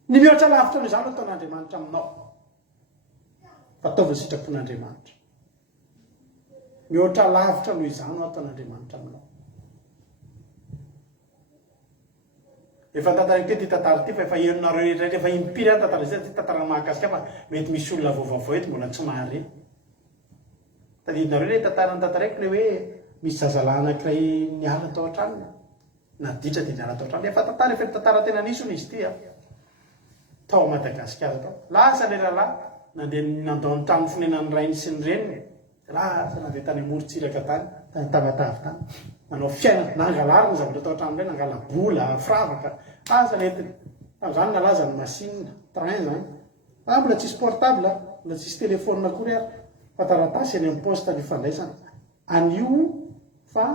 ny mihoatra lavitra noho izany ataon'Andriamanitra aminao fa ataovy ny sitrapon'Andriamanitra mihoatra lavitra noho izany ataon'Andriamanitra aminao efa tantarako ty tantara ty fa efa enonareo rehetra efa impiry a tantara zay ty tantara mahakasika fa mety misy olona vaovao eto mbola tsy mahare tadidinareo le tantarany tantaraiko le hoe misy zazalahy anankiray niala tao an-tranony naditra de niala tao an-tranony efa tantara efa tantara tena nisy izy ty a tao Madagasikara tao lasa le rahalahy nandeha nandao ny trano fonenan'ny rainy sy ny reniny lasa nandeha tany amorontsiraka tany tamatavy tany manao fiainana nangalary ny zavatra tao an-trano reny nangala bola firavaka asa netiny tam'izany nalaza ny machine train zany mbola tsisy portable mbola tsisy téléphone akory ary fa taratasy eny amin'ny poste ny fandraisana anio fa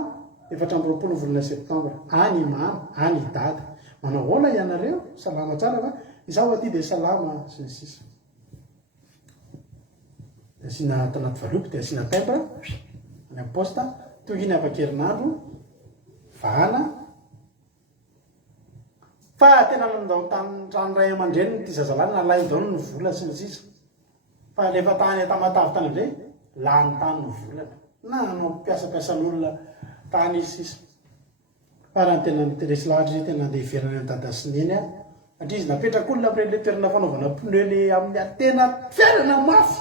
14 volana septambra any mamy any dada manao hola ianareo salama tsara fa izaho aty de salama sy ny sisa de asina tanaty valopy de asina timbre any amin'ny poste tohiny afakerinandro vahana fa tena nandao tany rano ray aman-dreniny ty zazalahy nalay dao ny vola sy ny sisa fa lefa tany tamatavy tany amizay lany tany ny volana na mampiasapiasan'olona tany izy sisa fa raha ny tena niteresy lahatra izy tena andeha iverana ny dada sy neny a satria izy napetrak'olona amire le toerana fanaovana pneu le amin'ny atena fiainana mafy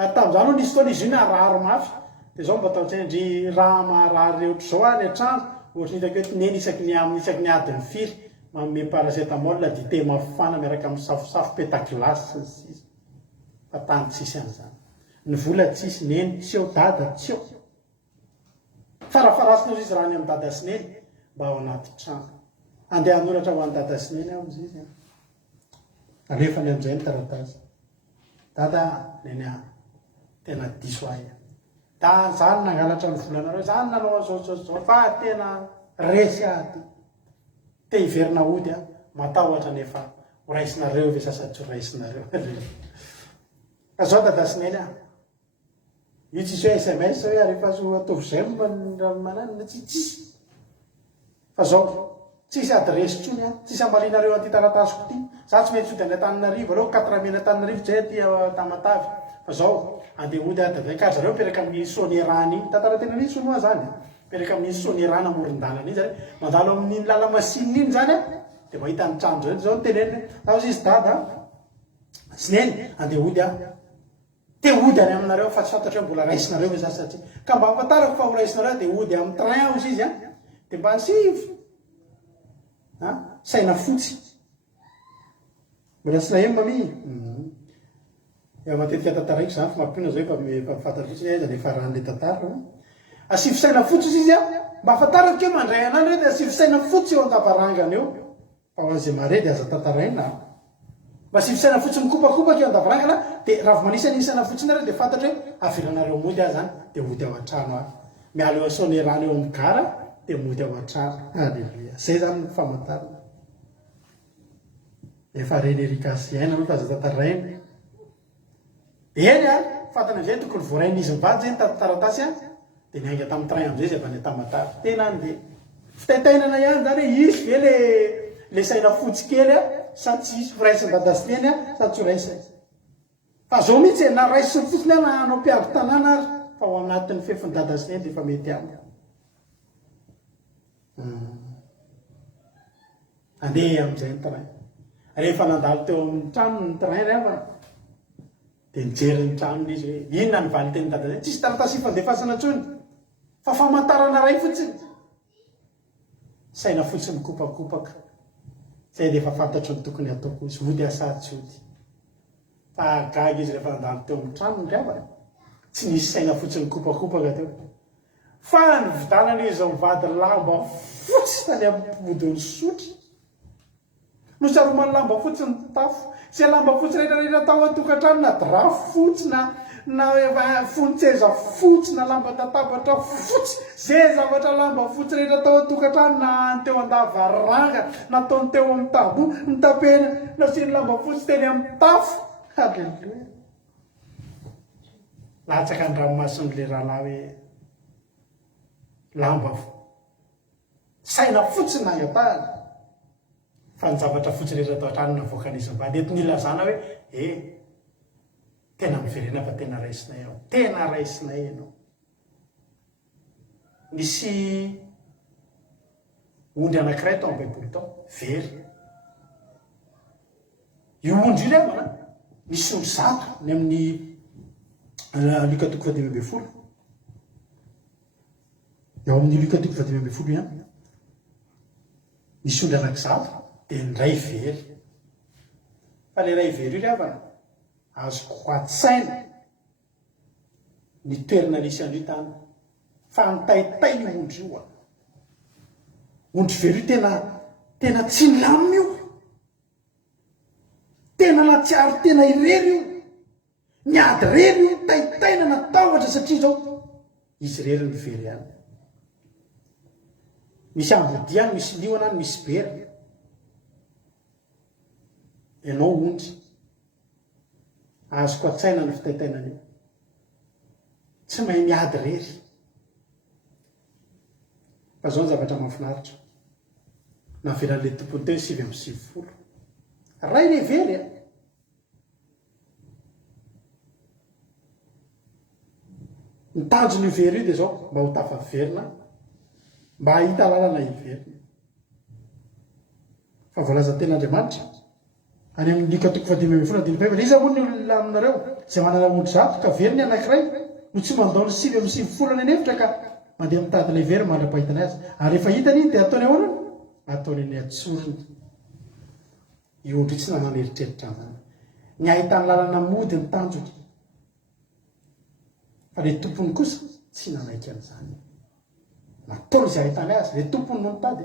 ary tam'izany ho nisy fotoana izy io na raro mafy de zao mba ataotsendry raha maharary re ohatr' zao any an-trano ohatra nitako hoe neny isaky ny adiny firy manome paracetamol dité mafana miaraka amin'ny safosafo pétaglasy sy ny sisa fa tany tsisy an'izany ny vola tsisy neny tsy eo dada tsy eo farafarasina izy raha ny amin'ny dada sy neny mba ao anaty trano andeha hanoratra ho an'ny dada sy neny aho izy alefany amin'izay ny taratasy dada neny a tena diso ahy da zany nangalatra ny volanareo zany nanao zao fa tena resy aty te hiverina ody a matahotra nefa horaisinareo ve sasa tsy horaisinareo ka zao dada sy neny a io tsisy hoe SMS hoe rehefa ataovy zay manana tsitsy fa zao tsisy adresy tsony a tsisy amalinareo aty taratasiko ty za tsy maintsy ody any Antananarivo areo 4 mena Antananarivo zay aty tamatavy fa zao andeha ody a dada ka zareo miperaka amin'ny sonierany iny tantara tena nisy moa zany miperaka amin'ny sonierany amoron-dalana iny zany mandalo amin'iny lala masinina iny zany a de mahita ny trano zao zao teneny ao izy dada sy neny andeha ody a te ody any aminareo fa tsy fantatra hoe mbola raisinareo ve za satria ka mba ampatarako fa ho raisinareo de ody amin'ny train ao izy a de mba sivy saina fotsy mbola tsy naheno mami ea matetika tantaraiky zany fa mampina zao efa fantatra fotsiny aiza le faran'le tantara asivy saina fotsy izy a mba afantarako hoe mandray anandro hoe de asivy saina fotsy eo an-davarangana eo fa ho an'izay mare de aza tantaraina mba asivy saina fotsy mikopakopaka eo an-davarangana de raha vomanisy an'iny saina fotsy nareo de fantatra hoe averanareo mody ahy zany de mody ao an-trano ahy miala eo sonierany eo amin'ny gara de mody ao an-trano alleluia zay zany ny famantarana efa reny erikasy aina hoe fa aza tantaraina eny a fantana am'izay tokony voarain'izy mivady zay taratasy a de niainga tamin'ny train am'izay zay avy any tamatavy tena andeha fitaitainana ihany zany hoe isy ve le saina fotsy kely a sa tsisy firaisin'ny dada sy neny a sa tsy horaisiny fa zao mihitsy na raisiny fotsiny a na anao mpiavy tanàna ary fa ho anatin'ny fefin'ny dada sy neny de efa mety aminy andeha am'izay ny train rehefa nandalo teo amin'ny trano ny train rehefa dia nijery ny tranony izy hoe inona ny valy teny dada tsisy taratasy fandefasana tsony fa famantarana ray fotsiny saina fotsiny kopakopaka zay dia efa fantatro ny tokony ataoko izy ody asatsy ody fa agaga izy rehefa andalo teo amin'ny trano ny riavana tsy nisy saina fotsiny kopakopaka teo fa nyvidanana izy zao mivady lamba fotsy tany ampodiny sotry no saromany lamba fotsiny tafo zay lamba fotsy rehetrarehetra tao atokantrano na drap fotsy na fontseza fotsy na lamba tatabatra fotsy zay zavatra lamba fotsy rehetra tao atokantrano na teo andavaranga nataony teo amin'ny tabo mitapena nasiny lamba fotsy teny amin'ny tafo halleloia latsaka ny ranomason'le rahalahy hoe lamba saina fotsy na iatahana fa ny zavatra fotsy rehetra tao an-trano navoakan'izy mivady eto nilazana hoe tena miverena fa tena raisinay ao tena raisinay ianao misy ondry anankiray tao amin'ny baiboly tao very io ondry io revana misy ondry zato ny amin'ny Luka 10:20 eo amin'ny Luka 10:20 ihany misy ondry anankizato dia ny ray very fa le ray very io revana azoko hoatsaina ny toerana nisy an'io tany fa nitaitay ny ondry io ondry very io tena tsy milamina io tena natsiaro tena irery io niady rery io taitaina natahotra satria zao izy rery ny very ihany misy ambodi any misy liona any misy bera ianao ondry azoko atsaina ny fitaitainana io tsy mahay miady rery fa zao ny zavatra mahafinaritra naveran'le tompony teo 7:90 ray le very nitanjony io very io dia zao mba ho tafaverina mba hahita lalana iverina fa voalaza ten'Andriamanitra any amin'ny Luka 10:20 iza moa ny olona aminareo zay manana ondry zato ka veriny anankiray no tsy mandaony 7:90 ny efitra ka mandeha mitady le very mandra-pahitana azy ary rehefa hitany iny dia ataony ahoana ataony ny atsorony io ondry tsy nanana eritreritra zany ny ahitany lalana mody ny tanjony fa le tompony kosa tsy nanaiky an'izany nataony izay ahitany azy le tompony no nitady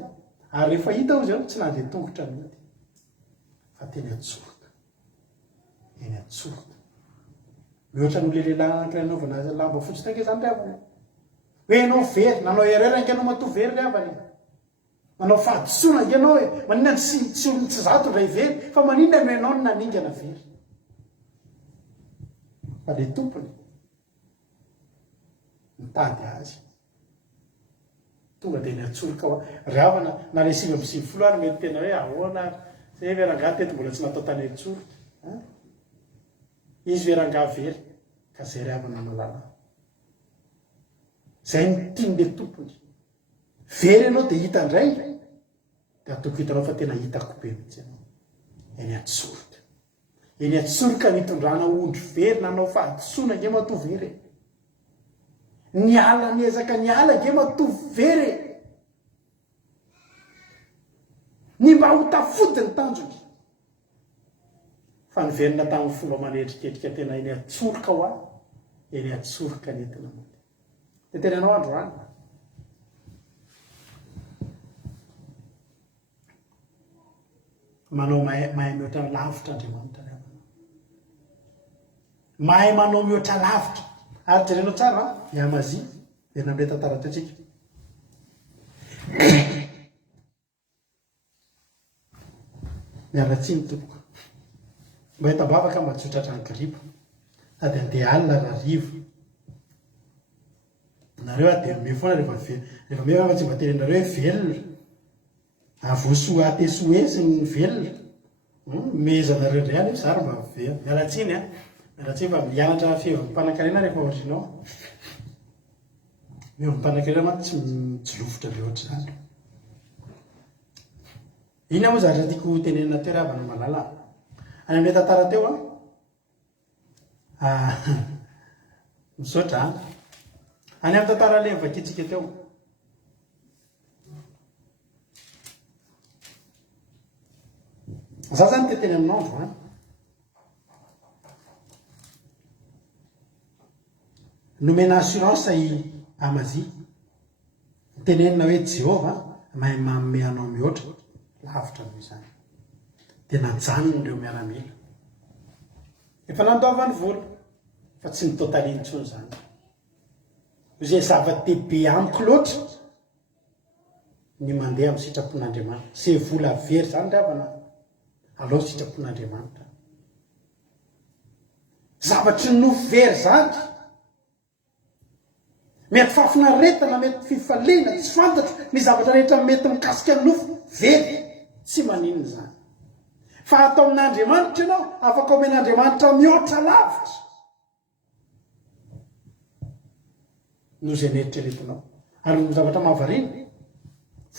ary rehefa hita o zao tsy nandeha tongotra mody fa teny atsoroka eny atsoroka mihoatra no le lehilahy anankiray anaovana lamba fotsy tanke zany riavany hoe ianao very nanao erreur ankianao matoa very riavany manao fahadisoana ianao hoe maninona tsy zato ray very fa maninona no ianao no naningana very fa le tompony mitady azy tonga dia ny atsoroka ao riavana na le 7:90 ary mety tena hoe ahoana zay verangah teto mbola tsy natao tany atsoroka izy verangah very ka zay riavana malala zay nytiany le tompony very ianao dia hitandray dia atoko hitanao fa tena hitako be mihitsy ianao eny atsoroka eny atsoroka nitondrana ondry very nanao fahadisoana nge matoa very ny ala niezaka ny ala nge matoa very ny mba ho tafody ny tanjony fa niverina tamin'ny fomba manetriketrika tena eny atsoroka ho ahy eny atsoroka ny entina mody dia tena ianao androany manao mahay mihoatra lavitra Andriamanitra mahay manao mihoatra lavitra ary jerenao tsara iamazia dia namle tantara toetsika mialatsiny tompoko mba hitabavaka mba tsotratra ny gripo sady andeha alina raha rivo nareo a dia me foana rehefa me fa tsy mba tenenareo hoe velona avoso atesoesy ny velona mezanareo ndray any zary mba mialatsiny mialatsiny fa mianatra fihevim-panankarena rehefa ohatrinao mihevim-panankarena ma tsy lofotra be ohatra zany iny moa zavatra tiako tenenina teo ravana malala any amin'le tantara teo misaotra any amin'ny tantara le vakitsika teo za zany teteny amin'andro a nomena assurance i Amazia tenenina hoe Jehova mahay manome anao mihoatra lavitra noho izany dia najanony ireo miaramila efa nandoavany vola fa tsy nitotaly intsony zany izay zava-dehibe amiko loatra ny mandeha amin'ny sitrapon'Andriamanitra zay vola very zany ravana alao sitrapon'Andriamanitra zavatry no very zany mety fafinaretana mety fifaliana tsy fantatro ny zavatra rehetra mety mikasika ny nofo very tsy maninona zany fa atao amin'Andriamanitra ianao afaka omen'Andriamanitra mihoatra lavitra no zay neritreretinao ary ny zavatra mahavariana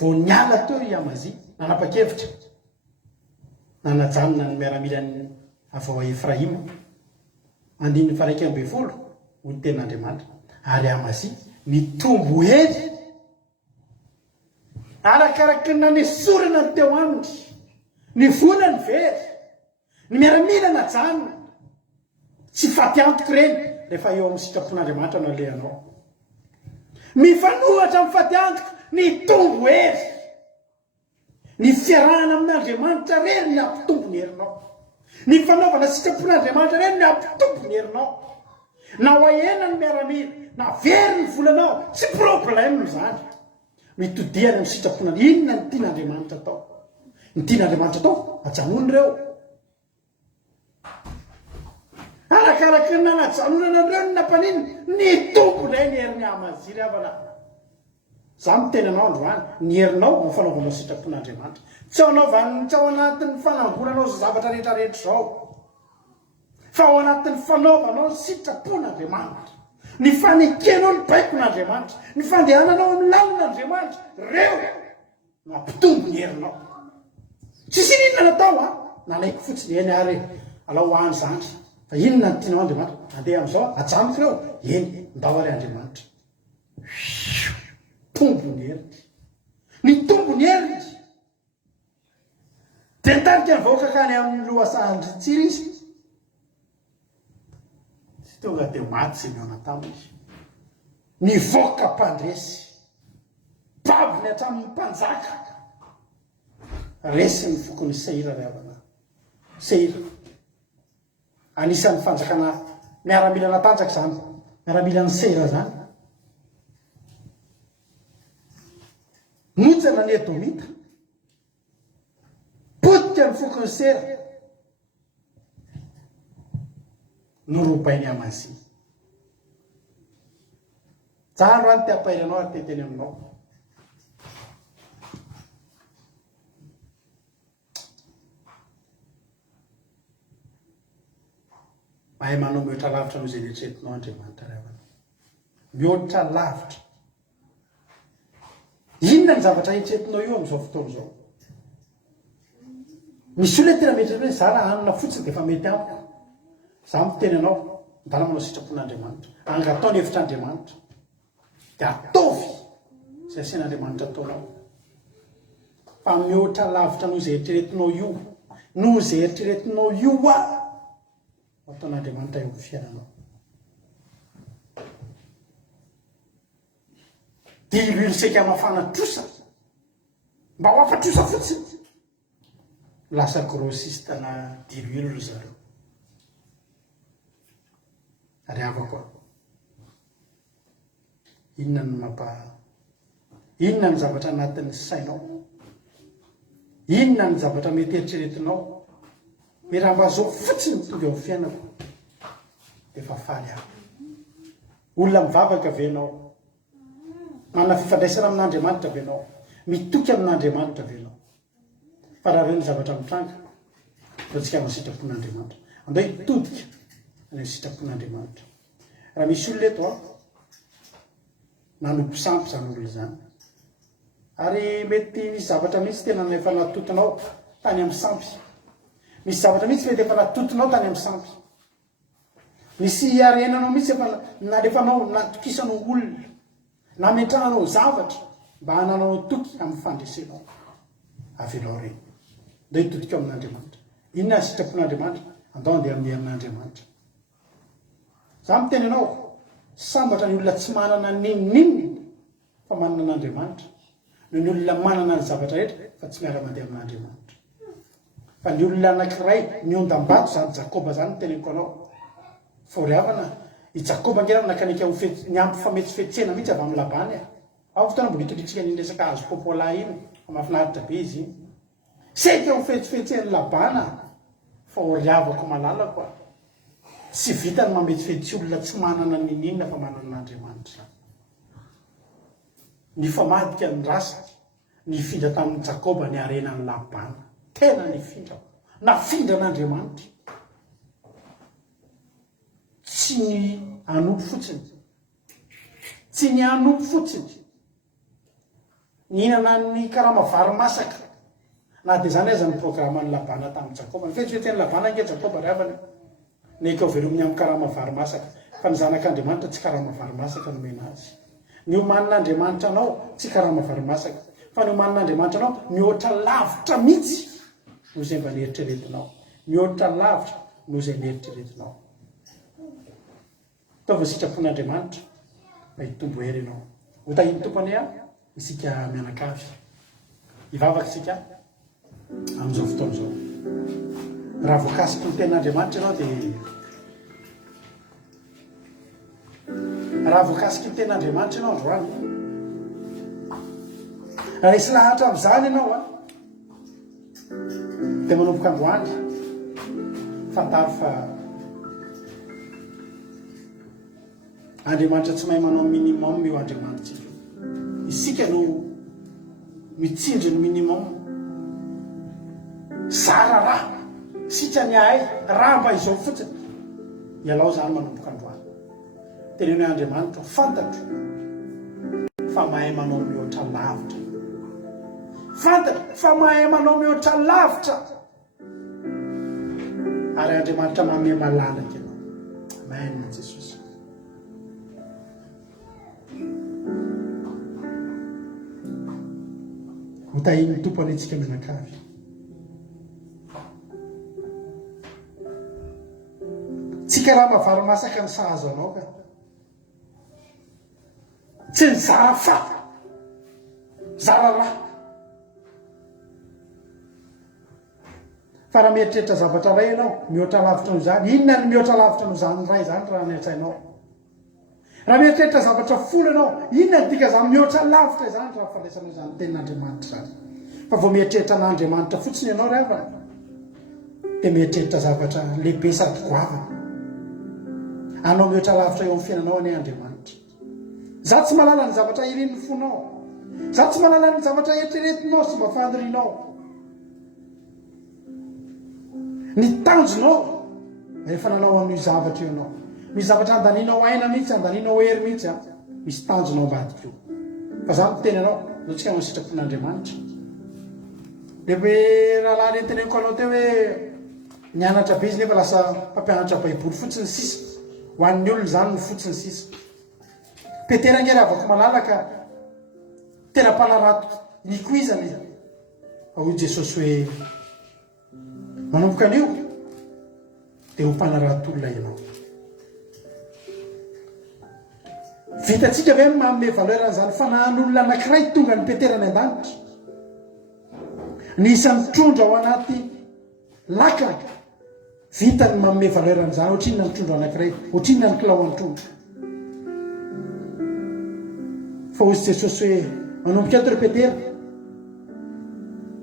vao niala teo i Amazia nanapa-kevitra nanajanona ny miaramilany avao a Efraima andininy faraika amby folo ho ny ten'Andriamanitra ary Amazia nitombo hely arakaraky nanesorana ny teo aminy ny vola ny very ny miaramila najanona tsy faty antoko reny rehefa eo amin'ny sitrapon'Andriamanitra nalehanao mifanohatra amin'ny faty antoko ny tombo hery ny fiarahana amin'Andriamanitra reny ny ampitombo ny herinao ny fanaovana sitrapon'Andriamanitra reny ny ampitombo ny herinao na hoahena ny miaramila na very ny volanao tsy problème zany mitodihany amin'ny sitrapona inona ny tian'Andriamanitra atao ny tian'Andriamanitra atao ajanony ireo arakaraky ny nanajanonana ireo ny nampaniny ny tombo lay ny herin'ny Amazia ravana za miteny anao androany ny herinao no fanaovanao sitrapon'Andriamanitra tsy anaovany tsy ao anatin'ny fanangonanao za zavatra rehetrarehetra zao fa ao anatin'ny fanaovanao ny sitrapon'Andriamanitra ny fanekenao ny baikon'Andriamanitra ny fandehananao amin'ny lalin'Andriamanitra reo no ampitombo ny herinao tsisy inona natao a nalaiko fotsiny eny ary alao any zany fa inona ny tianao Andriamanitra andeha amin'izao ajanoko reo eny ndao ary Andriamanitra tombo ny heriny ny tombo ny heriny dia nitarika ny vahoaka kany amin'ny lohasahandritsira izy tsy tonga dia maty zay miona taminy izy ny voaka mpandresy babiny hatramin'ny mpanjaka resy ny fokony Seira ravana Seira anisan'ny fanjakana miaramila natanjaka zany miaramila ny Seira zany motsana ny Edomita potika ny fokony Seira norobainy Amazia jaro any ty apairanao ary teteny aminao mahay manao mihoatra lavitra no zay neritreretinao Andriamanitra ravana mihoatra lavitra inona ny zavatra eritreretinao io amin'izao fotoana izao misy olona tena mietrerety hoe za raha anona fotsiny dia efa mety amiko za miteny anao ndala manao sitrapon'Andriamanitra angataony hevitr'Andriamanitra dia ataovy zay asian'Andriamanitra ataonao fa mihoatra lavitra no zay eritreretinao io no zay eritreretinao io ataon'Andriamanitra eo amin'ny fiainanao dia ilo seka mafana trosa mba ho afatrosa fotsiny lasa grossiste na diluile zareo ary avako inona ny zavatra anatin'ny sainao inona ny zavatra mety eritreretinao hoe raha mba zao fotsiny mitovy ao fiainako dia efa faly aho olona mivavaka venao manana fifandraisana amin'Andriamanitra venao mitoky amin'Andriamanitra venao fa raha reo ny zavatra mitranga ratsika amin'ny sitrapon'Andriamanitra andao hitodika any sitrapon'Andriamanitra raha misy olona eto nanompo sampy zany olona zany ary mety misy zavatra mihitsy tena efa natotonao tany amin'ny sampy misy zavatra mihitsy mety efa natotonao tany amin'ny sampy misy arenanao mihitsy efa na rehefa anao natokisanao olona na metranao zavatra mba hananao toky amin'ny fandresenao avelao reny da hitodika amin'Andriamanitra. Inona ny sitrapon'Andriamanitra? Andao andeha amin'ny herin'Andriamanitra. Za miteny anao sambatra ny olona tsy manana ninninina fa manana an'Andriamanitra noho ny olona manana ny zavatra rehetra fa tsy miara-mandeha amin'Andriamanitra. Fa ny olona anankiray miondam-bato zany Jakoba zany miteneko anao foriavana i Jakoba ngena nakanika ny ampifametsifetsena mihitsy avy amin'ny Labany ao fotoana mbola hitoritsika ny resaka hazo popola iny fa mahafinaritra be izy iny seka ho fetsifetseny Labana fa oriavako malalako tsy vitany mametsifetsy olona tsy manana ninina fa manana n'Andriamanitra. Ny famadika ny rasa nifindra tamin'ny Jakoba ny arenan'ny Labana tena nifindra nafindra n'Andriamanitra tsy ny anopo fotsiny tsy ny anopo fotsiny nihinana ny karama vary masaka na dia zany aiza ny programan'ny Labana tamin'ny Jakoba nifetsifetseny Labana nge Jakoba ravany neka velominy amin'ny karama vary masaka fa ny zanak'Andriamanitra tsy karama vary masaka nomena azy. Ny omanin'Andriamanitra anao tsy karama vary masaka fa ny omanin'Andriamanitra anao mihoatra lavitra mihitsy noho izay mba nieritreretinao mihoatra lavitra noho izay nieritreretinao. Ataova sitrapon'Andriamanitra mba hitombo hery ianao ho tahiny tompony isika mianakavy hivavaka isika amin'izao fotoana izao. Raha voakasiky ny ten'Andriamanitra ianao dia raha voakasiky ny ten'Andriamanitra ianao androany raha isy lahatra amin'izany ianao dia manomboka androany fantaro fa Andriamanitra tsy mahay manao minimum io Andriamanitra io. Isika no mitsinjo ny minimum zara raha sika ny ahay raha mba izao fotsiny ialao zany manomboka androany. Tenen'ny Andriamanitra fantatro fa mahay manao mihoatra lavitra fantatro fa mahay manao mihoatra lavitra ary Andriamanitra manome malalaka ianao. Amen Jesosy. Ho tahiny tompony antsika mianakavy. Tsy karama vary masaka ny sahazo anao ka tsy ny zara fa zara raha fa raha mieritreritra zavatra ray ianao mihoatra lavitra no zany. Inona ny mihoatra lavitra no zany ray zany raha ny antsainao? Raha mieritreritra zavatra folo ianao inona ny dika zany mihoatra lavitra zany raha falesana zany tenin'Andriamanitra zany. Fa vao mieritreritra n'Andriamanitra fotsiny ianao rehefa dia mieritreritra zavatra lehibe sady goavana. Anao mihoatra lavitra eo amin'ny fiainanao any Andriamanitra. Za tsy malala ny zavatra irin'ny fonao, za tsy malala ny zavatra eritreretinao sy mba fandrinao. Ny tanjonao rehefa nanao an'io zavatra io anao. Misy zavatra andanianao aina mihitsy, andanianao hery mihitsy misy tanjonao ambadika io. Fa za miteny anao no tsika amin'ny sitrapon'Andriamanitra. Dia hoe rahalahy nenteneniko anao teo hoe nianatra be izy nefa lasa mpampianatra baiboly fotsiny sisa. Ho an'ny olona zany no fotsiny sisa. Petera nge raha avako malalaka tena mpanarato nikoizany ao Jesosy hoe manomboka an'io dia ho mpanarato olona ianao. Vitatsika ve manome valeran'izany fanahan'olona anankiray tonga ny Peterany an-danitra nisan'ny trondro ao anaty lakana vitany manome valeran'izany ohatrinona ny trondro anankiray ohatrinona ny kilao ny trondro. Fa hozy Jesosy hoe manomboka ato ry Petera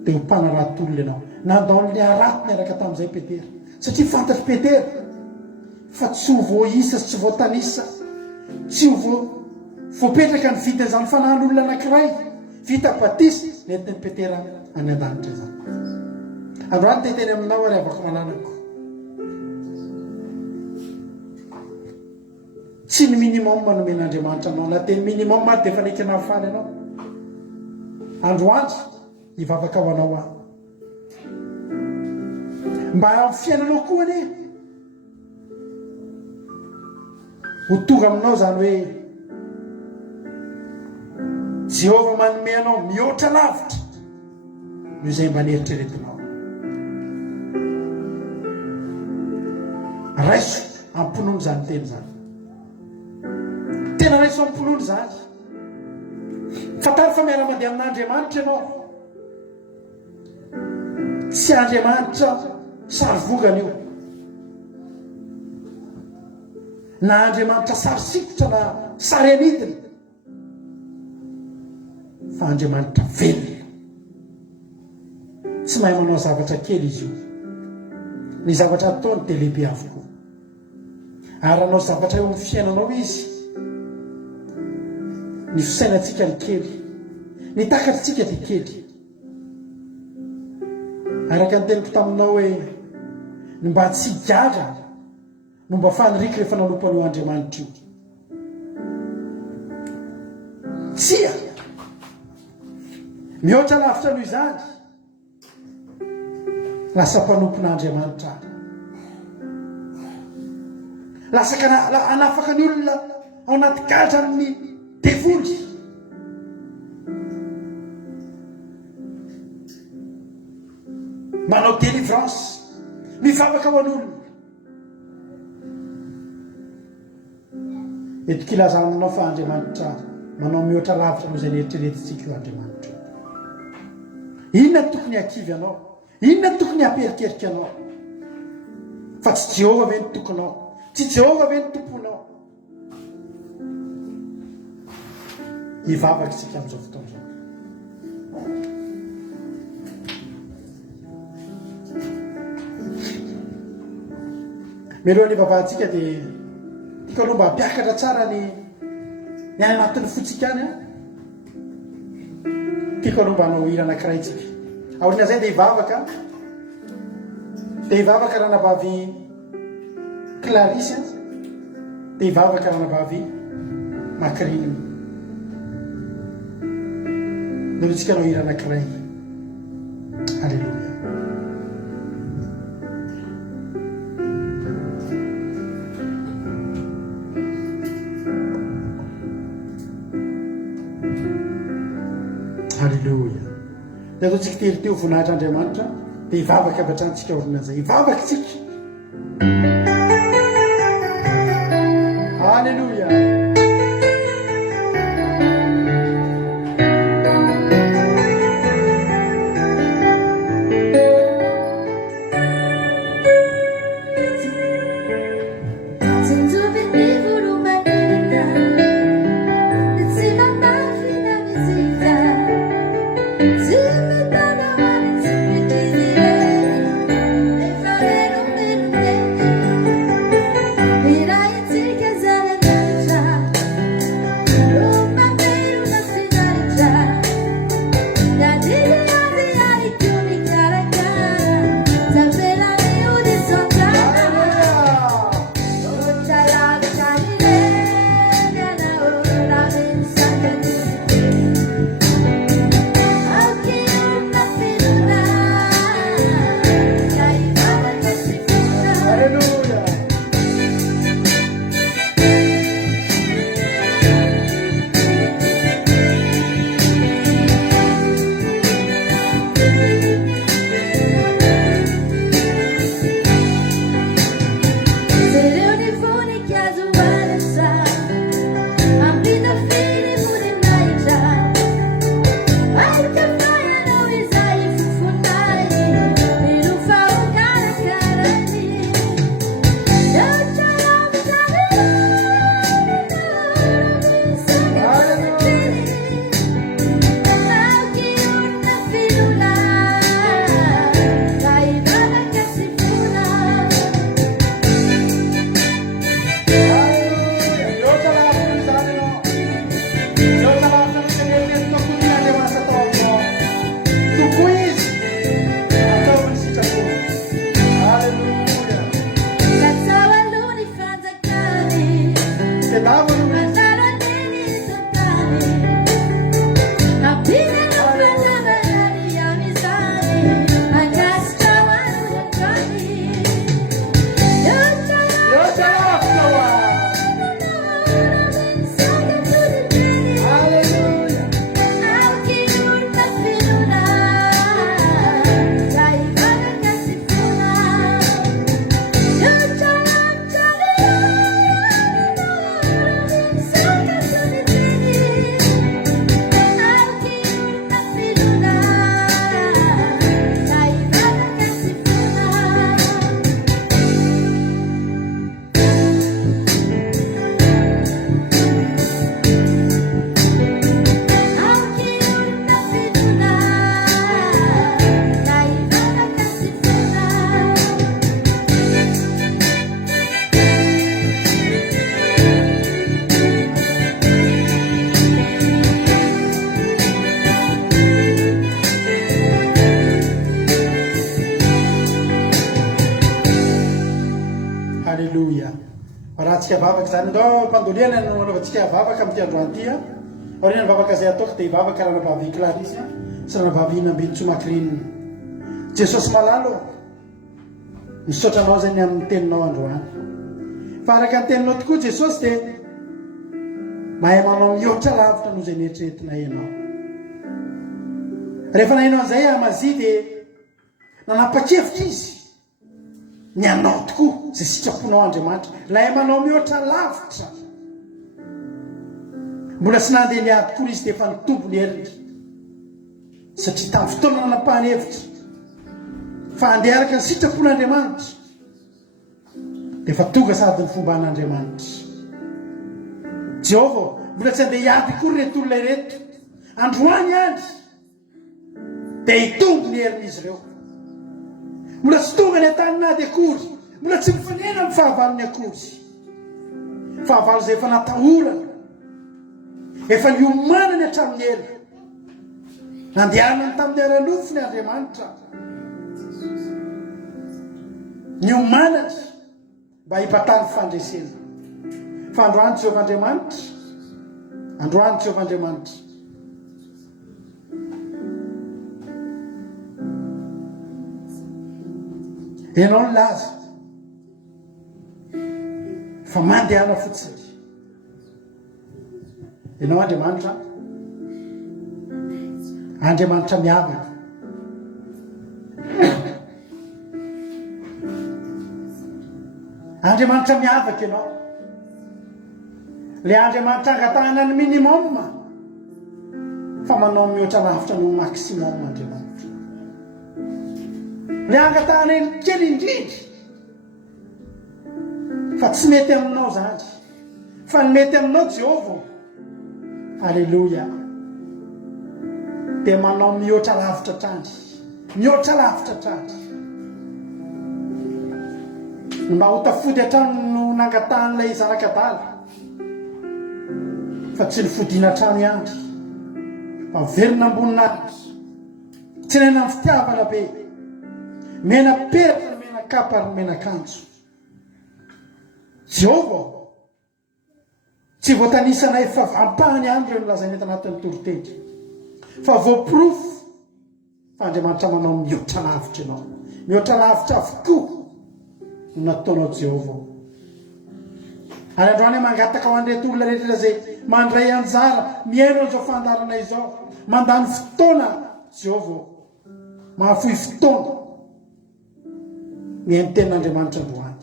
dia ho mpanarato olona ianao. Nandao ny arato miaraka tamin'izay Petera satria fantatry Petera fa tsy ho voaisa sy tsy voatanisa tsy ho voapetraka ny vitan'izany fanahan'olona anankiray vita batisy nentin'ny Petera any an-danitra zany. Androany teteny aminao ary avako malalako tsy ny minimum nomen'Andriamanitra anao na teny minimum ary dia efa naiky nahafaly anao. Androany hivavaka ho anao aho mba amin'ny fiainanao koa anie ho tonga aminao zany hoe Jehova manome anao mihoatra lavitra no izay mba nieritreretinao. Raiso ampinono zany teny zany, tena raiso ampinono zany. Fatary fa miara-mandeha amin'Andriamanitra ianao, tsy Andriamanitra sary vongana io, na Andriamanitra sary sikotra na sary anidina, fa Andriamanitra velona. Tsy mahay manao zavatra kely izy io, ny zavatra ataony dia lehibe avokoa. Ary anao zavatra eo amin'ny fiainanao izy, ny fisainantsika ny kely, ny takatritsika dia kely. Araka ny teniko taminao hoe ny mba tsy gadra no mba faniriky rehefa nanompan'io Andriamanitra io. Tsia mihoatra lavitra noho izany, lasa mpanompon'Andriamanitra, lasa anafaka ny olona ao anaty gadra amin'ny devoly. Manao délivrance, mivavaka ho an'olona. Eto kilazananao fa Andriamanitra manao mihoatra lavitra noho izay nieritreretintsika io Andriamanitra. Inona no tokony hakivy anao? Inona no tokony hamperikerika anao? Fa tsy Jehova ve ny tokonao? Tsy Jehova ve ny tomponao? Hivavaka isika amin'izao fotoana izao. Mialohan'ny vavahantsika dia tika aloha mba hampiakatra tsara ny any anatin'ny fotsika any a. Tika aloha mba hanao hira anankiray tsika. Aoriana zay dia hivavaka ranabavy Clarisse, dia hivavaka ranabavy Macrine. Nolo tsika hanao hira anankiray. Alleluia. Halleluja. Dia atao tsika tery teo voninahitra Andriamanitra, dia hivavaka avy hatrany orina zay. Hivavaka tsika. Halleluja. Thank you. Alleluia. Rahantsika vavaka zany ndao mpandoliana nanaovantsika vavaka amin'ity androany ity aoriana vavaka izay ataoko dia vavaka raha navavy Clarisse sy raha navavy Nambitsomakrinina. Jesosy malalo misotranao zany amin'ny teninao androany. Fa araka ny teninao tokoa Jesosy dia mahay manao mihoatra lavitra noho izay nieritreretina ianao. Rehefa nahinao an'izay Amazia dia nanapa-kevitra izy ny anao tokoa izay sitraponao Andriamanitra, ilay manao mihoatra lavitra. Mbola tsy nandeha niady koa izy dia efa nitombo ny heriny, satria tamin'ny fotoana nanapahany hevitra fa andeha araka ny sitrapon'Andriamanitra dia efa tonga sady ny fomba an'Andriamanitra. Jehovah mbola tsy andeha hiady koa reto olona ireto, androany any dia hitombo ny herin'izy ireo. Mbola tsy tonga ny an-taninady akory, mbola tsy mifanena amin'ny fahavalony akory. Fahavalo izay efa natahorana, efa niomanany hatramin'ny ela, nandehanany tamin'ny ara-nofo ny Andriamanitra, niomanany mba hipatany fandresena. Fa androany Jehovah Andriamanitra, androany Jehovah Andriamanitra, ianao ny laza fa mandehana fotsiny. Ianao Andriamanitra, Andriamanitra miavaka. Andriamanitra miavaka ianao. Le Andriamanitra angatahana ny minimum fa manao mihoatra lavitra no maximum Andriamanitra. Le angatahana ny kely indrindra fa tsy mety aminao zany, fa ny mety aminao Jehovah. Alleluia. Dia manao mihoatra lavitra trany, mihoatra lavitra trany. Mba ho tafody hatrany no nangatahan'ilay zanak'Adala, fa tsy nifodiana hatrany ihany, fa verina amboninahitra, tsy nena amin'ny fitiavana be, mena peratra, mena kapa ary mena kanjo. Jehovah tsy voatanisana efa vampahany ihany ireo nilazany eto anatin'ny toriteny, fa voapirofo fa Andriamanitra manao mihoatra lavitra ianao, mihoatra lavitra avokoa no nataonao Jehovah. Ary androany mangataka ho an'ireto olona rehetra izay mandray anjara miaino an'izao fandarana izao, mandany fotoana Jehovah, mahafohy fotoana mihaino tenin'Andriamanitra androany,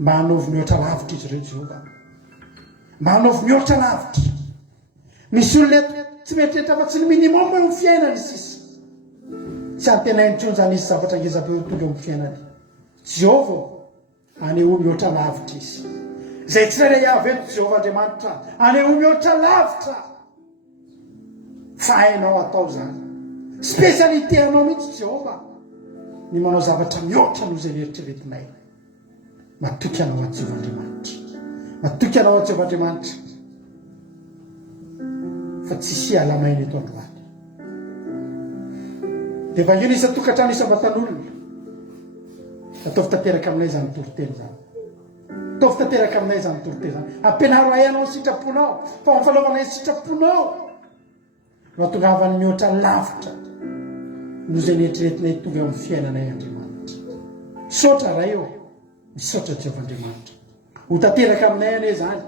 mba hanaovy mihoatra lavitra izy ireo Jehovah, mba hanaovy mihoatra lavitra. Misy olona tsy meritreritra fa tsy ny minimum eo amin'ny fiainany sisa, tsy antenainy intsony zany izy zavatra ngeza-be ho tonga amin'ny fiainany. Jehovah aneho mihoatra lavitra izy, izay tsy iray avy eto Jehovah Andriamanitra, aneho mihoatra lavitra. Fa hainao atao zany, spesialite anao mihitsy Jehovah ny manao zavatra mihoatra noho izay nieritreretinay. Matoky anao a Jehovah Andriamanitra, matoky anao a Jehovah Andriamanitra, fa tsisy alamaina eto androany. Dia vanginy isa tokantrano isa vatan'olona, ataovy tanteraka aminay zany toriteny zany, ataovy tanteraka aminay zany toriteny zany. Ampianaro ay anao sitraponao, fa mifalaovanay sitraponao no ahatongavany mihoatra lavitra noho izay nieritreretinay tonga amin'ny fiainanay Andriamanitra. Misaotra ray eo, misaotra Jehovah Andriamanitra. Ho tanteraka aminay ane zany,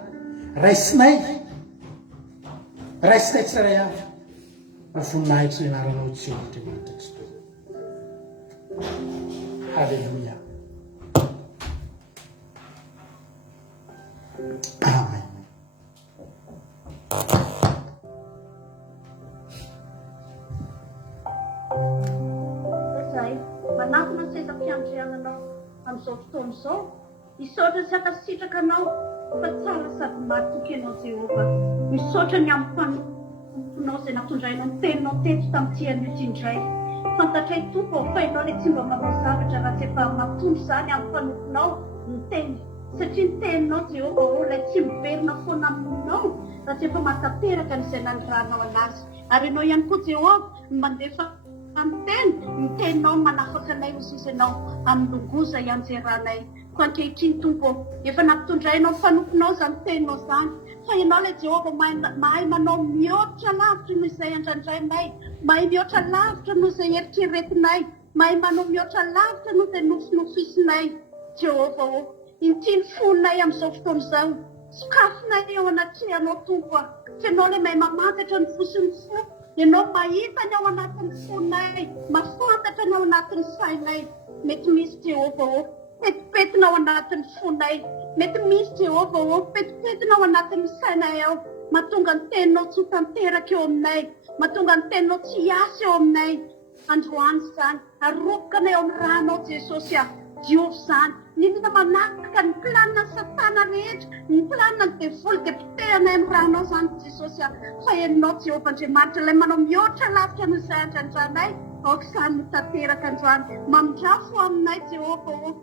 raisinay tsiray avy, voninahitra ny anaranao Jehovah Andriamanitra Kristos. Alleluia. Amen. Zay manatona ny sezam-piandriananao amin'izao fotoana izao, misaotra sy akasitraka anao fa tsara sady matoky ianao Jehovah. Misaotra ny amin'ny mpanomponao izay natondraina ny teninao teto tamin'ity an'ity indray. Fantatray tompo fa ianao ilay tsy mba manao zavatra raha tsy efa matombo izany amin'ny mpanomponao ny teny, satria ny teninao Jehovah ilay tsy miverina foana aminao raha tsy efa mahatateraka n'izay nanirahanao anazy. Ary ianao ihany koa Jehovah mandefa amin'ny teny, ny teninao manafaka anay ho sisa ianao amin'ny longoza ianjeranay. Ko ankehitriny tompo efa nampitondrainao mpanokonao zany teninao zany fa ianao le Jehova mahay manao mihoatra lavitra noho izay andrandranay, mahay mihoatra lavitra noho izay eritreretinay, mahay manao mihoatra lavitra noho izay nofinofisinay. Jehova intiny fonay amin'izao fotoana izao, sokafinay ao anatrehanao tompo fa ianao le mahay mamantatra ny fosiny fo, ianao mahita ny ao anatin'ny fonay, mafantatra ny ao anatin'ny sainay. Mety misy Jehova petipetina ao anatin'ny fonay, mety misy Jehova petipetina ao anatin'ny sainay ao, mahatonga ny teninao tsy tanteraka eo aminay, mahatonga ny teninao tsy hiasa eo aminay. Androany zany arobokanay ao amin'ny ranao Jesosy diovy zany ninona manaraka ny planina satana rehetra, ny planina ny devoly dia pitehanay amin'ny ranao zany Jesosy fa ianao Jehova Andriamanitra ilay manao mihoatra lavitra noho izay andrandranay, aoka izany mitateraka androany mamindrafo aminay Jehova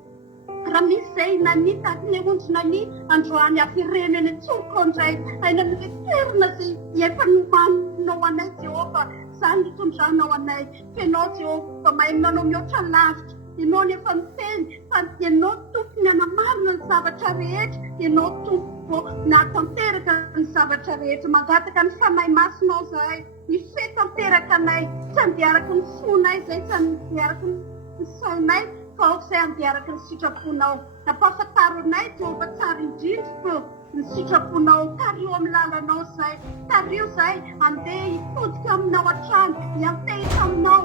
raha misy izay nani taky ny ondrinany androany afireneny antsonoko indray aina ny toerana izay efa nomanao anay Jehova zany hitondranao anay fa ianao Jehova mahay manao mihoatra lavitra, ianao nefa miteny fa ianao tompony anamarina ny zavatra rehetra, ianao tompo natanteraka ny zavatra rehetra, mangataka ny fanahy masinao zahay ifehy tanteraka anay, tsy andiaraka ny fonay zay, tsy andiaraka ny sainay fa ao izay andiaraka ny sitraponao. Nampahafantaronay Jehova tsara indrindra ny sitraponao, tario amin'ny lalanao zay, tario zay andeha hipodika aminao an-trano, hiantehitra aminao,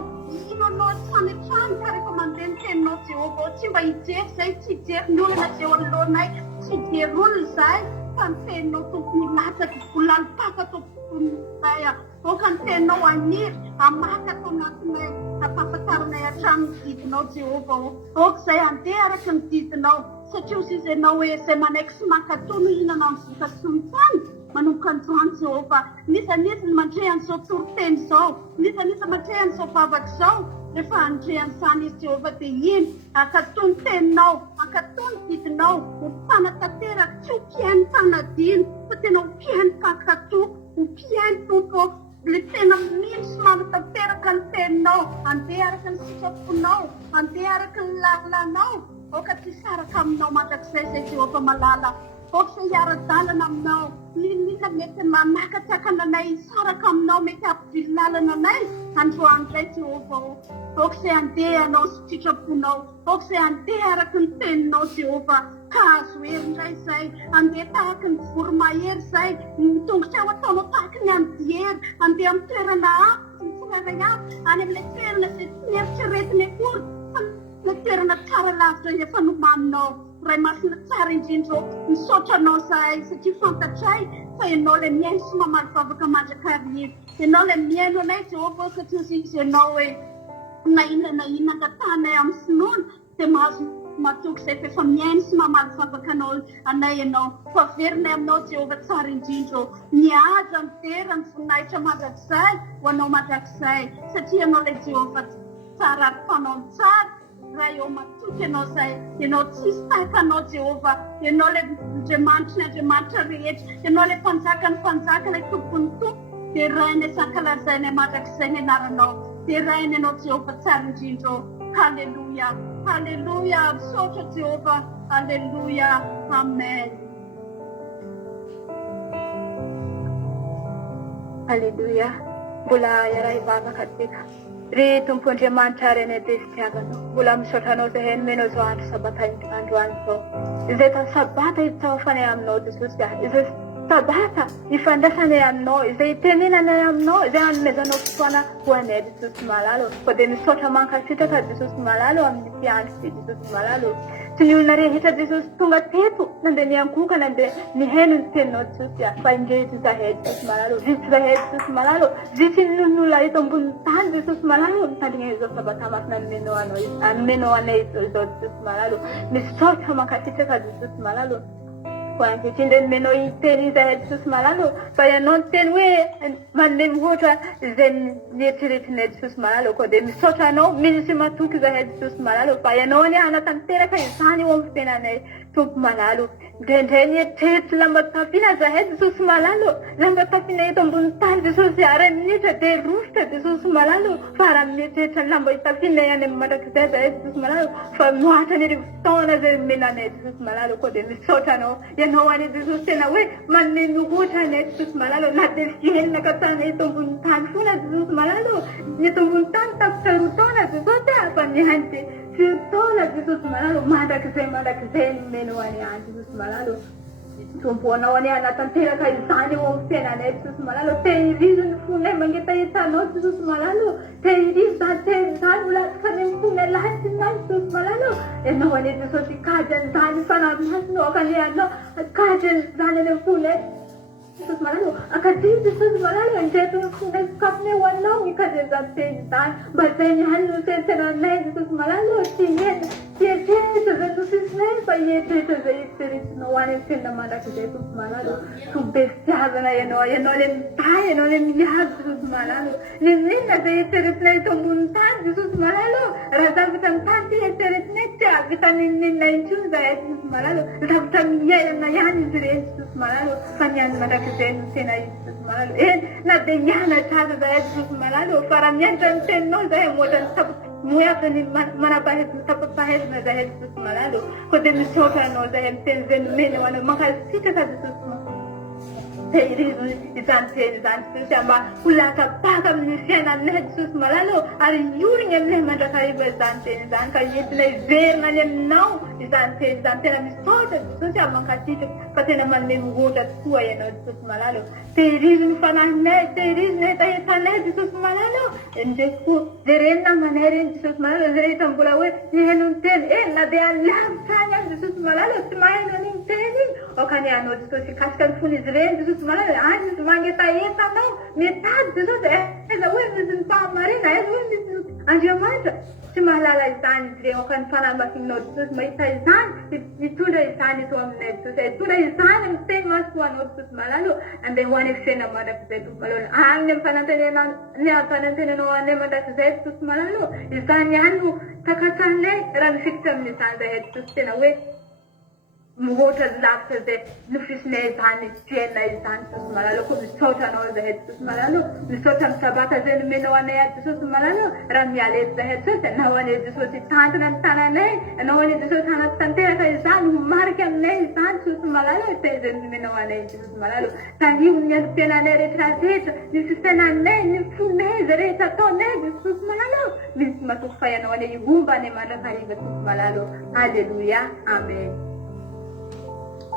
inonao an-trano an-trano ka rehefa mandeha ny teninao Jehova tsy mba hijery zay, tsy hijery ny olona zay eo anoloanay, tsy hijery olona zay fa ny teninao tompony latsaky volalipaka tomponay oka ny teninao aniry amaka atao anatinay, ampahafantaranay hatrany ny didinao Jehova oka izay andeha araka ny didinao satria ozy izy ianao hoe izay manaiky sy mankatao no hihinana ny voka-sontsany manomboka androany Jehova. Nisanizy ny mandre an'izao toriteny izao, nisanizy mandre an'izao vavaka izao, rehefa andre an'izany izy Jehova dia iny akatao ny teninao, akatao ny didinao, mpanatateraka tsy ho mpiainy mpanadino fa tena ho mpiainy mpankatao, ho mpiainy tompo le tena mino sy manatanteraka ny teninao, andeha araka ny sitraponao, andeha araka ny lalanao, oka tsy saraka aminao mandrakizay izay Jehova malala, oka izay hiara-dalana aminao, ninona mety manakatsakana anay saraka aminao, mety ampivily lalana anay androany indray Jehova oka izay andeha anao sy sitraponao, oka izay andeha araka ny teninao Jehova ka azo hery indray izay, andeha tahaka ny voromahery izay, tongotra ao ataonao tahaka ny andiery, andeha amin'ny toerana hafa sy tsiraray hafa, any amin'ilay toerana izay tsy nieritreretiny akory fa ny toerana tsara lavitra efa nomaninao. Ray masina tsara indrindra misaotranao zahay satria fantatray fa ianao le miaino sy mamaly vavaka mandrakarivo, ianao le miaino anay Jehova satria ozy izy ianao hoe na inona angatanay amin'ny finoana dia mahazo matoky izay fa efa miaino sy mamaly vavaka anao anay ianao fa averinay aminao Jehova tsara indrindra mihaja midera ny voninahitra mandrakizay ho anao mandrakizay satria ianao le Jehova tsara ary mpanao tsara raha eo matoky ianao izay, ianao tsisy tahaka anao Jehova, ianao le Andriamanitra ny Andriamanitra rehetra, ianao le mpanjaka ny mpanjaka, le tompony tompo, dia rainy sankalazainy mandrakizay ny anaranao, dia rainy ianao Jehova tsara indrindra. Halleluja, halleluja, misaotra Jehova, halleluja, amen. Halleluja, mbola iaraha ivavaka atsika. Ry Tompo Andriamanitra ary anay be fitiavanao, mbola misaotra anao izay henomenao izao andro sabata androany izao. Izay tany sabata hitsaofanay aminao Jesosy izay sabata ifandraisanay aminao, izay tenenanay aminao, izay hanomezanao fotoana ho anay Jesosy malalo. Fa dia misaotra mankasitraka Jesosy malalo amin'ny fiandry Jesosy malalo. Tsy ny olona rehetra Jesosy tonga teto nandeha niankoka nandeha niheno ny teninao Jesosy fa indreto zahay Jesosy malalo, zitsy zahay Jesosy malalo, zitsy ny olona eto ambony tany Jesosy malalo mitandrina izao sabata masina anomenao anay izao Jesosy malalo. Misaotra mankasitraka Jesosy malalo. Ho ankehitriny indray nomenao iteny izahay Jesosy malalo fa ianao ny teny hoe mandeha mihoatra izay nieritreretinay Jesosy malalako dia misaotra anao misy matoky zahay Jesosy malalo fa ianao ani anatanteraka izany eo amin'ny fiainanay tompo malalo indraindray nieritreritry lamba tafiana zahay Jesosy malalo lamba tafiana eto ambony tany Jesosy ary minitra dia rofotra Jesosy malalo fa raha nieritreritry ny lamba tafiana ihany amin'ny mandrakizay zahay Jesosy malalo fa mihoatra ny fotoana zay menanay Jesosy malalo koa dia misaotra anao ianao ani Jesosy tena hoe mandeha mihoatra anay Jesosy malalo na dia fiainana katana eto ambony tany foana Jesosy malalo eto ambony tany tapitra roa taona Jesosy fa niany dia fitaona Jesosy malalo mandrakizay menao ani any Jesosy malalo tompo anao ani anatanteraka izany eo amin'ny fiainanay Jesosy malalo tehirizo ny fonay mangetaheta anao Jesosy malalo tehirizo zany olatsika ny fonay lahitsy izany Jesosy malalo ianao ani Jesosy kajy an'izany fanamasino akany anao kajy an'izany any amin'ny fonay Jesosy malalo akaty Jesosy malalo andreto ny fonay sakafony ho anao mikajy an'izany teny izany mba zay ihany no tentenanay Jesosy malalo Tietetra zay tosisinay fa ietetra zay eritreretinao any amin'ny tena mandrakizay Jesosy malalo to be fitiavana ianao le mitay ianao le miady Jesosy malalo le minona zay eritreretinay eto ambony tany Jesosy malalo raha zavatra ny tany ty eritreretinay tsy avita ninona intsony zahay Jesosy malalo zavatra miaina ihany izy ireny Jesosy malalo fa ny any mandrakizay no tena izy Jesosy malalo na dia hianatra aza zahay Jesosy malalo fa raha mianatra ny teninao zahay moatra ny tapaka moatra ny manapahezina tapapahezina zahay Jesosy malalo koa dia misaotra anao zahay miteny zay nomeny ho anao mankasitraka Jesosy tehirizo izany teny izany Jesosy mba ho lakapaka amin'ny fiainanay Jesosy malalo ary iorina aminay mandrakariva izany teny izany ka entinay verina any aminao izany teny izany tena misaotra Jesosy mankasitraka fa tena manome mihoatra tokoa ianao Jesosy malalo tehirizo ny fanahinay tehirizo ny etaetanay Jesosy malalo ndraiky zay reny namanay reny Jesosy malalo zay rehetra mbola hoe nihaino ny teny na dia alavitra any any Jesosy malalo tsy mahaino an'iny teny iny okany anao Jesosy kasika ny fony izy reny Jesosy malalo any izy mangetaheta metady Jesosy eza hoe misy ny fahamarina eza hoe misy Andriamanitra tsy mahalala izany izy reny okany fanambasinao Jesosy mahita izany mitondra izany eto aminay Jesosy hitondra izany amin'ny teny masoanao Jesosy malalo andeha ho any amin'ny fiainana mandrakizay Jesosy malalo any amin'ny fanantenanao any mandrakizay Jesosy malalo izany ihany no takatranay raha nifikitra amin'izany zahay Jesosy tena hoe mihoatra lavitra zay nofisinay izany fiainana izany Jesosy malalo koa misaotra anao zahay Jesosy malalo misaotra amin'ny sabata zay nomenao anay Jesosy malalo raha miala eto zahay Jesosy anao any Jesosy tantana ny tananay anao any Jesosy anatanteraka izany ho marika aminay izany Jesosy malalo teny zay nomenao anay Jesosy malalo tanio ny androm-piainanay rehetrarehetra ny fisainanay ny fonay zay rehetra ataonay Jesosy malalo misy matoky fa ianao any ihomba any mandrakariva Jesosy malalo alleluia amen.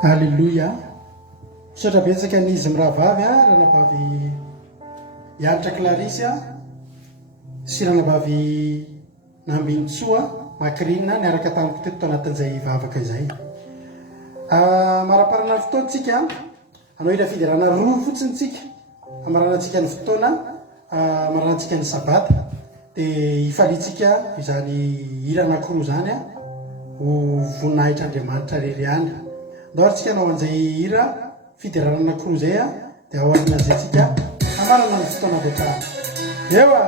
Alleluia. Misaotra betsaka ny izy miravavy ranavavy Ianitra Clarisy sy ranavavy Nambintsoa Makrina niaraka tamiko teto anatin'izay vavaka izay. Maraparana ny fotoantsika anao ila fidirana roa fotsiny tsika amaranantsika ny fotoana amaranantsika ny sabata dia ifalitsika izany hira anankiroa zany ho voninahitry'Andriamanitra rery any. Ndoarintsika anao an'izay hira fidirana anankiroa zay dia ao arinan'izay tsika amarana ny fotoana rehetra. Ewa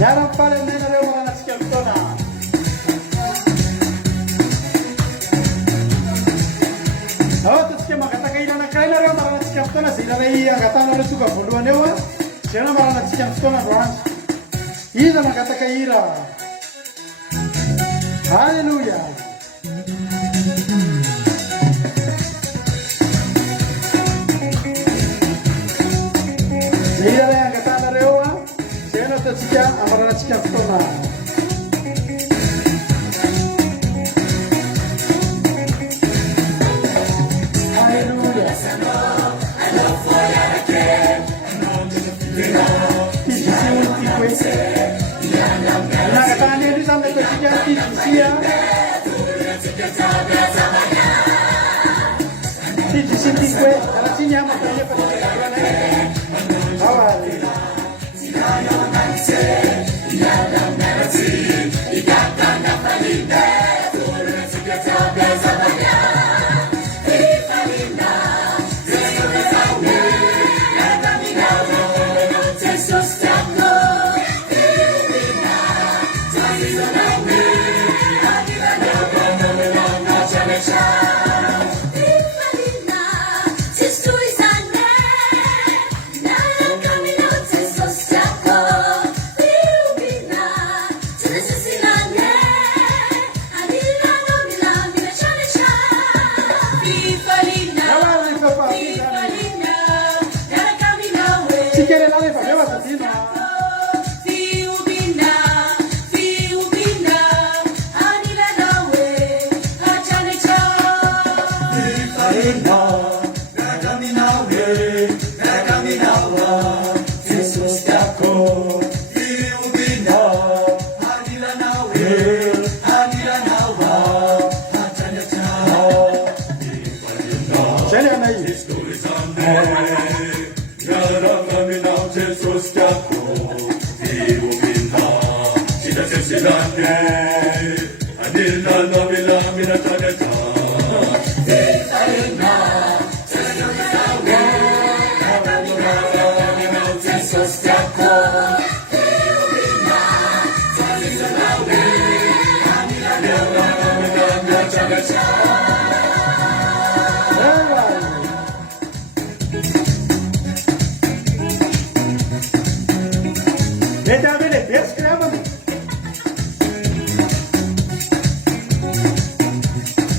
Yaran pale nena leo wanasikia kutona. Hawa tusikia makataka ila na kaina leo wanasikia kutona sila hii angatana leo tuka follow newa. Tena wanasikia kutona rwanda. Ila makataka ila. Hallelujah. Ila leo angatana leo tena tusikia amara nasikia kutona.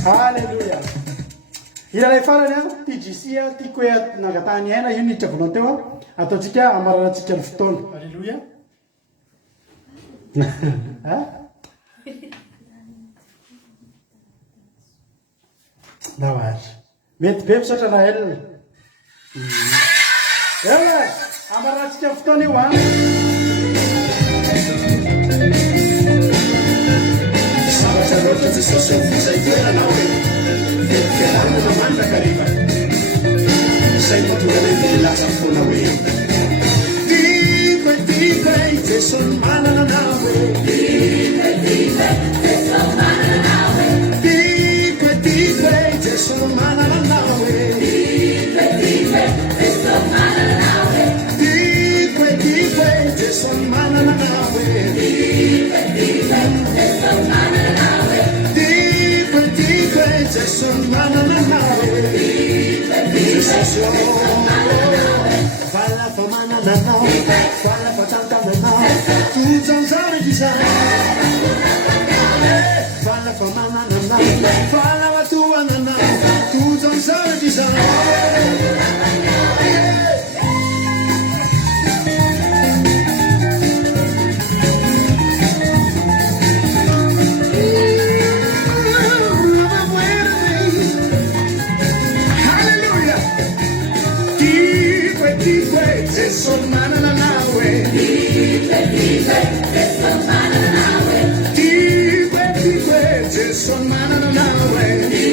Hallelujah. Ila lefala na tijisia tikuya nagatani ena yuni chakunotewa atochika amara chicken stone. Hallelujah. Ha? Dawas. Met pepsa na el. Ela amara chicken stone wa. Sabato si sei quella nave che l'anno non manda carica sei naturalmente la zaffona we dico che sono mala la nave dico che sono mala la nave dico che sono mala la nave dico che sono mala la nave dico che sono mala la nave dico che sono mala la nave Jason manana nawe Jason Fala pa manana nawe Fala pa tanta nawe Tu zanzare di sa Fala pa manana nawe Fala pa tua nana Tu zanzare di sa Son manana nawe son manana nawe son manana nawe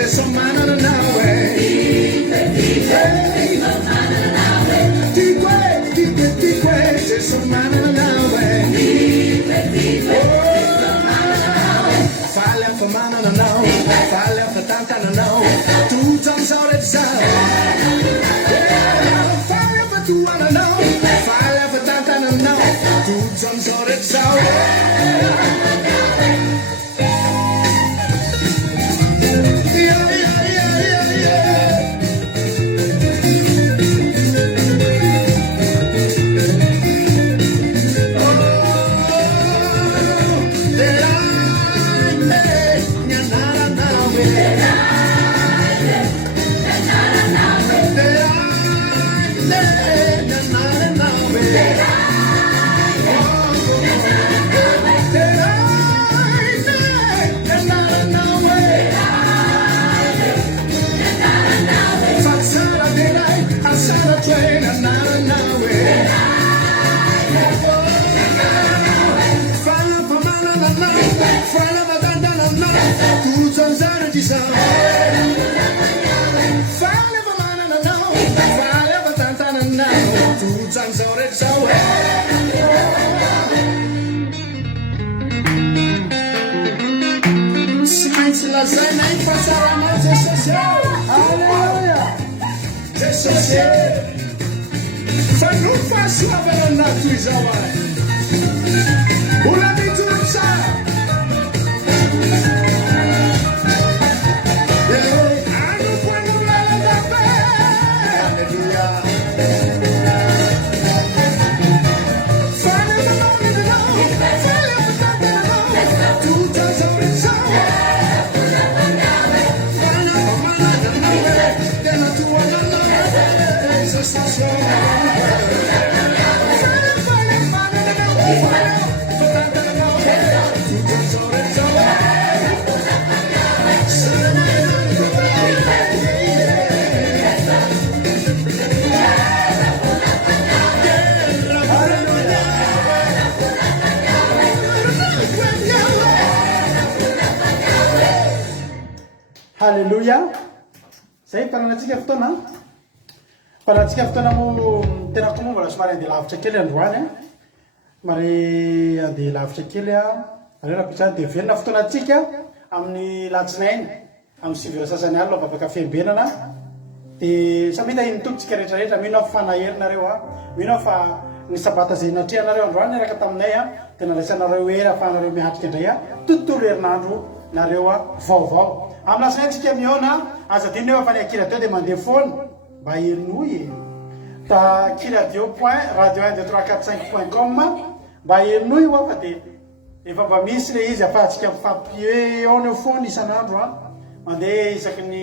son manana nawe son manana Fala for manana nawe Fala for tanta nawe Tu don't sound it sound totsan'izao rehetra zao tsy maintsy lazaina iny fa tsaranao jesosy Alleluia. jesosy fa no fahasoavanana toy izao ay mbola mijoro tsara Halleluia. Zay mpananatsika fotoana mo tena tomombana somary andeha lavitra kely androany mary andeha lavitra kely raha dia velona fotoanatsika amin'ny latsinainy amin'ny sivira sasany alina vavaka fiambenana dia samita iny tokotsika rehetrarehetra mino fa fanaherinareo mino fa ny sabata zay natrehanareo androany araka taminay tena raisanareo era afahanareo mihatrika indray tontolo herinandro nareo vaovao amin'ny lasaintsika miona aza diny eo fa ny akiradio dia mandeha foana mba herinoy ta kiradio point radio 12345.com mba herinoy fa dia efa mba misy le izy afahantsika mifampiona foana isan'andro mandeha isaky ny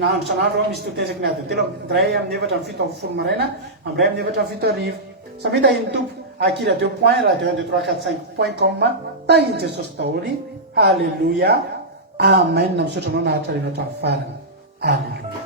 nandro isan'andro misy totezaky ny adiny telo ndray amin'ny 7:50 maraina amindray amin'ny 7:50 samita iny tompo akiradio point radio 12345.com tahiny jesosy daholy halleluia amen. Namsotra anao nahatrarena hatramin'ny farany. Alleluia.